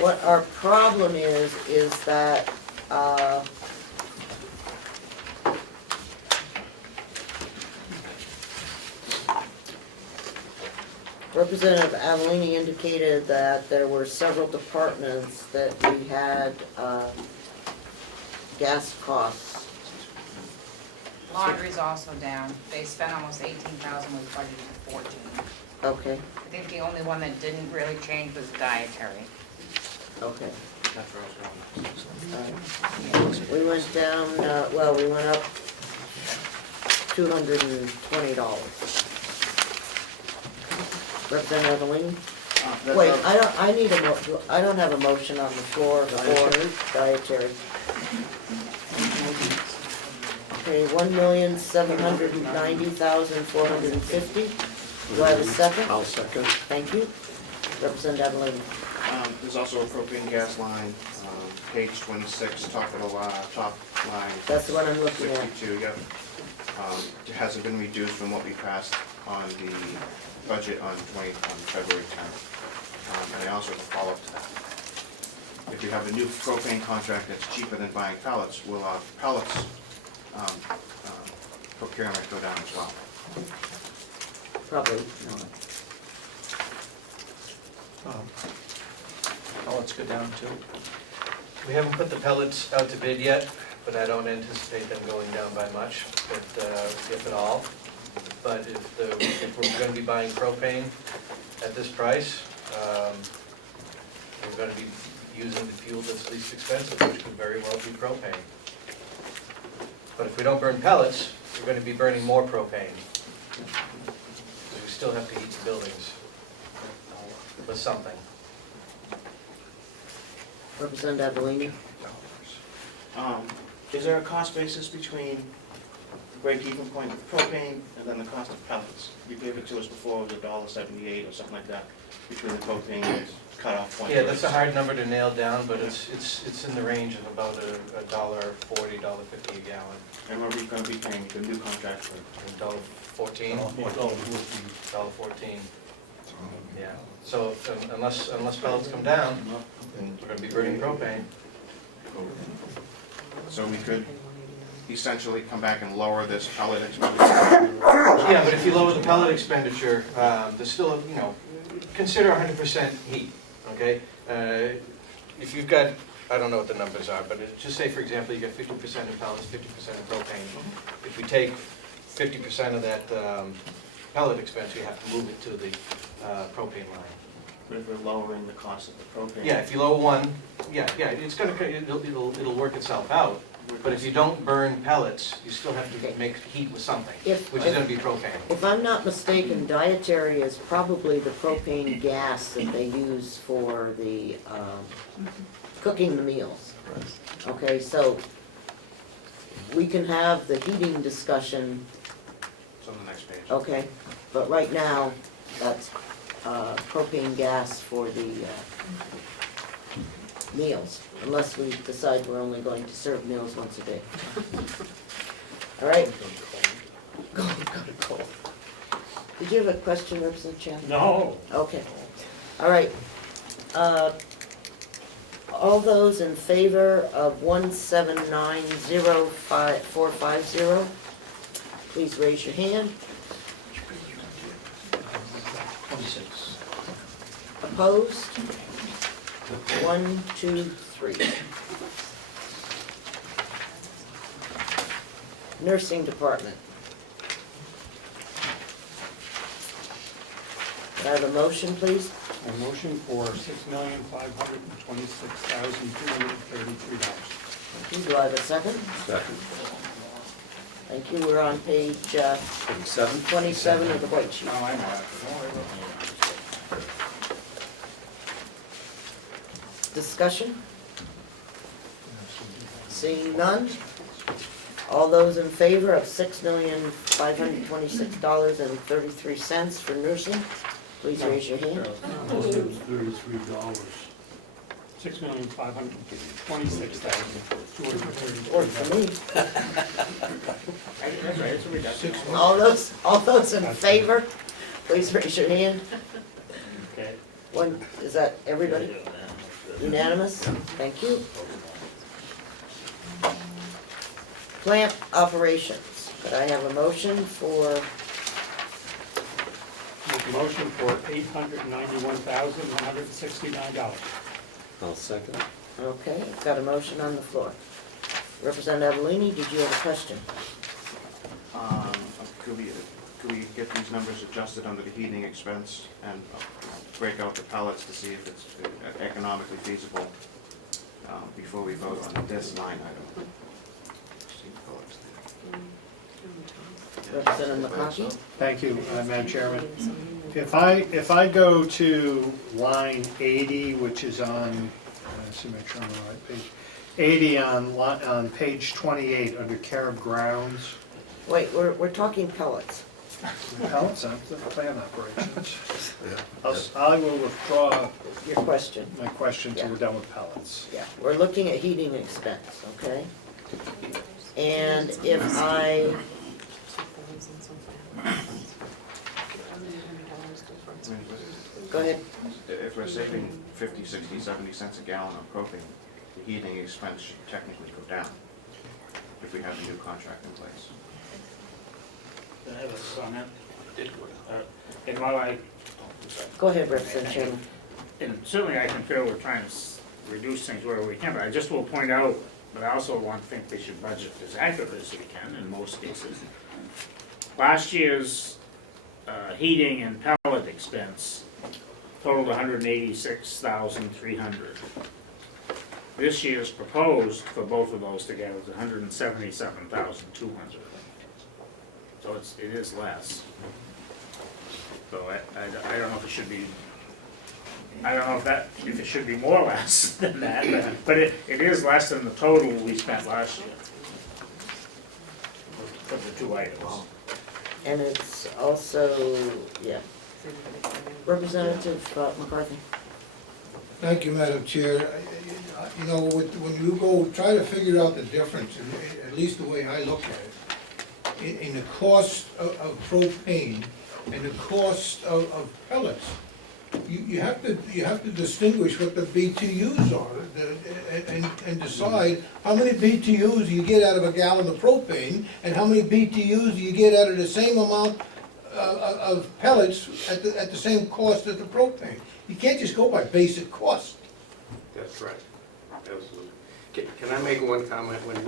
What our problem is that, Representative Avalini indicated that there were several departments that we had, gas costs. Laundry's also down. They spent almost $18,000, we budgeted $14,000. Okay, I think the only one that didn't really change was dietary. okay. That's where I was going. We went down, we went up $220. Representative Avalini? Wait, I don't have a motion on the floor for dietary. Okay, $1,790,450. Do I have a second? I'll second. Thank you. Representative Avalini. There's also a propane gas line, page 26, top line. That's the one I'm looking at. 62, yep. It hasn't been reduced from what we passed on the budget on February 10th. And I also have a follow-up to that. If you have a new propane contract that's cheaper than buying pellets, will our pellets procurement go down as well? Probably not. Pellets go down too. We haven't put the pellets out to bid yet, but I don't anticipate them going down by much, if at all. But if we're gonna be buying propane at this price, we're gonna be using the fuel that's least expensive, which could very well be propane. But if we don't burn pellets, we're gonna be burning more propane. So we still have to heat the buildings with something. Representative Avalini? Is there a cost basis between the break-even point of propane and then the cost of pellets? You gave it to us before, it was $1.78 or something like that, between the propane and cutoff point. Yeah, that's a hard number to nail down, but it's in the range of about $1.40, $1.50 a gallon. And what are we gonna be paying the new contract for? $1.14. $1.14. Yeah, so unless pellets come down, we're gonna be burning propane. So we could essentially come back and lower this pellet expenditure? Yeah, but if you lower the pellet expenditure, there's still, consider 100% heat, okay? If you've got, I don't know what the numbers are, but just say, for example, you get 50% in pellets, 50% in propane. If we take 50% of that pellet expense, you have to move it to the propane line. But if we're lowering the cost of the propane? Yeah, if you lower one, it's gonna, it'll work itself out. But if you don't burn pellets, you still have to make heat with something, which is gonna be propane. If I'm not mistaken, dietary is probably the propane gas that they use for the, cooking the meals. Okay, so we can have the heating discussion, It's on the next page. okay? But right now, that's propane gas for the meals, unless we decide we're only going to serve meals once a day. All right? Go to Cole. Did you have a question, Representative Chan? No. Okay. All right. All those in favor of 1790450, please raise your hand. 26. Opposed? 1, 2, 3. Nursing Department. Can I have a motion, please? A motion for $6,526,233. Thank you. Do I have a second? Second. Thank you. We're on page 27 of the white sheet. No, I know it. Discussion? Seeing none? All those in favor of $6,526.33 for nursing, please raise your hand. $33. $6,526,233. Work for me. That's right, it's a reduction. All those in favor, please raise your hand. Okay. One, is that everybody? Unanimous? Thank you. Plant operations. Could I have a motion for, Make a motion for $891,169. I'll second. okay, got a motion on the floor. Representative Avellini, did you have a question? Could we get these numbers adjusted under the heating expense and break out the pellets to see if it's economically feasible before we vote on this line item? Representative McConkey? Thank you, Madam Chairman. If I go to line 80, which is on, let's see, make sure I'm on the right page. 80 on page 28 under care of grounds. Wait, we're talking pellets. Pellets, the plant operations. I will withdraw Your question. my question till we're done with pellets. Yeah, we're looking at heating expense, okay? And if I, go ahead. If we're saving 50, 60, 70 cents a gallon on propane, the heating expense should technically go down if we have a new contract in place. I have a comment. And while Go ahead, Representative Chairman. and certainly I can feel we're trying to reduce things where we can, but I just will point out, but I also want to think we should budget as accurately as we can in most cases. Last year's heating and pellet expense totaled $186,300. This year's proposed for both of those together is $177,200. So it is less. So I don't know if it should be, I don't know if it should be more or less than that, but it is less than the total we spent last year for the two items. And it's also, yeah. Representative McCarthy. Thank you, Madam Chair. You know, when you go try to figure out the difference, at least the way I look at it, in the cost of propane and the cost of pellets, you have to distinguish what the BTUs are and decide how many BTUs you get out of a gallon of propane and how many BTUs you get out of the same amount of pellets at the same cost as the propane. You can't just go by basic cost. That's right, absolutely. Can I make one comment? When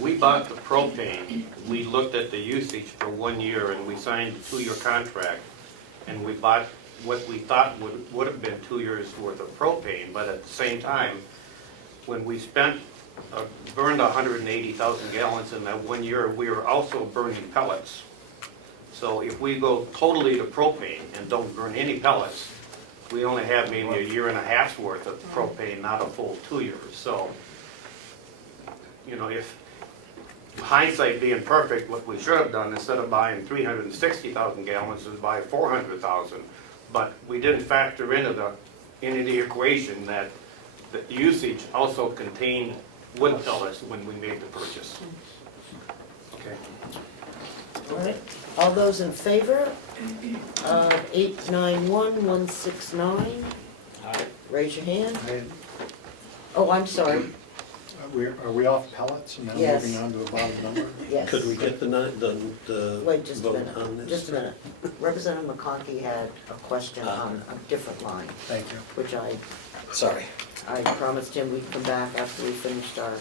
we bought the propane, we looked at the usage for 1 year and we signed a 2-year contract, and we bought what we thought would have been 2 years worth of propane, but at the same time, when we burned 180,000 gallons in that 1 year, we were also burning pellets. So if we go totally to propane and don't burn any pellets, we only have maybe a year and a half's worth of propane, not a full 2 years. So, you know, if hindsight being perfect, what we should have done, instead of buying 360,000 gallons, is buy 400,000. But we didn't factor into the equation that the usage also contained would tell us when we made the purchase. Okay. All right, all those in favor of 891-169, raise your hand. Oh, I'm sorry, Are we off pellets and now Yes. moving on to a bottom number? yes. Could we get the Wait just a vote minute, on this? just a minute. Representative McConkey had a question on a different line, Thank you. which Sorry. I promised him we'd come back after we finished our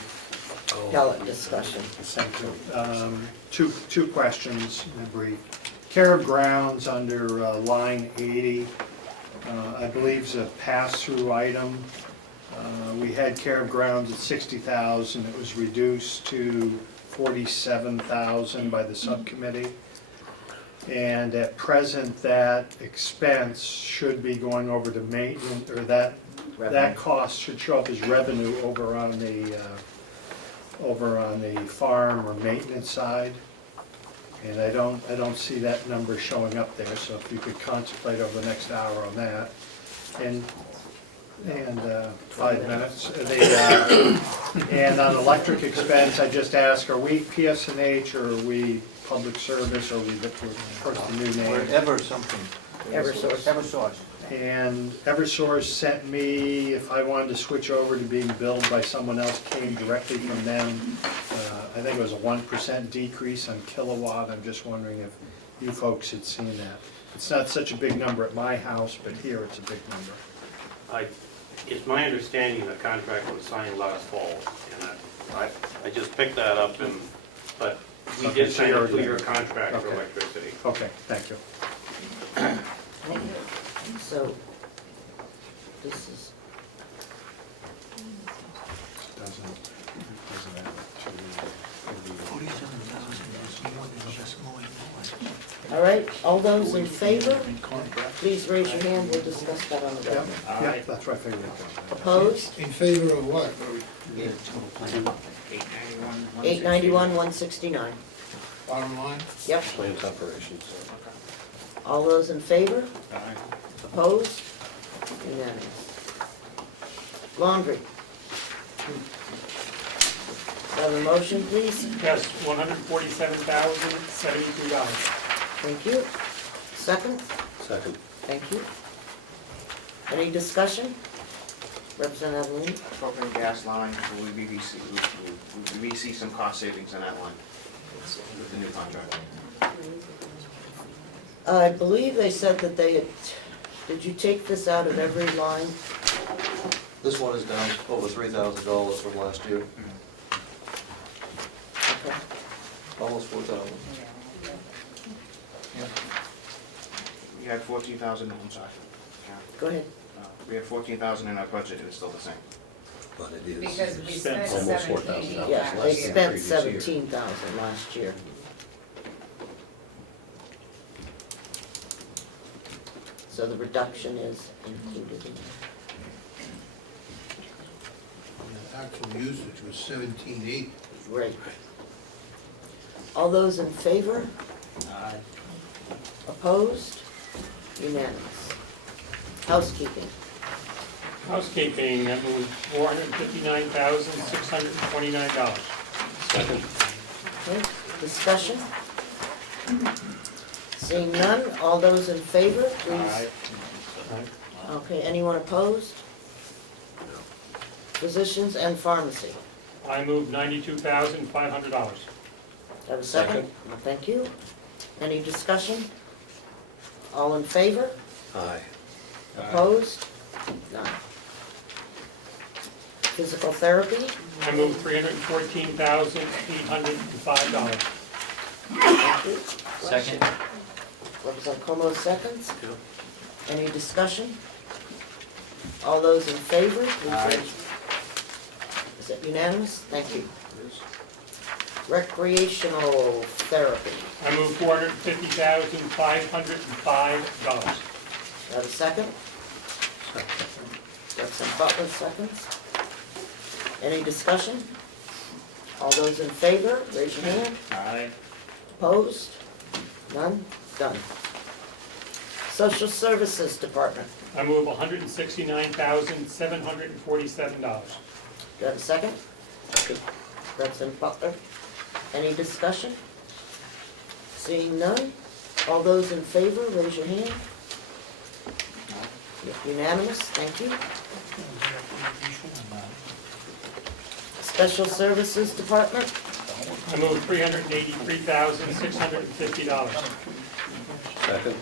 Oh. pellet discussion. Thank you. Two questions in brief. Care of grounds under line 80, I believe is a pass-through item. We had care of grounds at 60,000. It was reduced to 47,000 by the subcommittee. And at present, that expense should be going over to maintenance, or that cost should show up as revenue over on the farm or maintenance side. And I don't see that number showing up there, so if you could contemplate over the next hour on that. And 5 minutes. And on electric expense, I just ask, are we PSNH or are we public service, or are we the first the new name? Wherever something. Eversource. And Eversource sent me, if I wanted to switch over to being billed by someone else, came directly from them. I think it was a 1% decrease on kilowatt. I'm just wondering if you folks had seen that. It's not such a big number at my house, but here it's a big number. It's my understanding the contract was signed last fall, and I just picked that up, but we Okay, did so sign a you're- 2-year contract for Okay. electricity. Okay, thank you. So, this is, Doesn't add up to all right, all those in favor, please raise your hand, we'll discuss that on the Yeah, record. yeah, that's what I figured. Opposed? In favor of what? 891-169. Bottom line? Yep, Plant operations. all those in favor? Opposed? Unanimous. Laundry. Have a motion, please? Yes, $147,072. Thank you. Second? Second. Thank you. Any discussion? Representative Levine? Propane gas line, we see some cost savings on that line with the new contract. I believe they said that they had, did you take this out of every line? This one is down over $3,000 from last year, Okay. almost 4,000. We had 14,000, I'm sorry. Go ahead. We had 14,000 in our budget, and it's still the same. But it is. Because we spent Almost $17,000 $4,000 Yeah, they less than the spent previous year. 17,000 last year. So the reduction is included in Actual usage was 17.8. Right. All those in favor? Opposed? Unanimous. Housekeeping. Housekeeping, that moved $459,629. Second. Okay, discussion? Seeing none, all those in favor, please. Okay, anyone opposed? Physicians and pharmacy. I moved $92,500. Have a second? Thank you. Any discussion? All in favor? Aye. Opposed? None. Physical therapy? I moved $314,805. Thank you. Second. Representative Comeau seconds. Any discussion? All those in favor, please raise. Is it unanimous? Thank you. Recreational therapy. I moved $450,505. Have a second? Representative Butler seconds. Any discussion? All those in favor, raise your hand. Aye. Opposed? None? Done. Social Services Department. I move $169,747. Do you have a second? Representative Butler. Any discussion? Seeing none, all those in favor, raise your hand. Unanimous, thank you. Special Services Department. I move $383,650. Second.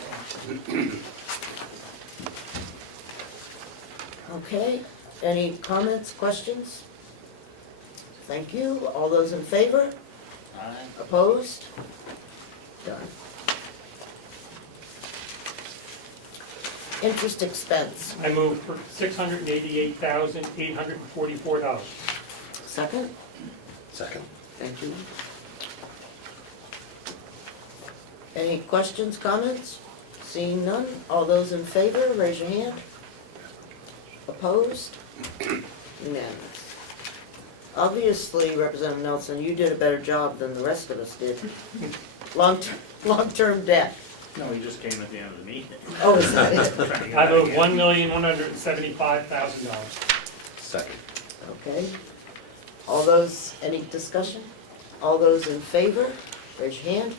Okay, any comments, questions? Thank you. All those in favor? Opposed? Done. Interest expense. I move for $688,844. Second? Second. Thank you. Any questions, comments? Seeing none, all those in favor, raise your hand. Opposed? Unanimous. Obviously, Representative Nelson, you did a better job than the rest of us did. Long-term debt. No, he just came at the end of the meeting. Oh, is that it? I move $1,175,000. Second. Okay. All those, any discussion? All those in favor, raise your hand.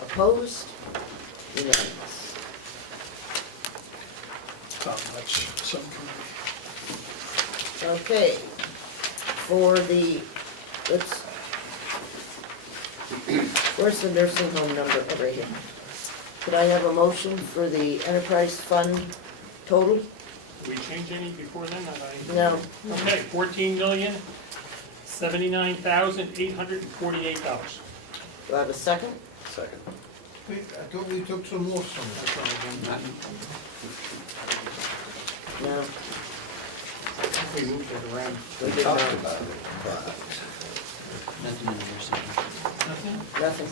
Opposed? Unanimous. Not much, subcommittee. Okay. For the, where's the nursing home number? Oh, right here. Could I have a motion for the enterprise fund total? Did we change any before then? No. Okay, $14,079,848. Do I have a second? Second. Wait, I thought we took some more somewhere. No. We moved it around. We did not. Nothing in the nursing home. Nothing.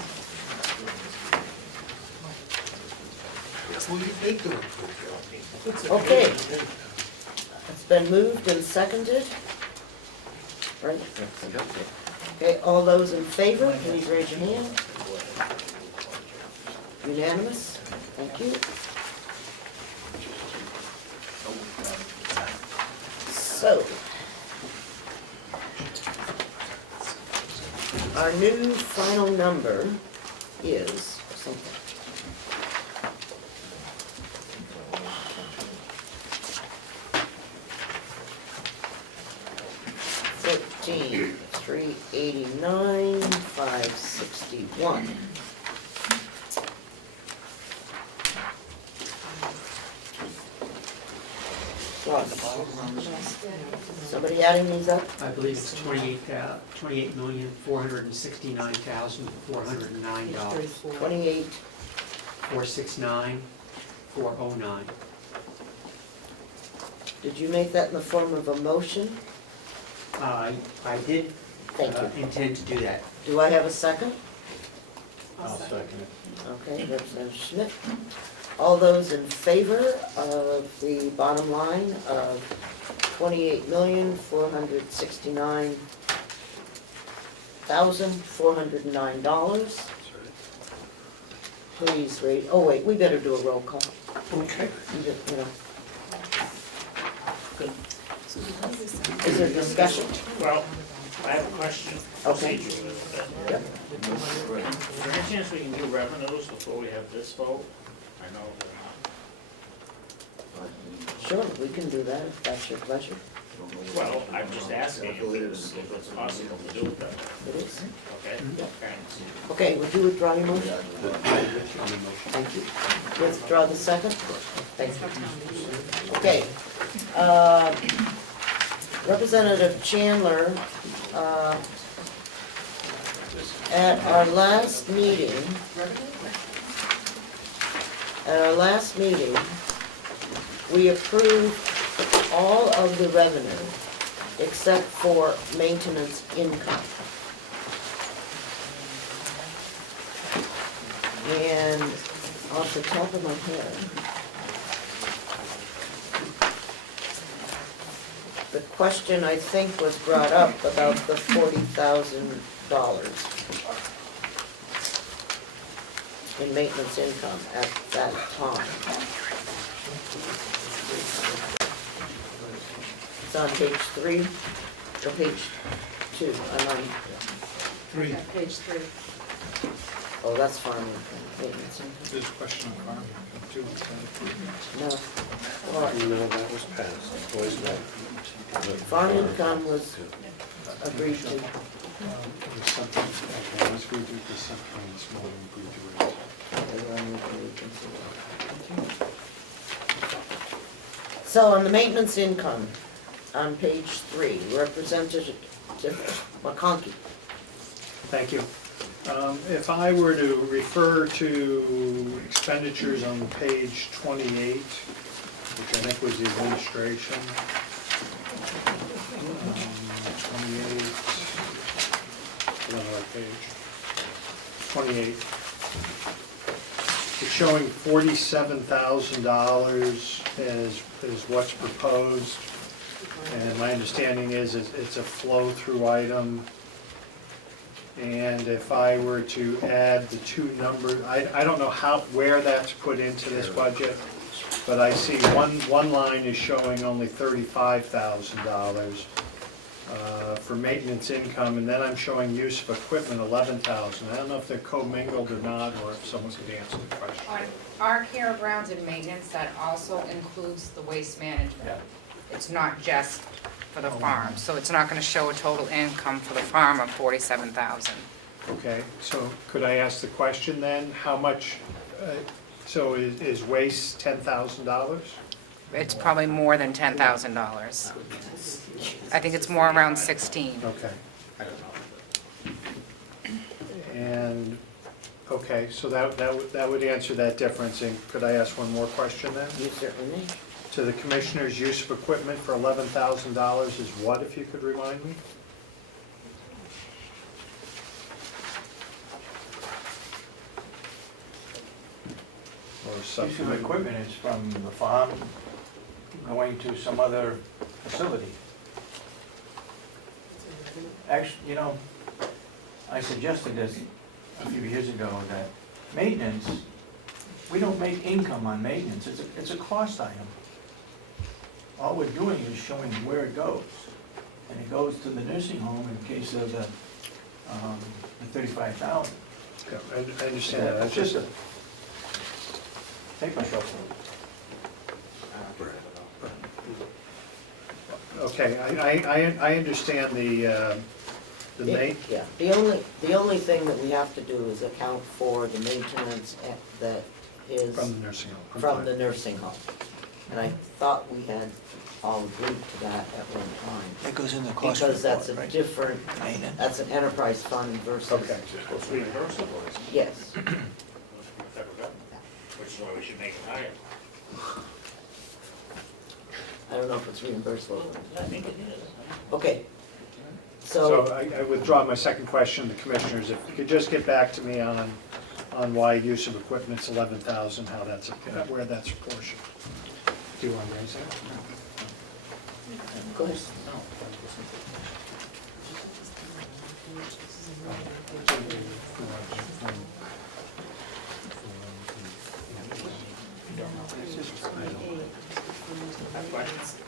Well, you did do it. Okay. It's been moved and seconded. Right? Okay, all those in favor, please raise your hand. Unanimous? Thank you. So, our new final number is something. $13,389,561. Plus, somebody adding these up? I believe it's $28,469,409. 28, 469,409. did you make that in the form of a motion? I did Thank you. intend to do that. Do I have a second? I'll second it. Okay, Representative Schmidt. All those in favor of the bottom line of $28,469,409, please raise, oh wait, we better do a roll call. Okay. You know. Is there discussion? Well, I have a question, Okay. procedure with that. Yep. Is there any chance we can do revenues before we have this vote? I know they're Sure, we can do that if that's your pleasure. not. Well, I'm just asking if it's possible to do it that way. It is. Okay? Thanks. Okay, would you withdraw your motion? Thank you. Withdraw the second? Thank you. Okay. Representative Chandler, at our last meeting, we approved all of the revenue except for maintenance income. And off the top of my head, the question I think was brought up about the $40,000. in maintenance income at that time. It's on page 3, or page 2, I'm on, Three. Yeah, page 3. oh, that's farm income, maintenance income. There's a question on farm too. No. Well, No, that was passed, was not. farm income was agreed to. Let's redo the subcommittee, small and So on the maintenance income, on page 3, Representative McConkey. Thank you. If I were to refer to expenditures on page 28, which I think was the administration, 28, on the right page, 28. It's showing $47,000 is what's proposed. And my understanding is it's a flow-through item. And if I were to add the two numbers, I don't know where that's put into this budget, but I see one line is showing only $35,000 for maintenance income, and then I'm showing use of equipment, $11,000. I don't know if they're commingled or not, or if someone could answer the question. On our care of grounds and maintenance, that also includes the waste management. It's not just for the farm, so it's not gonna show a total income for the farm of $47,000. Okay, so could I ask the question then, how much, so is waste $10,000? It's probably more than $10,000. I think it's more around 16. Okay. And, okay, so that would answer that difference, and could I ask one more question then? You certainly may. To the commissioner's use of equipment for $11,000 is what, if you could remind me? Or Use of subcommittee? equipment is from the farm going to some other facility. Actually, you know, I suggested this a few years ago, that maintenance, we don't make income on maintenance, it's a cost item. All we're doing is showing where it goes. And it goes to the nursing home in case of the 35,000. Yeah, I understand that. It's just a paper shuffle. Okay, I understand the main, Yeah, the only thing that we have to do is account for the maintenance that is from the nursing home. from the nursing home. And I thought we had all agreed to that at one time. That goes in the cost Because that's a report, right? different, Maintenance. that's an enterprise fund versus. Okay. Supposed to be reimbursable, Yes. which is why we should make it higher. I don't know if it's reimbursable. I think it is. Okay. So So, I withdraw my second question to the commissioners. If you could just get back to me on why use of equipment's 11,000, how that's, where that's apportioned. Do you want to raise that? go ahead.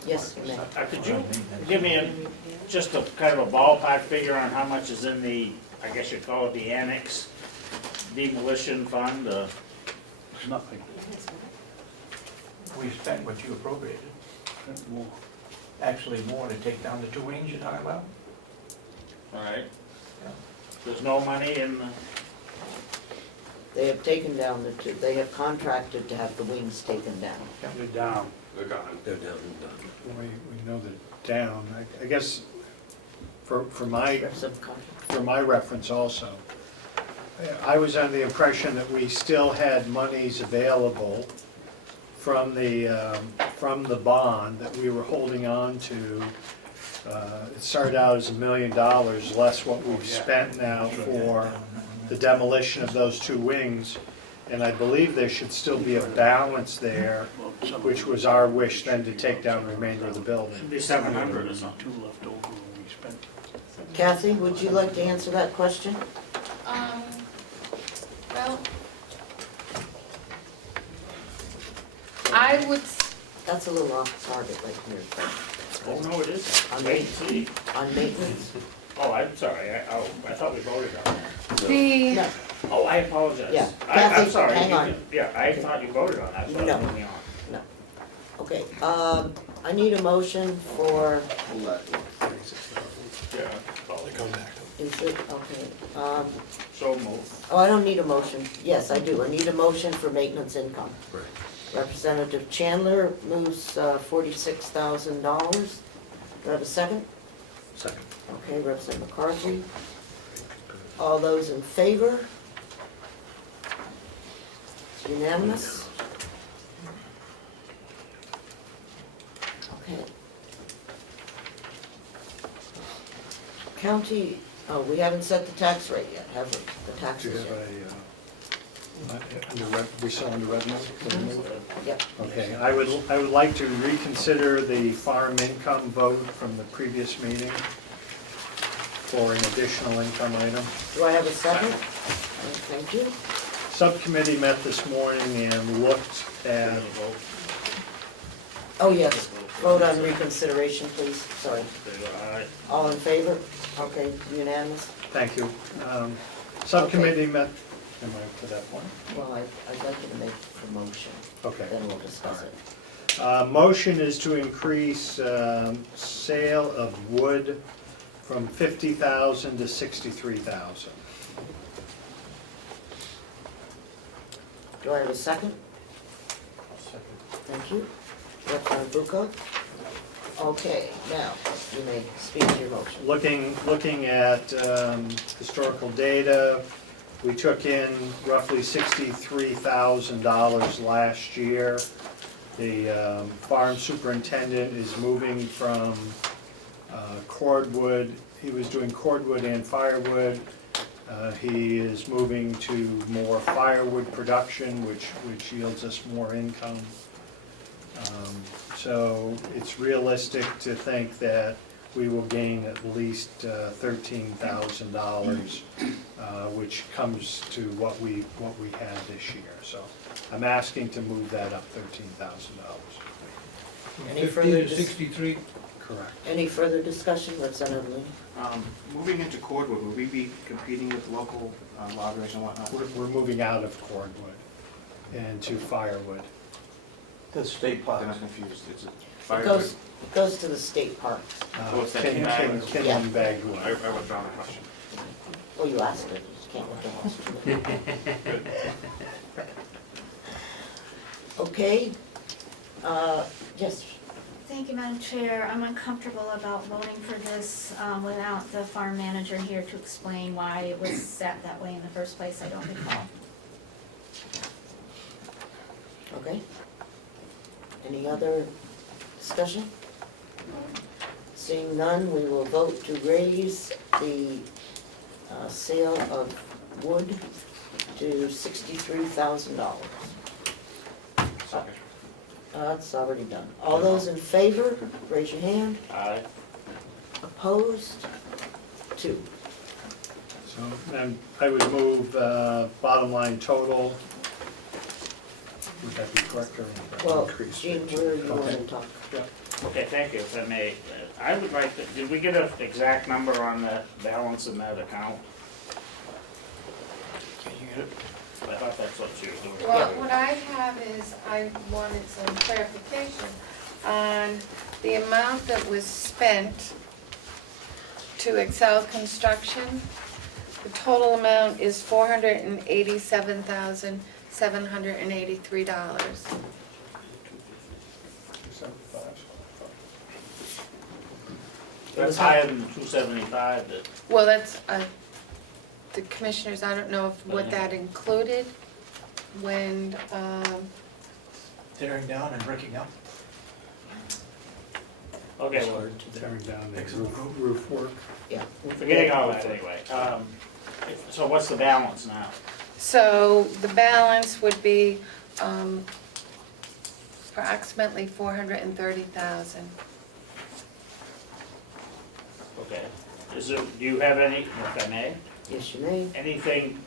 Yes, you may. Could you give me just a kind of a ballpark figure on how much is in the, I guess you'd call it the annex demolition fund? Nothing. We spent what you appropriated. More. Actually more to take down the two wings you're talking about. All right. There's no money in the, They have taken down the two, they have contracted to have the wings taken down. They're down. They're gone, they're down and done. We know they're down. I guess for my Subcontract. reference also, I was under the impression that we still had monies available from the bond that we were holding on to. It started out as $1 million, less what we've spent now for the demolition of those two wings. And I believe there should still be a balance there, which was our wish then to take down the remainder of the building. should be 700 or something. Two left over when we spent. Kathy, would you like to answer that question? Well, I would, That's a little off target right here. Oh, no, it isn't. On Wait and see. On maintenance? Oh, I'm sorry, I thought we voted on that. the, No, Oh, I apologize. Yeah. I'm Kathy, sorry. hang on. Yeah, I thought you voted on that, so No. I'm moving on. okay, I need a motion for, Yeah. Probably come back. is it, okay, So moved. oh, I don't need a motion. Yes, I do. I need a motion for maintenance income. Right. Representative Chandler moves $46,000. Do I have a second? Second. Okay, Representative McCarthy. All those in favor? It's unanimous. Okay. County, oh, we haven't set the tax rate yet, have we? The Do taxes you have yet? we still under revenue? Yep. Okay, I would like to reconsider the farm income vote from the previous meeting for an additional income item. Do I have a second? Thank you. Subcommittee met this morning and looked at, Oh, yes, vote on reconsideration, please, sorry. All in favor? Okay, unanimous? thank you. Subcommittee met, am I to that point? Well, I'd like you to make the motion, Okay. then we'll discuss it. Motion is to increase sale of wood from 50,000 to 63,000. Do I have a second? Thank you. Representative Bucco? Okay, now, you may speak to your motion. Looking at historical data, we took in roughly $63,000 last year. The farm superintendent is moving from cordwood, he was doing cordwood and firewood. He is moving to more firewood production, which yields us more income. So it's realistic to think that we will gain at least $13,000, which comes to what we had this year. So I'm asking to move that up $13,000. Any 50 further to 63? Correct. Any further discussion, Representative Lee? Moving into cordwood, will we be competing with local loggers and whatnot? We're moving out of cordwood and to firewood. The state I'm parks. not confused, it's a It firewood. goes to the state parks. Oh, it's that Kindling bagged wood. I withdraw my question. Well, you asked it, you just can't withdraw. Okay, yes, Thank you, Madam Chair. I'm uncomfortable about voting for this without the farm manager here to explain why it was set that way in the first place. I don't recall. okay. Any other discussion? Seeing none, we will vote to raise the sale of wood to $63,000. Second. That's already done. All those in favor, raise your hand. Aye. Opposed? 2. So, and I would move bottom line total. Would that be correct or incorrect? Well, Increase. Gene, where you want Okay. to talk? Okay, thank you, if I may. I would like to, did we get an exact number on the balance in that account? Can you get it? I thought that's what she was doing. well, what I have is, I wanted some clarification on the amount that was spent to Excel Construction. The total amount is $487,783. That's higher than the 275 that, Well, that's, the commissioners, I don't know if what that included when, Tearing down and breaking up. okay, well, Tearing down the roof work. Yeah. forgetting all that anyway. So what's the balance now? so the balance would be, approximately 430,000. Okay. Is there, do you have any, if I may, Yes, you may. anything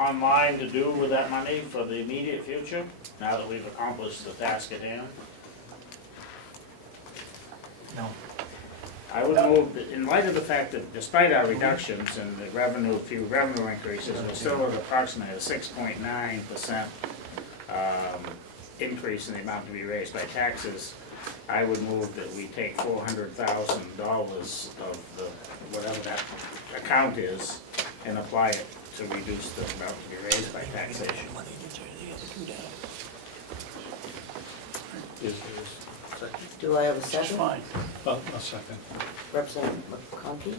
online to do with that money for the immediate future, now that we've accomplished the task at hand? No. I would move, that in light of the fact that despite our reductions and the revenue, few revenue increases, we're still at approximately a 6.9% increase in the amount to be raised by taxes. I would move that we take $400,000 of the, whatever that account is, and apply it to reduce the amount to be raised by taxation. Do I have a second? Fine. A second. Representative McConkey,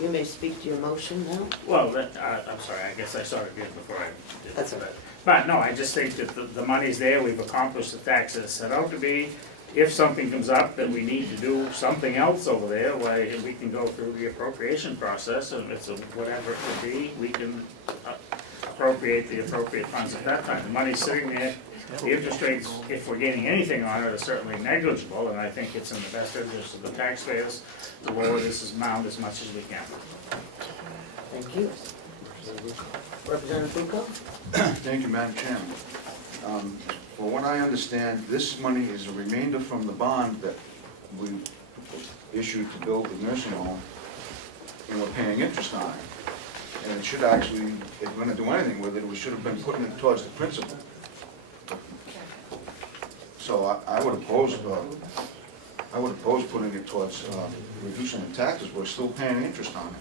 you may speak to your motion now. Well, I'm sorry, I guess I saw it again before I did That's that. all right. But no, I just think that the money's there, we've accomplished the taxes set out to be. If something comes up that we need to do something else over there, why, we can go through the appropriation process, and if it's whatever it could be, we can appropriate the appropriate funds at that time. The money's sitting there, the interest rates, if we're getting anything on it, are certainly negligible, and I think it's in the best interest of the taxpayers to lower this amount as much as we can. Thank you. Representative Bucco? Thank you, Madam Chairman. For what I understand, this money is a remainder from the bond that we issued to build the nursing home, and we're paying interest on it. And it should actually, if we're gonna do anything with it, we should have been putting it towards the principal. So I would oppose putting it towards reducing the taxes. We're still paying interest on it.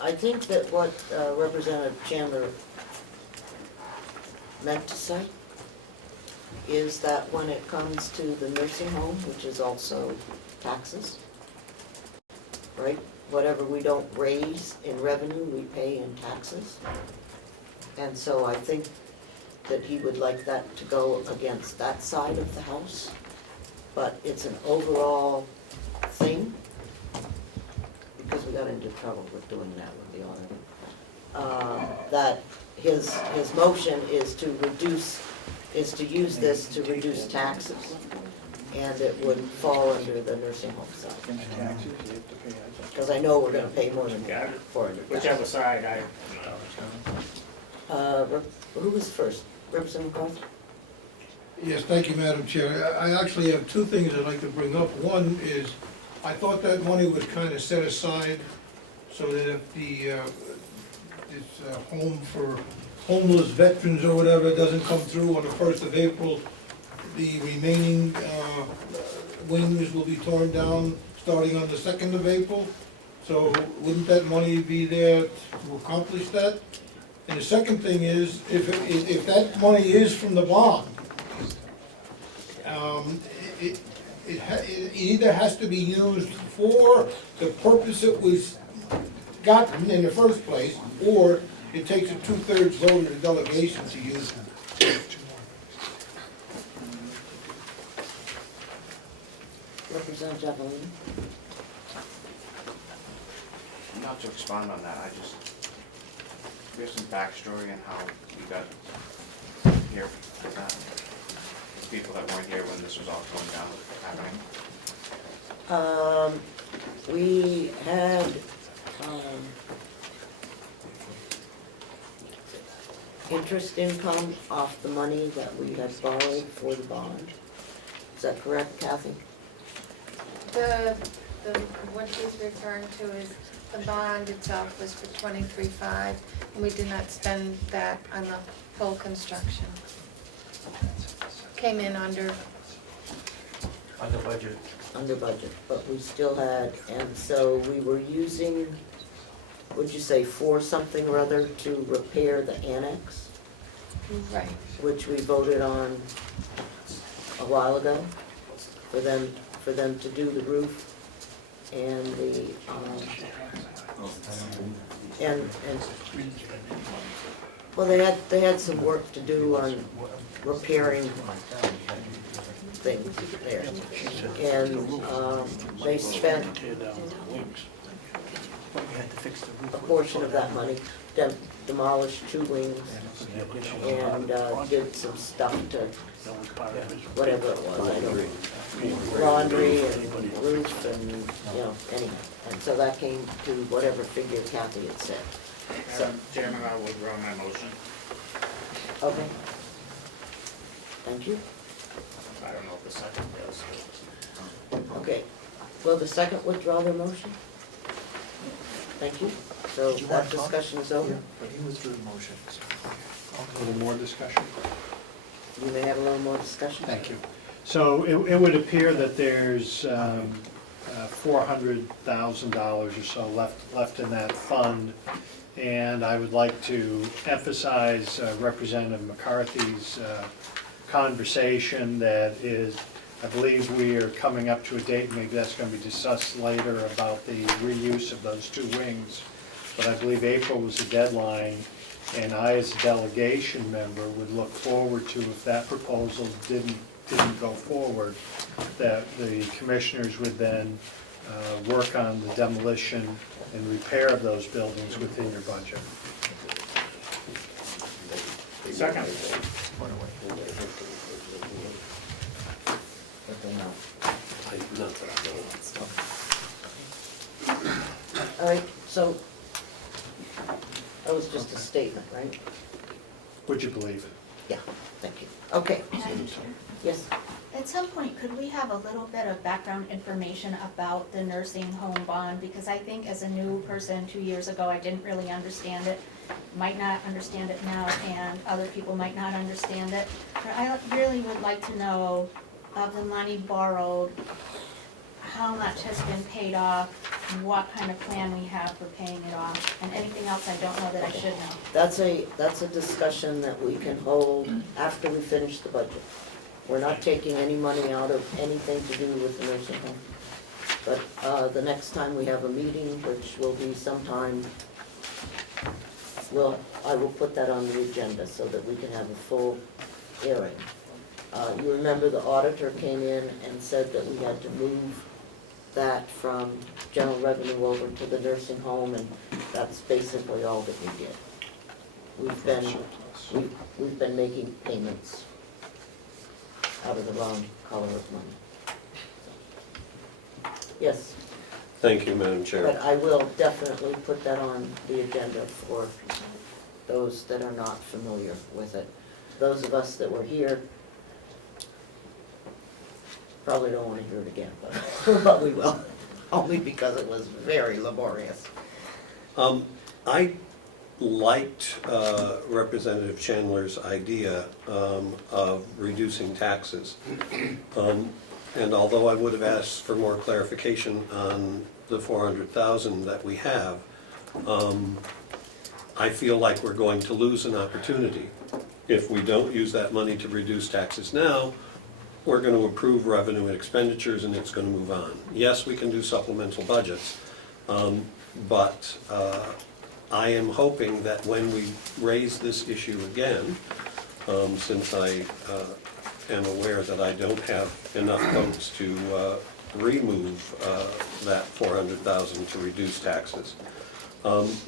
I think that what Representative Chandler meant to say is that when it comes to the nursing home, which is also taxes, right? Whatever we don't raise in revenue, we pay in taxes. And so I think that he would like that to go against that side of the house. But it's an overall thing, because we got into trouble with doing that with the auditor. That his motion is to use this to reduce taxes, and it would fall under the nursing home side. Because I know we're gonna pay more than $400,000. Whichever side Who was first? Representative McCarthy? Yes, thank you, Madam Chair. I actually have two things I'd like to bring up. One is, I thought that money was kind of set aside so that if this home for homeless veterans or whatever doesn't come through on the 1st of April, the remaining wings will be torn down starting on the 2nd of April. So wouldn't that money be there to accomplish that? And the second thing is, if that money is from the bond, it either has to be used for the purpose it was gotten in the first place, or it takes a 2/3 vote of the delegation to use it. Representative Javelin? Not to expand on that, we have some backstory on how we got here. People that weren't here when this was all going down, happening. We had, interest income off the money that we had borrowed for the bond. Is that correct, Kathy? What he's referring to is the bond itself was for 23.5, and we did not spend that on the full construction. Came in under. Under budget. Under budget, but we still had, and so we were using, would you say, for something or other to repair the annex? Right. Which we voted on a while ago, for them to do the roof and the, well, they had some work to do on repairing things there. And they spent a portion of that money, demolished 2 wings and did some stuff to whatever it was, I don't know, laundry and roof and, anyhow. And so that came to whatever figure Kathy had said. Madam Chairman, I will withdraw my motion. Okay. Thank you. I don't know if the second does. Okay. Will the second withdraw their motion? Thank you. So Did you that want to talk? discussion is over. But he withdrew the motion, so. A little more discussion. You may have a little more discussion. Thank you. So it would appear that there's $400,000 or so left in that fund. And I would like to emphasize Representative McCarthy's conversation that is, I believe we are coming up to a date, maybe that's going to be discussed later, about the reuse of those two wings. But I believe April was the deadline, and I, as a delegation member, would look forward to, if that proposal didn't go forward, that the commissioners would then work on the demolition and repair of those buildings within your budget. Second. All right, so that was just a statement, right? Would you believe it? Yeah, thank you. Okay, Madam Chair, yes. at some point, could we have a little bit of background information about the nursing home bond? Because I think as a new person 2 years ago, I didn't really understand it, might not understand it now, and other people might not understand it. But I really would like to know, of the money borrowed, how much has been paid off, and what kind of plan we have for paying it off, and anything else I don't know that I should know. That's a discussion that we can hold after we finish the budget. We're not taking any money out of anything to do with the nursing home. But the next time we have a meeting, which will be sometime, I will put that on the agenda so that we can have a full hearing. You remember the auditor came in and said that we had to move that from general revenue over to the nursing home, and that's basically all that we did. We've been making payments out of the wrong color of money. Yes, Thank you, Madam Chair. but I will definitely put that on the agenda for those that are not familiar with it. Those of us that were here probably don't want to hear it again, but we will, only because it was very laborious. I liked Representative Chandler's idea of reducing taxes. And although I would have asked for more clarification on the 400,000 that we have, I feel like we're going to lose an opportunity. If we don't use that money to reduce taxes now, we're going to approve revenue and expenditures and it's going to move on. Yes, we can do supplemental budgets, but I am hoping that when we raise this issue again, since I am aware that I don't have enough votes to remove that 400,000 to reduce taxes,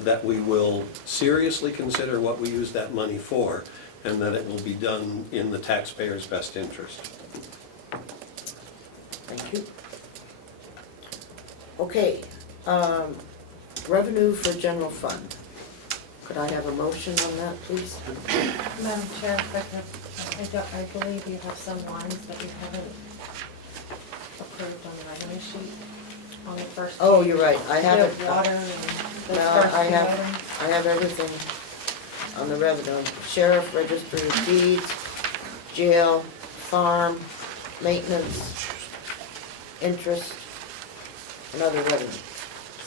that we will seriously consider what we use that money for, and that it will be done in the taxpayer's best interest. Thank you. Okay, revenue for general fund. Could I have a motion on that, please? Madam Chair, I believe you have some lines that you haven't approved on the revenue sheet on the first. Oh, page. you're right, I have You it. water and the No, first I two have, items. I have everything on the revenue. Sheriff, registry of deeds, jail, farm, maintenance, interest, and other revenue.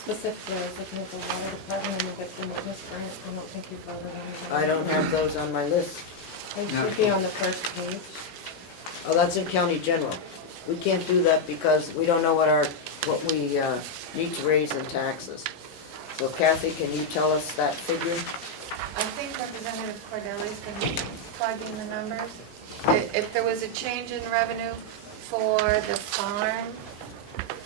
Specifically, I was looking at the water department and the victim witness grant. I don't think you voted on that. I don't have those on my list. They should be on the first page. Oh, that's in county general. We can't do that because we don't know what we need to raise in taxes. So Kathy, can you tell us that figure? I think Representative Cordelli's been plugging the numbers. If there was a change in revenue for the farm,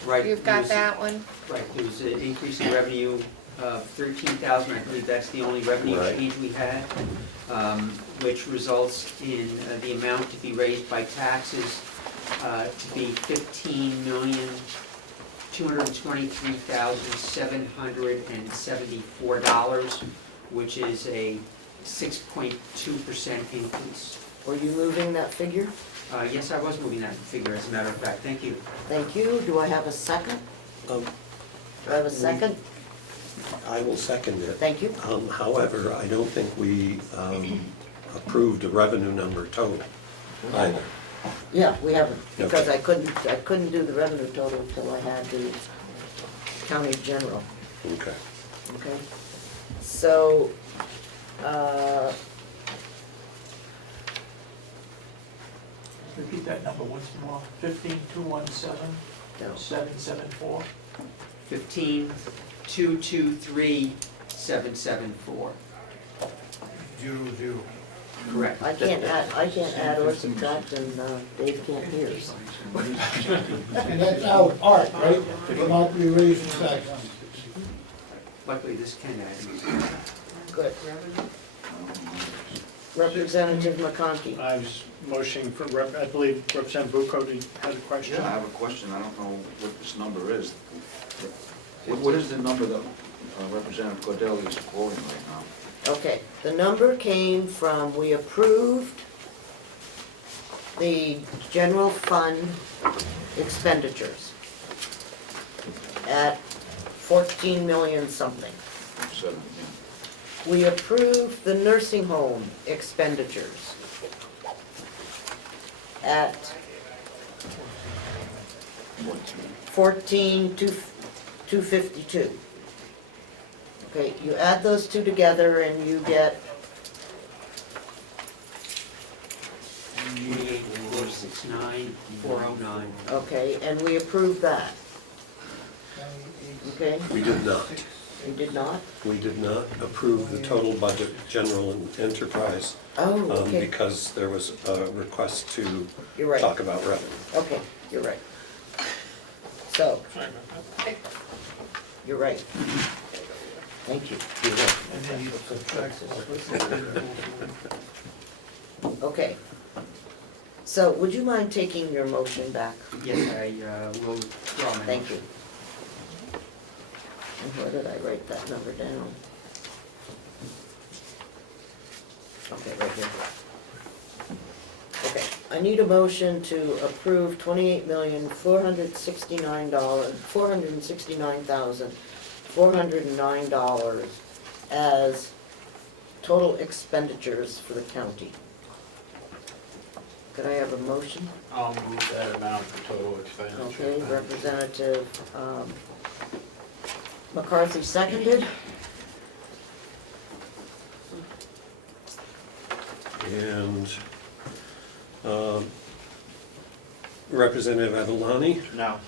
Right. you've got that one. Right, there was an increase in revenue of 13,000, I believe that's the only revenue Right. change we had, which results in the amount to be raised by taxes to be $15,223,774. which is a 6.2% increase. Were you moving that figure? Yes, I was moving that figure, as a matter of fact. Thank you. Thank you. Do I have a second? Um, Do I have a second? I will second it. Thank you. However, I don't think we approved a revenue number total either. Yeah, we haven't, because Okay. I couldn't do the revenue total until I had the county general, Okay. okay? So, Repeat that number once more, 15217, no, 774. 15,223,774. 00. Correct. I can't add or subtract, and Dave can't hear, so. And that's out of art, right? Will not be raising taxes. Luckily, this can add. Good. Representative McConkey. I was motioning for, I believe Representative Bucco had a question. Yeah, I have a question. I don't know what this number is. What is the number that Representative Cordelli is quoting right now? Okay, the number came from, we approved the general fund expenditures at 14 million something. 7, yeah. We approved the nursing home expenditures at 14,252. Okay, you add those two together and you get 28,469,409. okay, and we approved that. Okay, We did not. we did not? We did not approve the total budget, general and enterprise, Oh, okay, because there was a request to you're right. talk about revenue. Okay, you're right. So, Sorry about that. you're right. Thank you, you're right. And then you subtract Okay. So, would you mind taking your motion back? Yes, I will withdraw my Thank motion. you. And where did I write that number down? Okay, right here. Okay, I need a motion to approve $28,469,409 as total expenditures for the county. Could I have a motion? I'll move that amount for total expenditure. Okay, Representative McCarthy seconded. And Representative Adelani, No.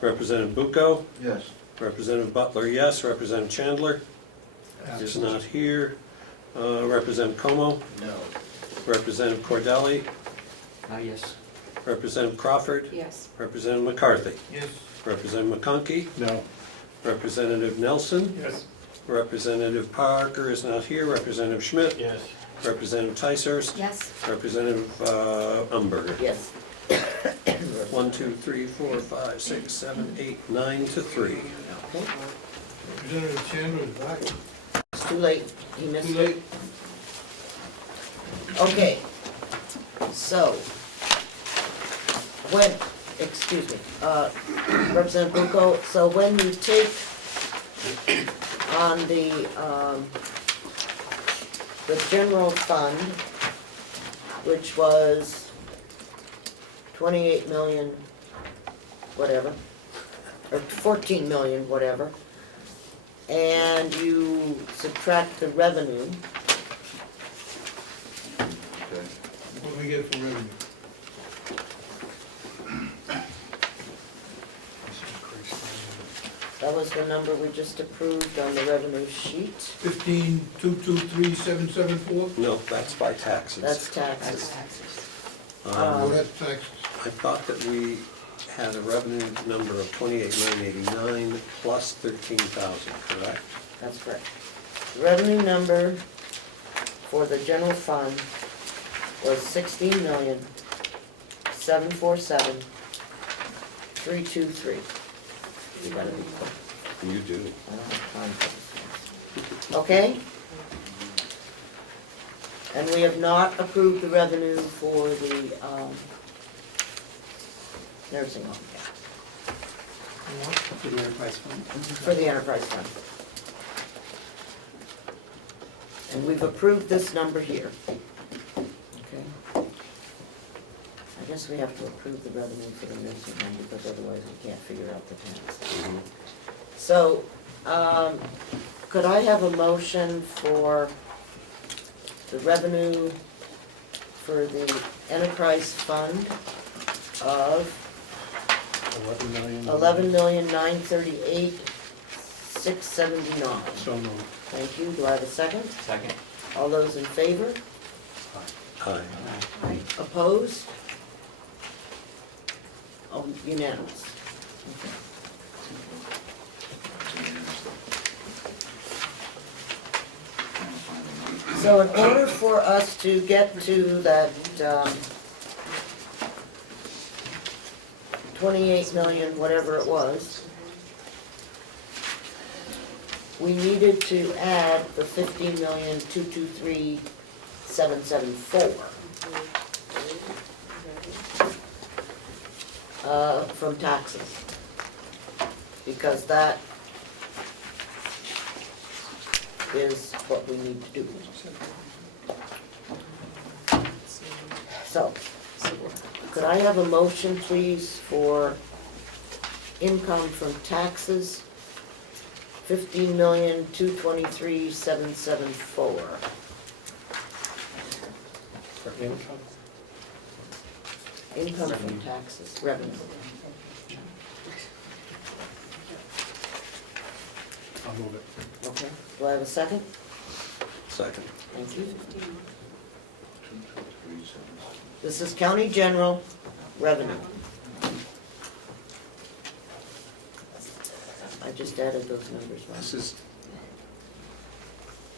Representative Bucco, Yes. Representative Butler, yes. Representative Chandler is not here. Representative Comeau, No. Representative Cordelli, Yes. Representative Crawford, Yes. Representative McCarthy, Yes. Representative McConkey, No. Representative Nelson, Yes. Representative Parker is not here. Representative Schmidt, Yes. Representative Ticehurst, Yes. Representative Umberger. Yes. 1, 2, 3, 4, 5, 6, 7, 8, 9 to 3. Okay, Representative Chandler is back. it's too late, he missed Too it. late. Okay, so, when, excuse me, Representative Bucco, so when you take on the general fund, which was 28 million, whatever, or 14 million, whatever, and you subtract the revenue, Okay. What do we get for revenue? that was the number we just approved on the revenue sheet. 15,223,774? No, that's by taxes. That's taxes. Oh, that's taxes. I thought that we had a revenue number of 28,989 plus 13,000, correct? That's correct. The revenue number for the general fund was 16,747,323. You gotta be quick. You do. I don't have time for this. Okay, And we have not approved the revenue for the nursing home yet, For the enterprise fund. for the enterprise fund. And we've approved this number here. Okay. I guess we have to approve the revenue for the nursing home because otherwise we can't figure out the tax. So, could I have a motion for the revenue for the enterprise fund of $11,938,679? So moved. Thank you. Do I have a second? Second. All those in favor? Aye. Opposed? Oh, unanimous. Okay. So in order for us to get to that 28 million, whatever it was, we needed to add the 15,223,774 from taxes, because that is what we need to do. So, could I have a motion, please, for income from taxes, 15,223,774. For income? Income from taxes, revenue. I'll move it. Okay, do I have a second? Second. Thank you. This is county general revenue. I just added those numbers. This is,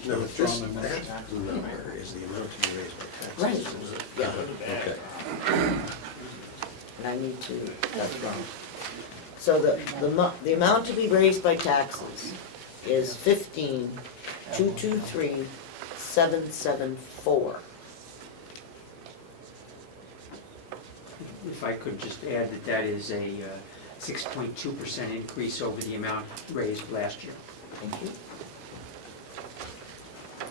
no, this, that number is the amount to be raised by taxes. Right. Is it? Yeah. Okay. And I need to, that's wrong. So the amount to be raised by taxes is 15,223,774. If I could just add that that is a 6.2% increase over the amount raised last year. Thank you.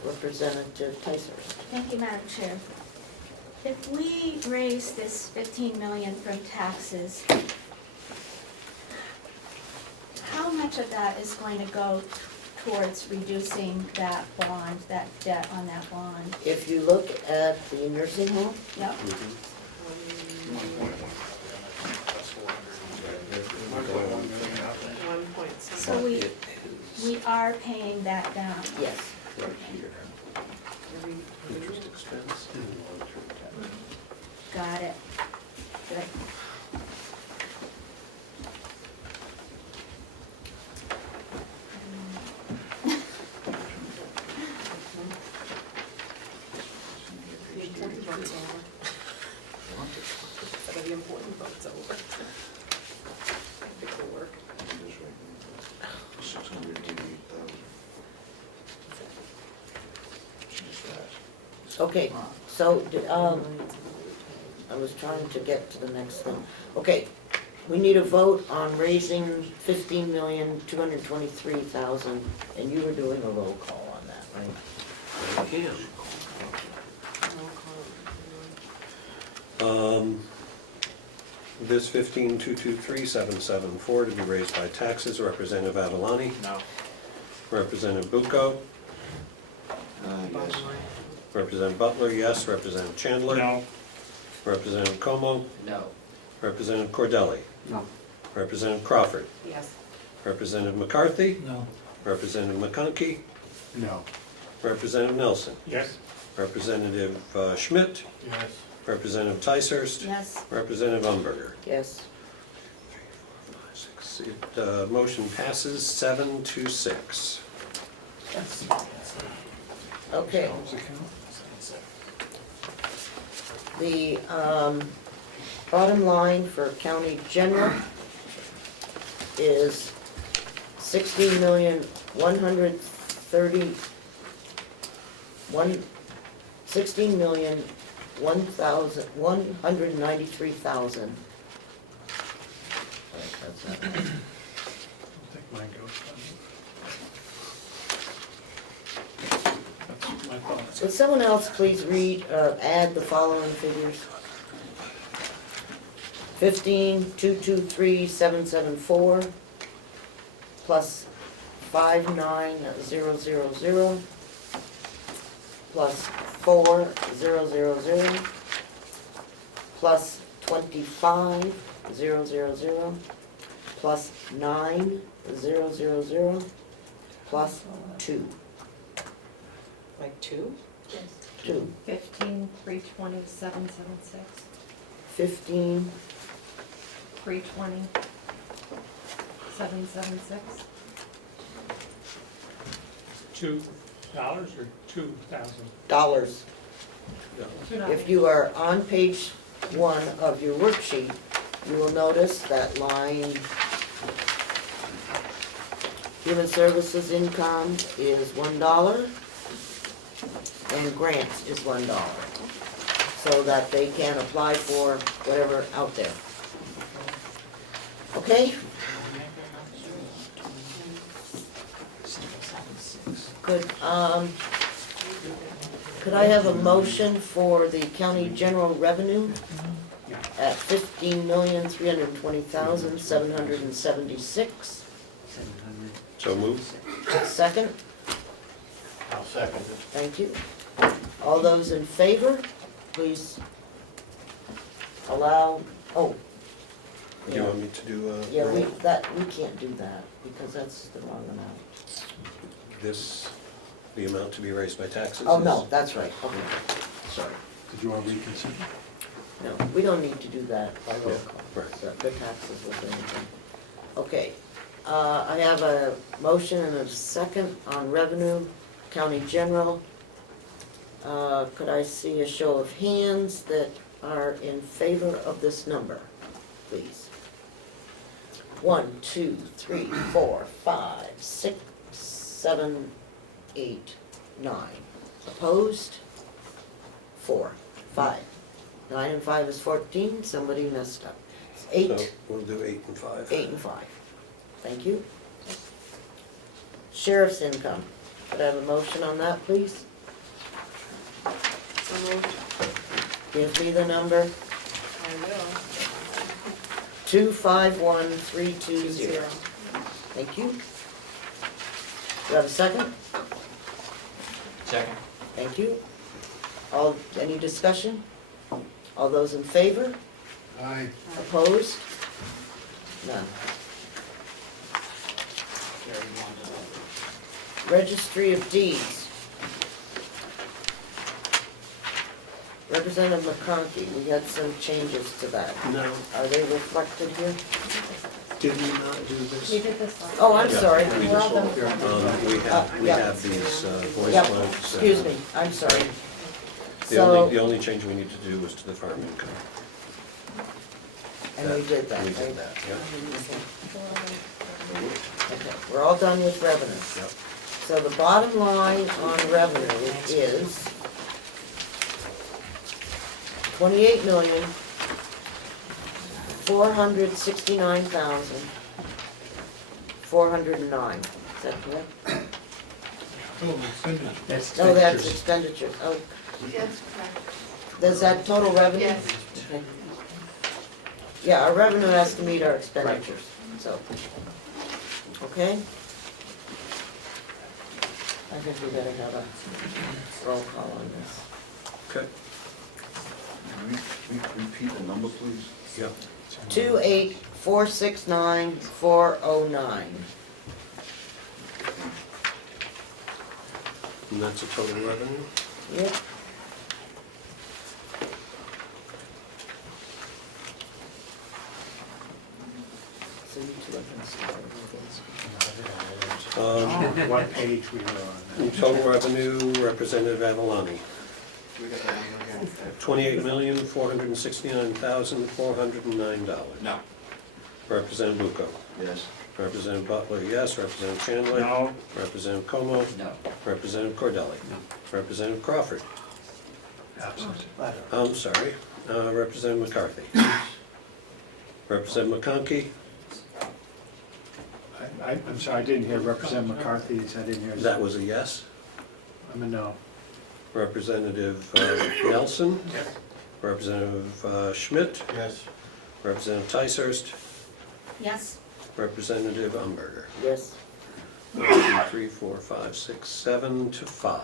Representative Tyser. Thank you, Madam Chair. If we raise this 15 million from taxes, how much of that is going to go towards reducing that bond, that debt on that bond? If you look at the nursing home, Yep. So we are paying that down. yes. Right here. Interest expense and long-term debt. Got it. Good. The important vote's over. Some of the important vote's over. Big work. Okay, so, I was trying to get to the next thing. Okay, we need a vote on raising 15,223,000, and you were doing a roll call on that, right? I am. This 15,223,774 to be raised by taxes, Representative Avalani. No. Representative Bucco. Yes. Representative Butler, yes. Representative Chandler. No. Representative Comeau. No. Representative Cordelli. No. Representative Crawford. Yes. Representative McCarthy. No. Representative McConkey. No. Representative Nelson. Yes. Representative Schmidt. Yes. Representative Ticehurst. Yes. Representative Umberger. Yes. Motion passes 7-6. Yes. Okay. The bottom line for county general is 16,130,1 $16,193,000. That's not right. I think mine goes down. That's my thoughts. Would someone else please read, add the following figures? 15,223,774 plus 5,9,000 plus 4,000 plus 25,000 plus 9,000 plus 2. Like 2? 2. 15,320,776. 15, 320,776. $2 or 2,000? dollars. If you are on page 1 of your worksheet, you will notice that line, human services income is $1 and grants is $1, so that they can apply for whatever out there. Okay? Good. Could I have a motion for the county general revenue at $15,320,776? So moved. Second? I'll second it. Thank you. All those in favor, please allow, oh. Do you want me to do Yeah, we can't do that, because that's the wrong amount. the amount to be raised by taxes? Oh, no, that's right, okay, sorry. Did you want to reconsider? No, we don't need to do that by roll Yeah, call. right. The taxes will do anything. Okay, I have a motion and a second on revenue, county general. Could I see a show of hands that are in favor of this number, please? 1, 2, 3, 4, 5, 6, 7, 8, 9. Opposed? 4, 5. 9 and 5 is 14, somebody messed up. It's 8. So we'll do 8 and 5. 8 and 5. Thank you. Sheriff's income. Could I have a motion on that, please? So moved. Give me the number. I will. 251320. Thank you. Do you have a second? Second. Thank you. Any discussion? All those in favor? Aye. Opposed? None. Registry of Deeds. Representative McConkey, we had some changes to that. No, Are they reflected here? did we not do this? We did this last. Oh, I'm Yeah. sorry. We're all done with We that. we yeah. have these voice Yep, votes. excuse me, I'm sorry. The So, only change we need to do is to the farm income. and we did that, We right? did that, yeah. Okay, we're all done with revenue. Yep. So the bottom line on revenue is 28,469,409. Is that correct? Total expenditure. That's No, that's expenditures. expenditures. Oh, Yes, correct. is that total revenue? Yes. Okay. Yeah, our revenue has to meet our expenditures, so, okay? I think we better have a roll call on this. Okay. Repeat the number, please. Yep. 28,469,409. And that's a total revenue? Yep. So you two are gonna start with this. What page we were on. Total revenue, Representative Avalani. We got that one again. $28,469,409. No. Representative Bucco. Yes. Representative Butler, yes. Representative Chandler? No. Representative Comeau? No. Representative Cordelli? No. Representative Crawford? Absent. I'm sorry, Representative McCarthy. Representative McConkey, I'm sorry, I didn't hear Representative McCarthy's, I didn't hear. that was a yes. I'm a no. Representative Nelson. Yes. Representative Schmidt. Yes. Representative Ticehurst. Yes, Representative Umberger. Yes. 1, 2, 3, 4, 5, 6, 7 to 5.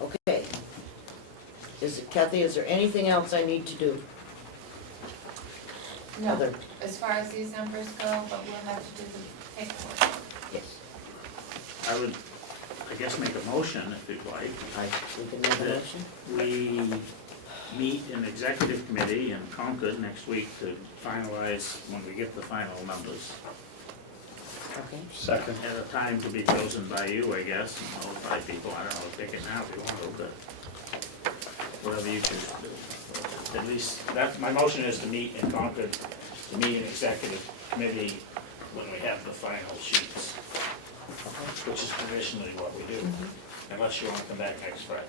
Okay. Kathy, is there anything else I need to do? No, Other? as far as these numbers go, but we'll have to do the paperwork. Yes. I would, I guess, make a motion if you'd like. We can make a That motion? we meet in executive committee in Concord next week to finalize, when we get the final numbers, Okay. Second. at a time to be chosen by you, I guess, and notify people. I don't know, pick it now if you want to, but whatever you choose to do. At least, that, my motion is to meet in Concord, to meet in executive committee when we have the final sheets, which is traditionally what we do, unless you want to come back next Friday.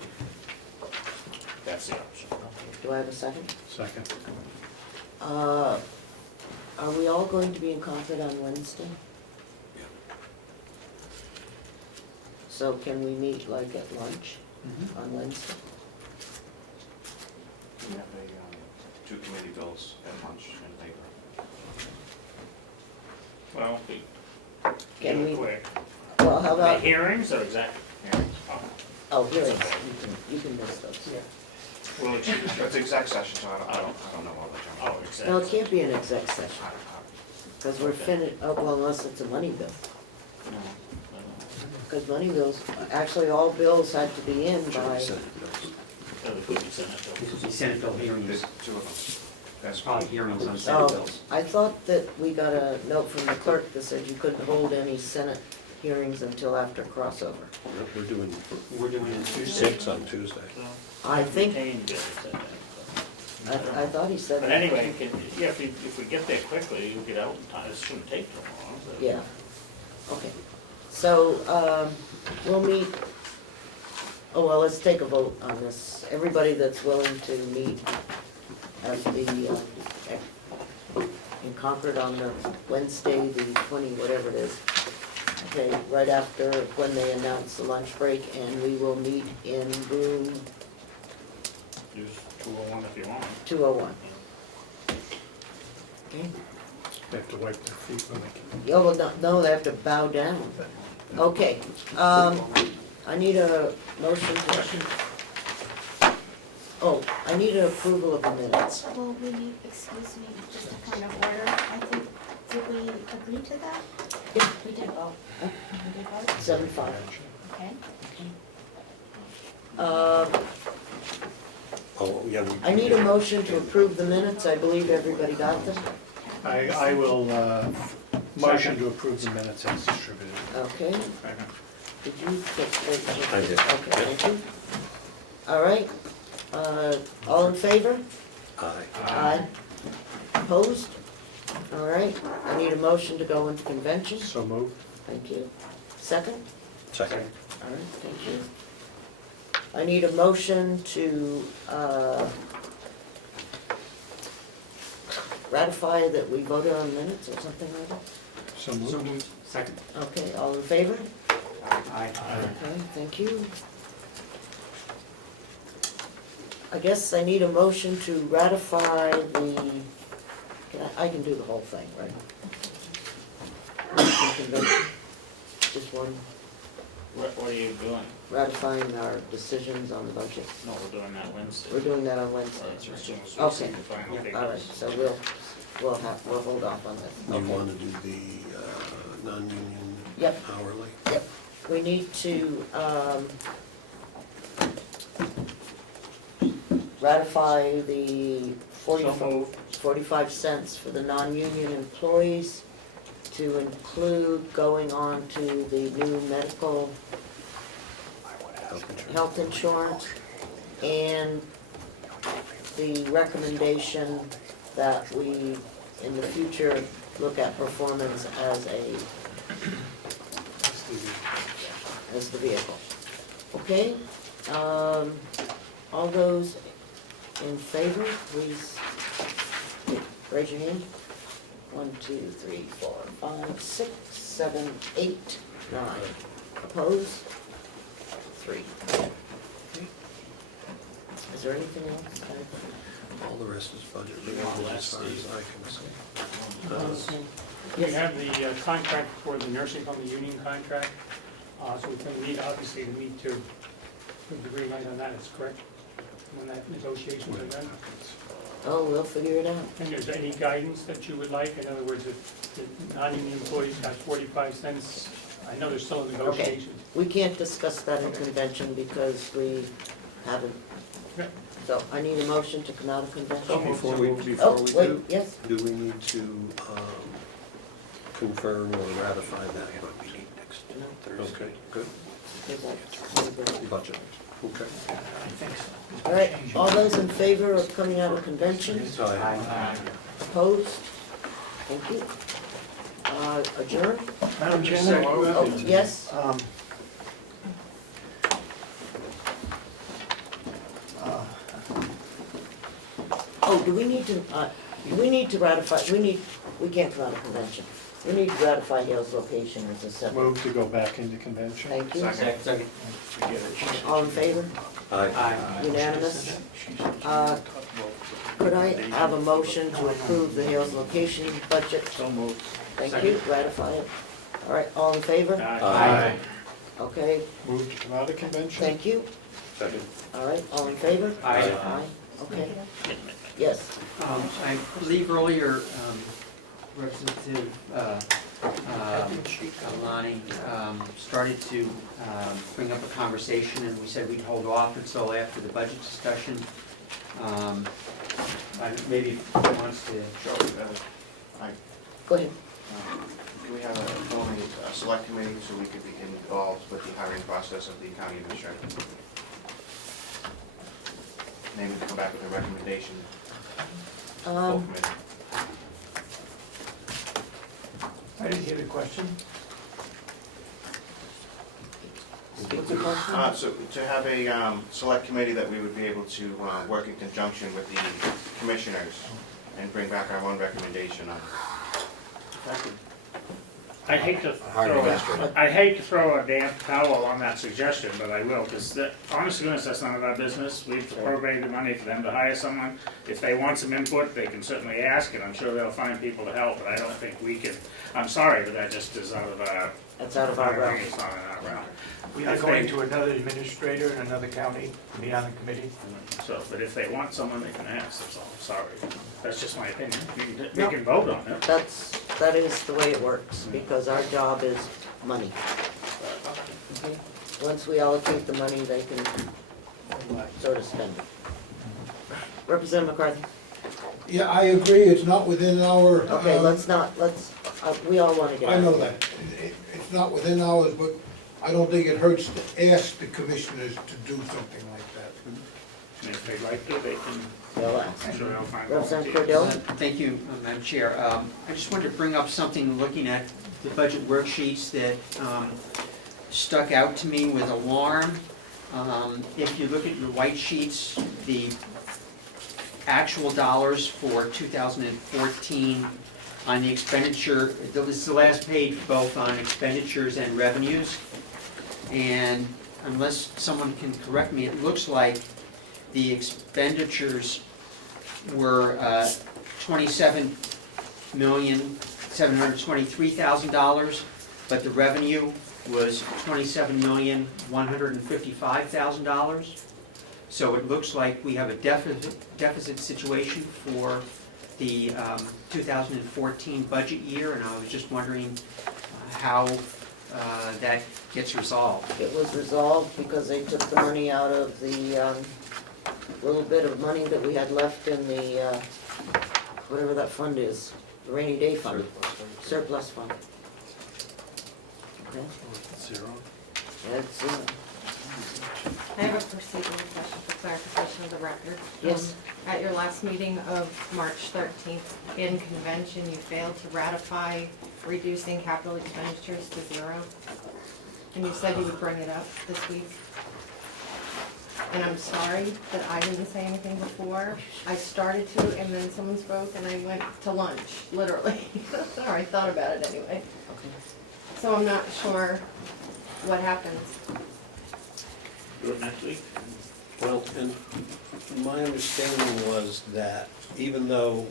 That's the option. Do I have a second? Second. Are we all going to be in Concord on Wednesday? So can we meet like at lunch on Wednesday? We have two committee bills at lunch in paper. Well, we Can do we- it quick. Well, how The about, hearings or exact hearings? oh, hearings, you can miss those. Well, It's exec session, so I don't know all the terms. oh, exact. No, it can't be an exec session, because we're finished, oh, well, unless it's a money bill. Because money bills, actually, all bills had to be in by, The Senate bill hearings, There's two of them. That's probably hearings on Senate oh, bills. I thought that we got a note from the clerk that said you couldn't hold any Senate hearings until after crossover. We're doing We're doing it Tuesday. 6 on Tuesday. I think, Contained bills, I think. I thought he said But that. anyway, yeah, if we get there quickly, you get out in time, it shouldn't take too long. so. Yeah, okay. So, we'll meet, oh, well, let's take a vote on this. Everybody that's willing to meet at the, in Concord on the Wednesday, the 20, whatever it is. Okay, right after, when they announce the lunch break, and we will meet in room Use 201 if you want. 201. Okay? They have to wipe their feet when they Yeah, well, no, they have to bow down. Okay, I need a motion to, oh, I need an approval of the minutes. well, we need, excuse me, just a point of order, I think, did we agree to that? Yeah. We did vote. We did vote? 7-5. Okay. Oh, yeah. I need a motion to approve the minutes, I believe everybody got them. I will motion to approve the minutes as distributed. Okay, did you get, I did. okay, thank you. All right, all in favor? Aye. Aye. Opposed? All right, I need a motion to go into convention. So moved. Thank you. Second? Second. All right, thank you. I need a motion to ratify that we voted on minutes or something like that. So moved. So moved. Second. Okay, all in favor? Aye. Okay, thank you. I guess I need a motion to ratify the, I can do the whole thing, right? Convention. Just one, What are you doing? ratifying our decisions on the budget. No, we're doing that Wednesday. We're doing that on Wednesday. As soon as we see Okay, the final all right, figures. so we'll hold off on this. You Okay. want to do the non-union Yep. hourly? Yep, we need to ratify the So moved. 45 cents for the non-union employees to include going on to the new medical health insurance and the recommendation that we, in the future, look at performance as the vehicle. Okay, All those in favor, please raise your hand. 1, 2, 3, 4, 5, 6, 7, 8, 9. Opposed? 3. Is there anything else? All the rest is budget related as far as I can see. Okay. We have the contract for the nursing home, the union contract, so we're going to need, obviously, to meet to put the green light on that, is correct? When that negotiations are done. Oh, we'll figure it out. And is there any guidance that you would like? In other words, if the non-union employees got 45 cents, I know there's still Okay, negotiations. we can't discuss that in convention because we haven't. Okay. So I need a motion to come out of convention. Before we Oh, wait, do, yes? do we need to confirm or ratify that? Okay, good. Budget, okay. All right, all those in favor of coming out of convention? Aye. Opposed? Thank you. Adjourn? Madam Chairman? Oh, yes? Oh, do we need to ratify, we can't come out of convention. We need to ratify Hale's location as a separate. Move to go back into convention. Thank you. Second. All in favor? Aye. Unanimous? Could I have a motion to approve the Hales location budget? So moved. Thank you, ratify it. All right, all in favor? Aye. Okay, Move to come out of convention. thank you. Second. All right, all in favor? Aye. Aye, okay. Yes, I believe earlier, Representative Alani started to bring up a conversation, and we said we'd hold off until after the budget discussion. Maybe if he wants to. go ahead. Can we have a select committee so we could be involved with the hiring process of the county administrator? Maybe come back with a recommendation, full committee. I didn't hear the question. What's the question? So to have a select committee that we would be able to work in conjunction with the commissioners and bring back our own recommendation on. I hate to throw a damp towel on that suggestion, but I will, because honest to goodness, that's none of our business. We've appropriated the money for them to hire someone. If they want some input, they can certainly ask, and I'm sure they'll find people to help, but I don't think we can. I'm sorry, but that just is out of our. That's out of our realm. It's not in our realm. We are going to another administrator in another county, to be on the committee. So, but if they want someone, they can ask, that's all. I'm sorry. That's just my opinion. We No. can vote on it. That is the way it works, because our job is money. Okay? Once we allocate the money, they can sort of spend it. Representative McCarthy? Yeah, I agree, it's not within our. Okay, let's, we all want to get out. I know that. It's not within ours, but I don't think it hurts to ask the commissioners to do something like that. And if they'd like to, they can. They'll ask. I'm sure they'll find Representative volunteers. Cordell? Thank you, Madam Chair. I just wanted to bring up something, looking at the budget worksheets that stuck out to me with alarm. If you look at your white sheets, the actual dollars for 2014 on the expenditure, this is the last page both on expenditures and revenues. And unless someone can correct me, it looks like the expenditures were $27,723,000, but the revenue was $27,155,000. So it looks like we have a deficit situation for the 2014 budget year, and I was just wondering how that gets resolved. It was resolved because they took the money out of the little bit of money that we had left in the, whatever that fund is, the rainy day fund, surplus fund. Okay? Zero. That's, I have a procedural question for clarification of the record. Yes. At your last meeting of March 13th, in convention, you failed to ratify reducing capital expenditures to 0. And you said you would bring it up this week. and I'm sorry that I didn't say anything before. I started to, and then someone spoke, and I went to lunch, literally. Or I thought about it anyway. So I'm not sure what happens. Do it next week. Well, and my understanding was that even though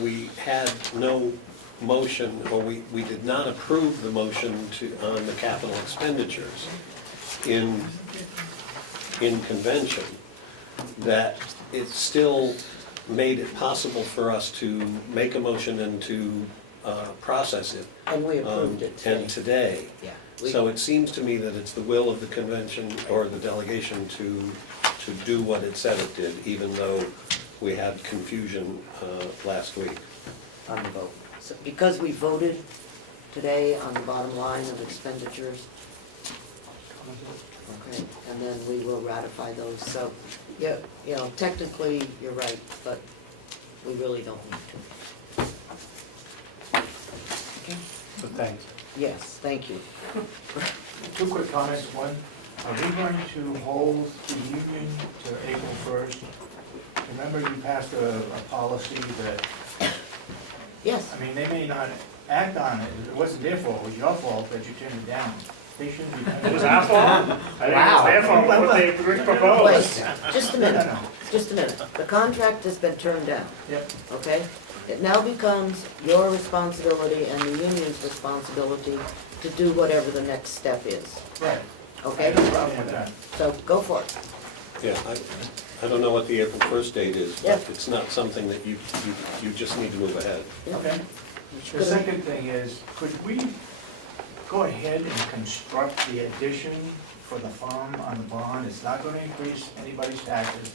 we had no motion, or we did not approve the motion on the capital expenditures in convention, that it still made it possible for us to make a motion and to process it. And we approved it today. And today. Yeah. So it seems to me that it's the will of the convention or the delegation to do what it said it did, even though we had confusion last week. On the vote. So because we voted today on the bottom line of expenditures, okay, and then we will ratify those. So, yeah, you know, technically, you're right, but we really don't need to. Okay? So thanks. Yes, thank you. Two quick comments. One, are we going to hold the union to April 1st? Remember you passed a policy that, Yes. I mean, they may not act on it. It wasn't their fault, it was your fault that you turned it down. They shouldn't be. It was our fault? I think it was their fault what they proposed. Wait, just a minute, just a minute. The contract has been turned down. Yep. Okay? It now becomes your responsibility and the union's responsibility to do whatever the next step is. Right. Okay? I have no problem with that. So go for it. Yeah, I don't know what the April 1st date is, Yeah. but it's not something that you just need to move ahead. Okay. The second thing is, could we go ahead and construct the addition for the farm on the bond? It's not gonna increase anybody's taxes.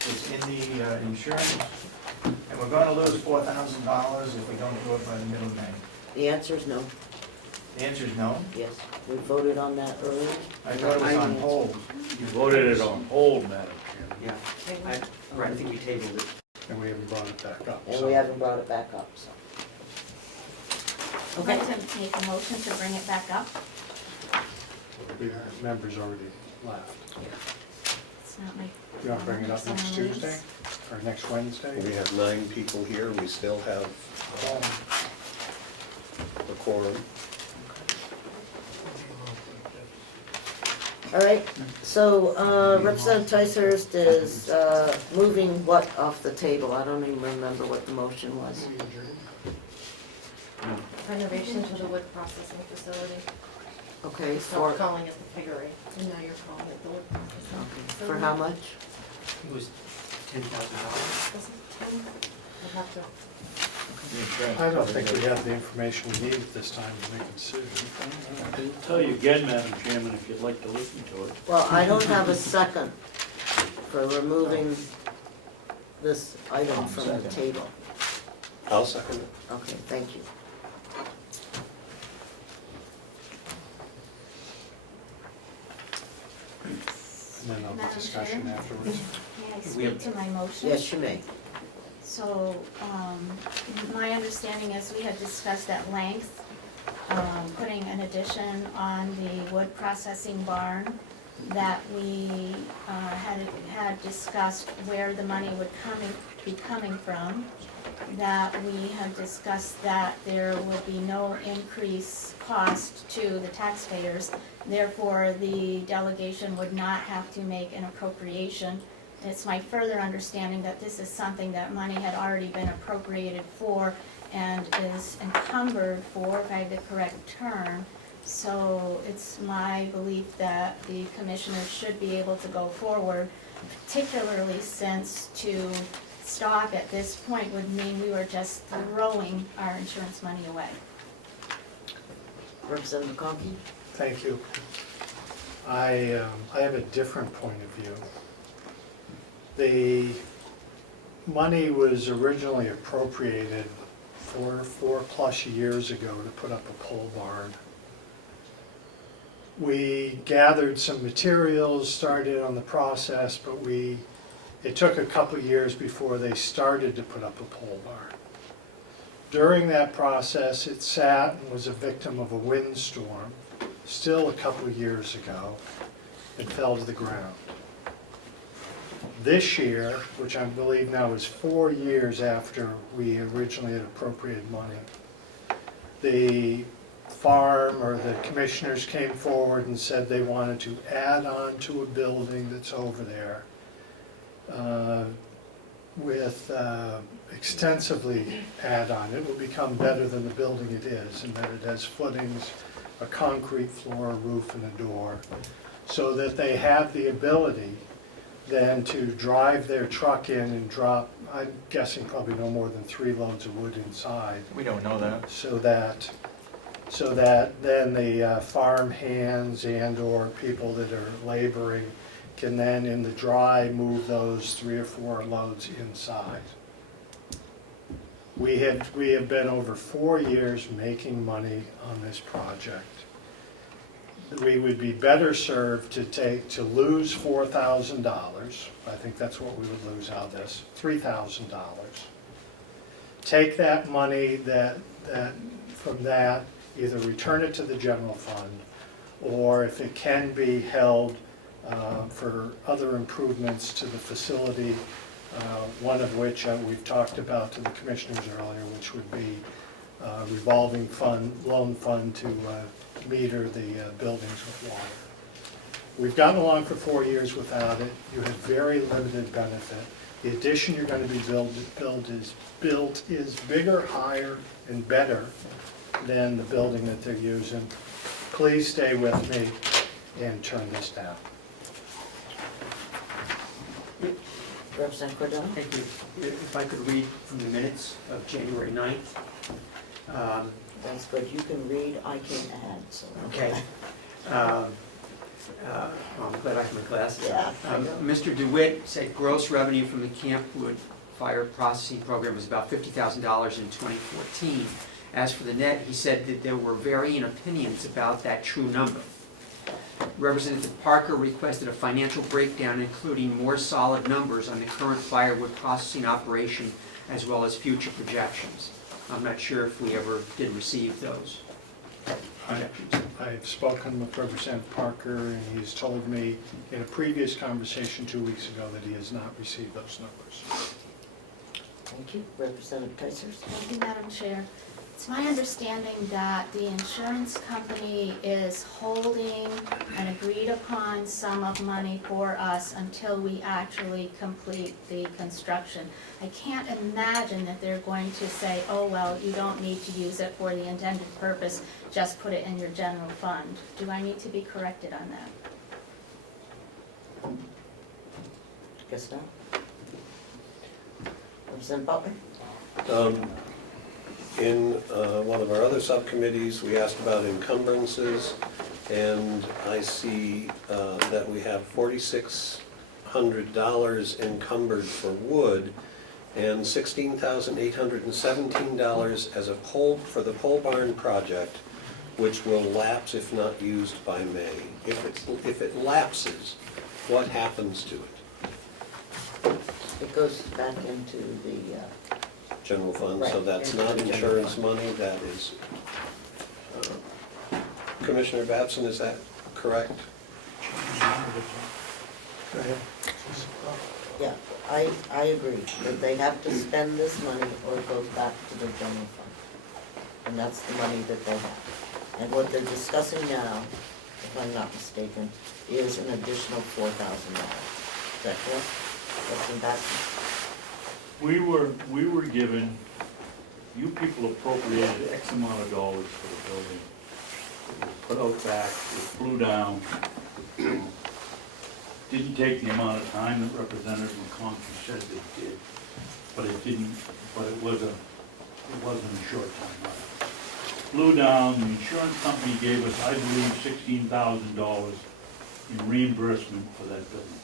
It's in the insurance, and we're gonna lose $4,000 if we don't do it by the middle of May. The answer is no. The answer is no? Yes. We voted on that earlier. I thought it was on hold. You voted it on hold, Madam Chairman. Yeah, I think we tabled it. And we haven't brought it back up. And we haven't brought it back up, so. I'd like to make a motion to bring it back up. The members already left. It's not my. You want to bring it up next Someone leaves. Tuesday, or next Wednesday? We have 9 people here, we still have a quorum. All right, so Representative Ticehurst is moving what off the table? I don't even remember what the motion was. Renovation to the wood processing facility. Okay, Stop for, calling it the piggery, and now you're calling it the wood processing facility. for how much? It was $10,000. Was it 10? I'll have to. I don't think we have the information we need at this time to make a decision. I'll tell you again, Madam Chairman, if you'd like to listen to it. Well, I don't have a second for removing this item from the table. I'll second it. Okay, thank you. And then there'll be discussion afterwards. May I speak to my motion? Yes, you may. So, my understanding is we had discussed at length, putting an addition on the wood processing barn, that we had discussed where the money would be coming from, that we had discussed that there would be no increase cost to the taxpayers, therefore the delegation would not have to make an appropriation. It's my further understanding that this is something that money had already been appropriated for and is encumbered for, if I have the correct term. So it's my belief that the commissioners should be able to go forward, particularly since to stop at this point would mean we were just throwing our insurance money away. Representative Conkey? Thank you. I have a different point of view. The money was originally appropriated 4+ years ago to put up a pole barn. We gathered some materials, started on the process, but it took a couple years before they started to put up a pole barn. During that process, it sat and was a victim of a windstorm, still a couple years ago, and fell to the ground. This year, which I believe now is 4 years after we originally had appropriated money, the farm or the commissioners came forward and said they wanted to add on to a building that's over there with extensively add on. It will become better than the building it is, in that it has footings, a concrete floor, a roof, and a door, so that they have the ability then to drive their truck in and drop, I'm guessing probably no more than 3 loads of wood inside. We don't know that. So that then the farm hands and/or people that are laboring can then in the dry move those 3 or 4 loads inside. We have been over 4 years making money on this project. We would be better served to lose $4,000. I think that's what we would lose out of this, $3,000. Take that money from that, either return it to the general fund, or if it can be held for other improvements to the facility, one of which we've talked about to the commissioners earlier, which would be revolving fund, loan fund to meter the buildings with water. We've gotten along for 4 years without it. You have very limited benefit. The addition you're going to be built is bigger, higher, and better than the building that they're using. Please stay with me and turn this down. Representative Cordell? Thank you. If I could read from the minutes of January 9th. That's good. You can read, I can add, so. Okay. I'm glad I have my glasses on. Yeah, I know. Mr. DeWitt said gross revenue from the Campwood Fire Processing Program was about $50,000 in 2014. As for the net, he said that there were varying opinions about that true number. Representative Parker requested a financial breakdown including more solid numbers on the current firewood processing operation as well as future projections. I'm not sure if we ever did receive those projections. I've spoken with Representative Parker, and he's told me in a previous conversation 2 weeks ago that he has not received those numbers. Thank you. Representative Tyson? Thank you, Madam Chair. It's my understanding that the insurance company is holding an agreed upon sum of money for us until we actually complete the construction. I can't imagine that they're going to say, oh, well, you don't need to use it for the intended purpose, just put it in your general fund. Do I need to be corrected on that? Guess not. Representative Butler? In one of our other subcommittees, we asked about encumbrances, and I see that we have $4,600 encumbered for wood and $16,817 as a for the pole barn project, which will lapse if not used by May. If it lapses, what happens to it? It goes back into the General fund, so Right, that's into not the general insurance fund. money, that is, Commissioner Babson, is that correct? Go ahead. Yeah, I agree, that they have to spend this money or it goes back to the general fund. And that's the money that they have. And what they're discussing now, if I'm not mistaken, is an additional $4,000. Is that correct? Representative Batson? We were given, you people appropriated X amount of dollars for the building. It was put out back, it flew down. Didn't take the amount of time that Representative McConkey said it did, but it didn't, but it wasn't a short time. Flew down, the insurance company gave us, I believe, $16,000 in reimbursement for that building.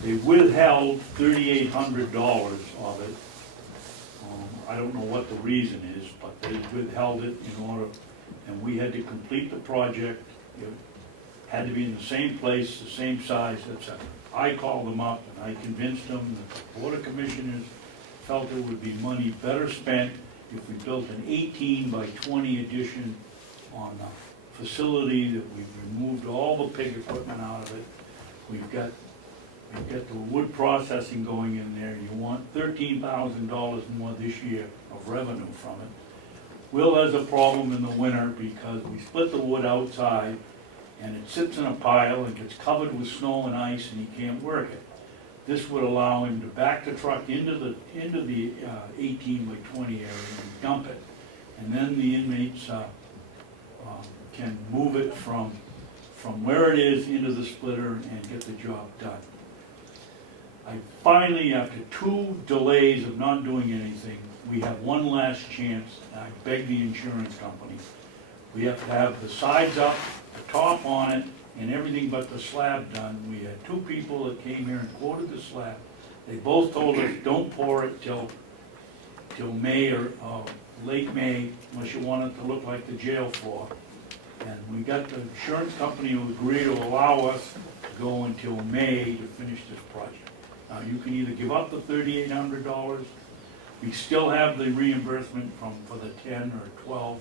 They withheld $3,800 of it. I don't know what the reason is, but they withheld it in order, and we had to complete the project. It had to be in the same place, the same size, etc. I called them up and I convinced them that the Board of Commissioners felt there would be money better spent if we built an 18 by 20 addition on a facility, that we removed all the pig equipment out of it, We've got the wood processing going in there. You want $13,000 more this year of revenue from it. Will has a problem in the winter because we split the wood outside and it sits in a pile and gets covered with snow and ice and he can't work it. This would allow him to back the truck into the 18 by 20 area and dump it. And then the inmates can move it from where it is into the splitter and get the job done. I finally, after 2 delays of not doing anything, we have one last chance. I beg the insurance company. We have to have the sides up, the top on it, and everything but the slab done. We had 2 people that came here and quoted the slab. They both told us, don't pour it till May or late May, unless you want it to look like the jail floor. And we got the insurance company to agree to allow us to go until May to finish this project. Now, you can either give up the $3,800, we still have the reimbursement for the 10 or 12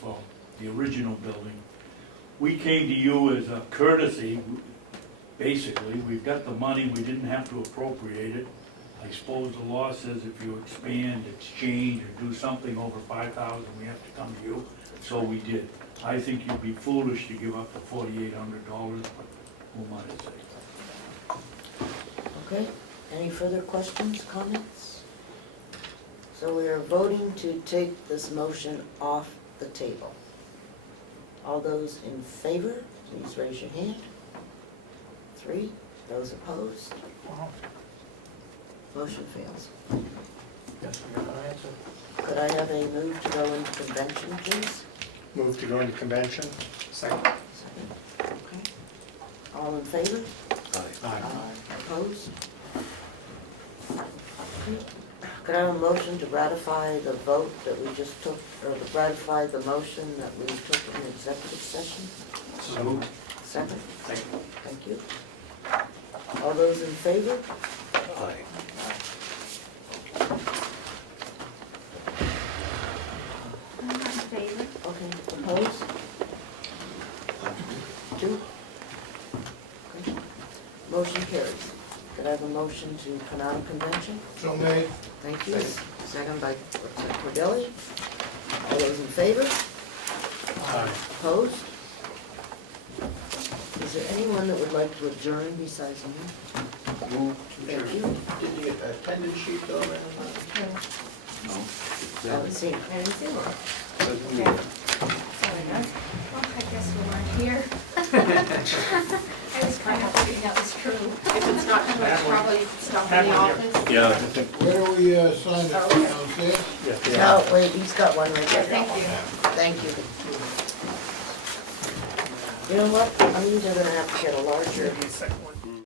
for the original building. We came to you as a courtesy, basically. We've got the money, we didn't have to appropriate it. I suppose the law says if you expand, exchange, or do something over 5,000, we have to come to you, so we did. I think you'd be foolish to give up the $4,800, but who might I say? Okay, any further questions, comments? So we are voting to take this motion off the table. All those in favor, please raise your hand. 3, those opposed? Motion fails. Yes, I'm gonna answer. Could I have a move to go into convention, please? Move to go into convention. Second. Second. Okay. All in favor? Aye. Opposed? Okay. Could I have a motion to ratify the vote that we just took, or to ratify the motion that we took in executive session? So moved. Second? Second. Thank you. All those in favor? Aye. I'm not in favor. Okay, opposed? 2? Okay. Motion carries. Could I have a motion to come out of convention? So made. Thank you. Second by Cordelli. All those in favor? Aye. Opposed? Is there anyone that would like to adjourn besides me? Thank you. Did the attendance sheet go around? Haven't seen. I didn't see one. Okay. Sorry, guys. Well, I guess we weren't here. I was kind of hoping that was true. If it's not too much trouble, you can stop in the office. Yeah. Where do we sign it downstairs? No, wait, he's got one right there. Thank you. Thank you. You know what? I'm either gonna have to get a larger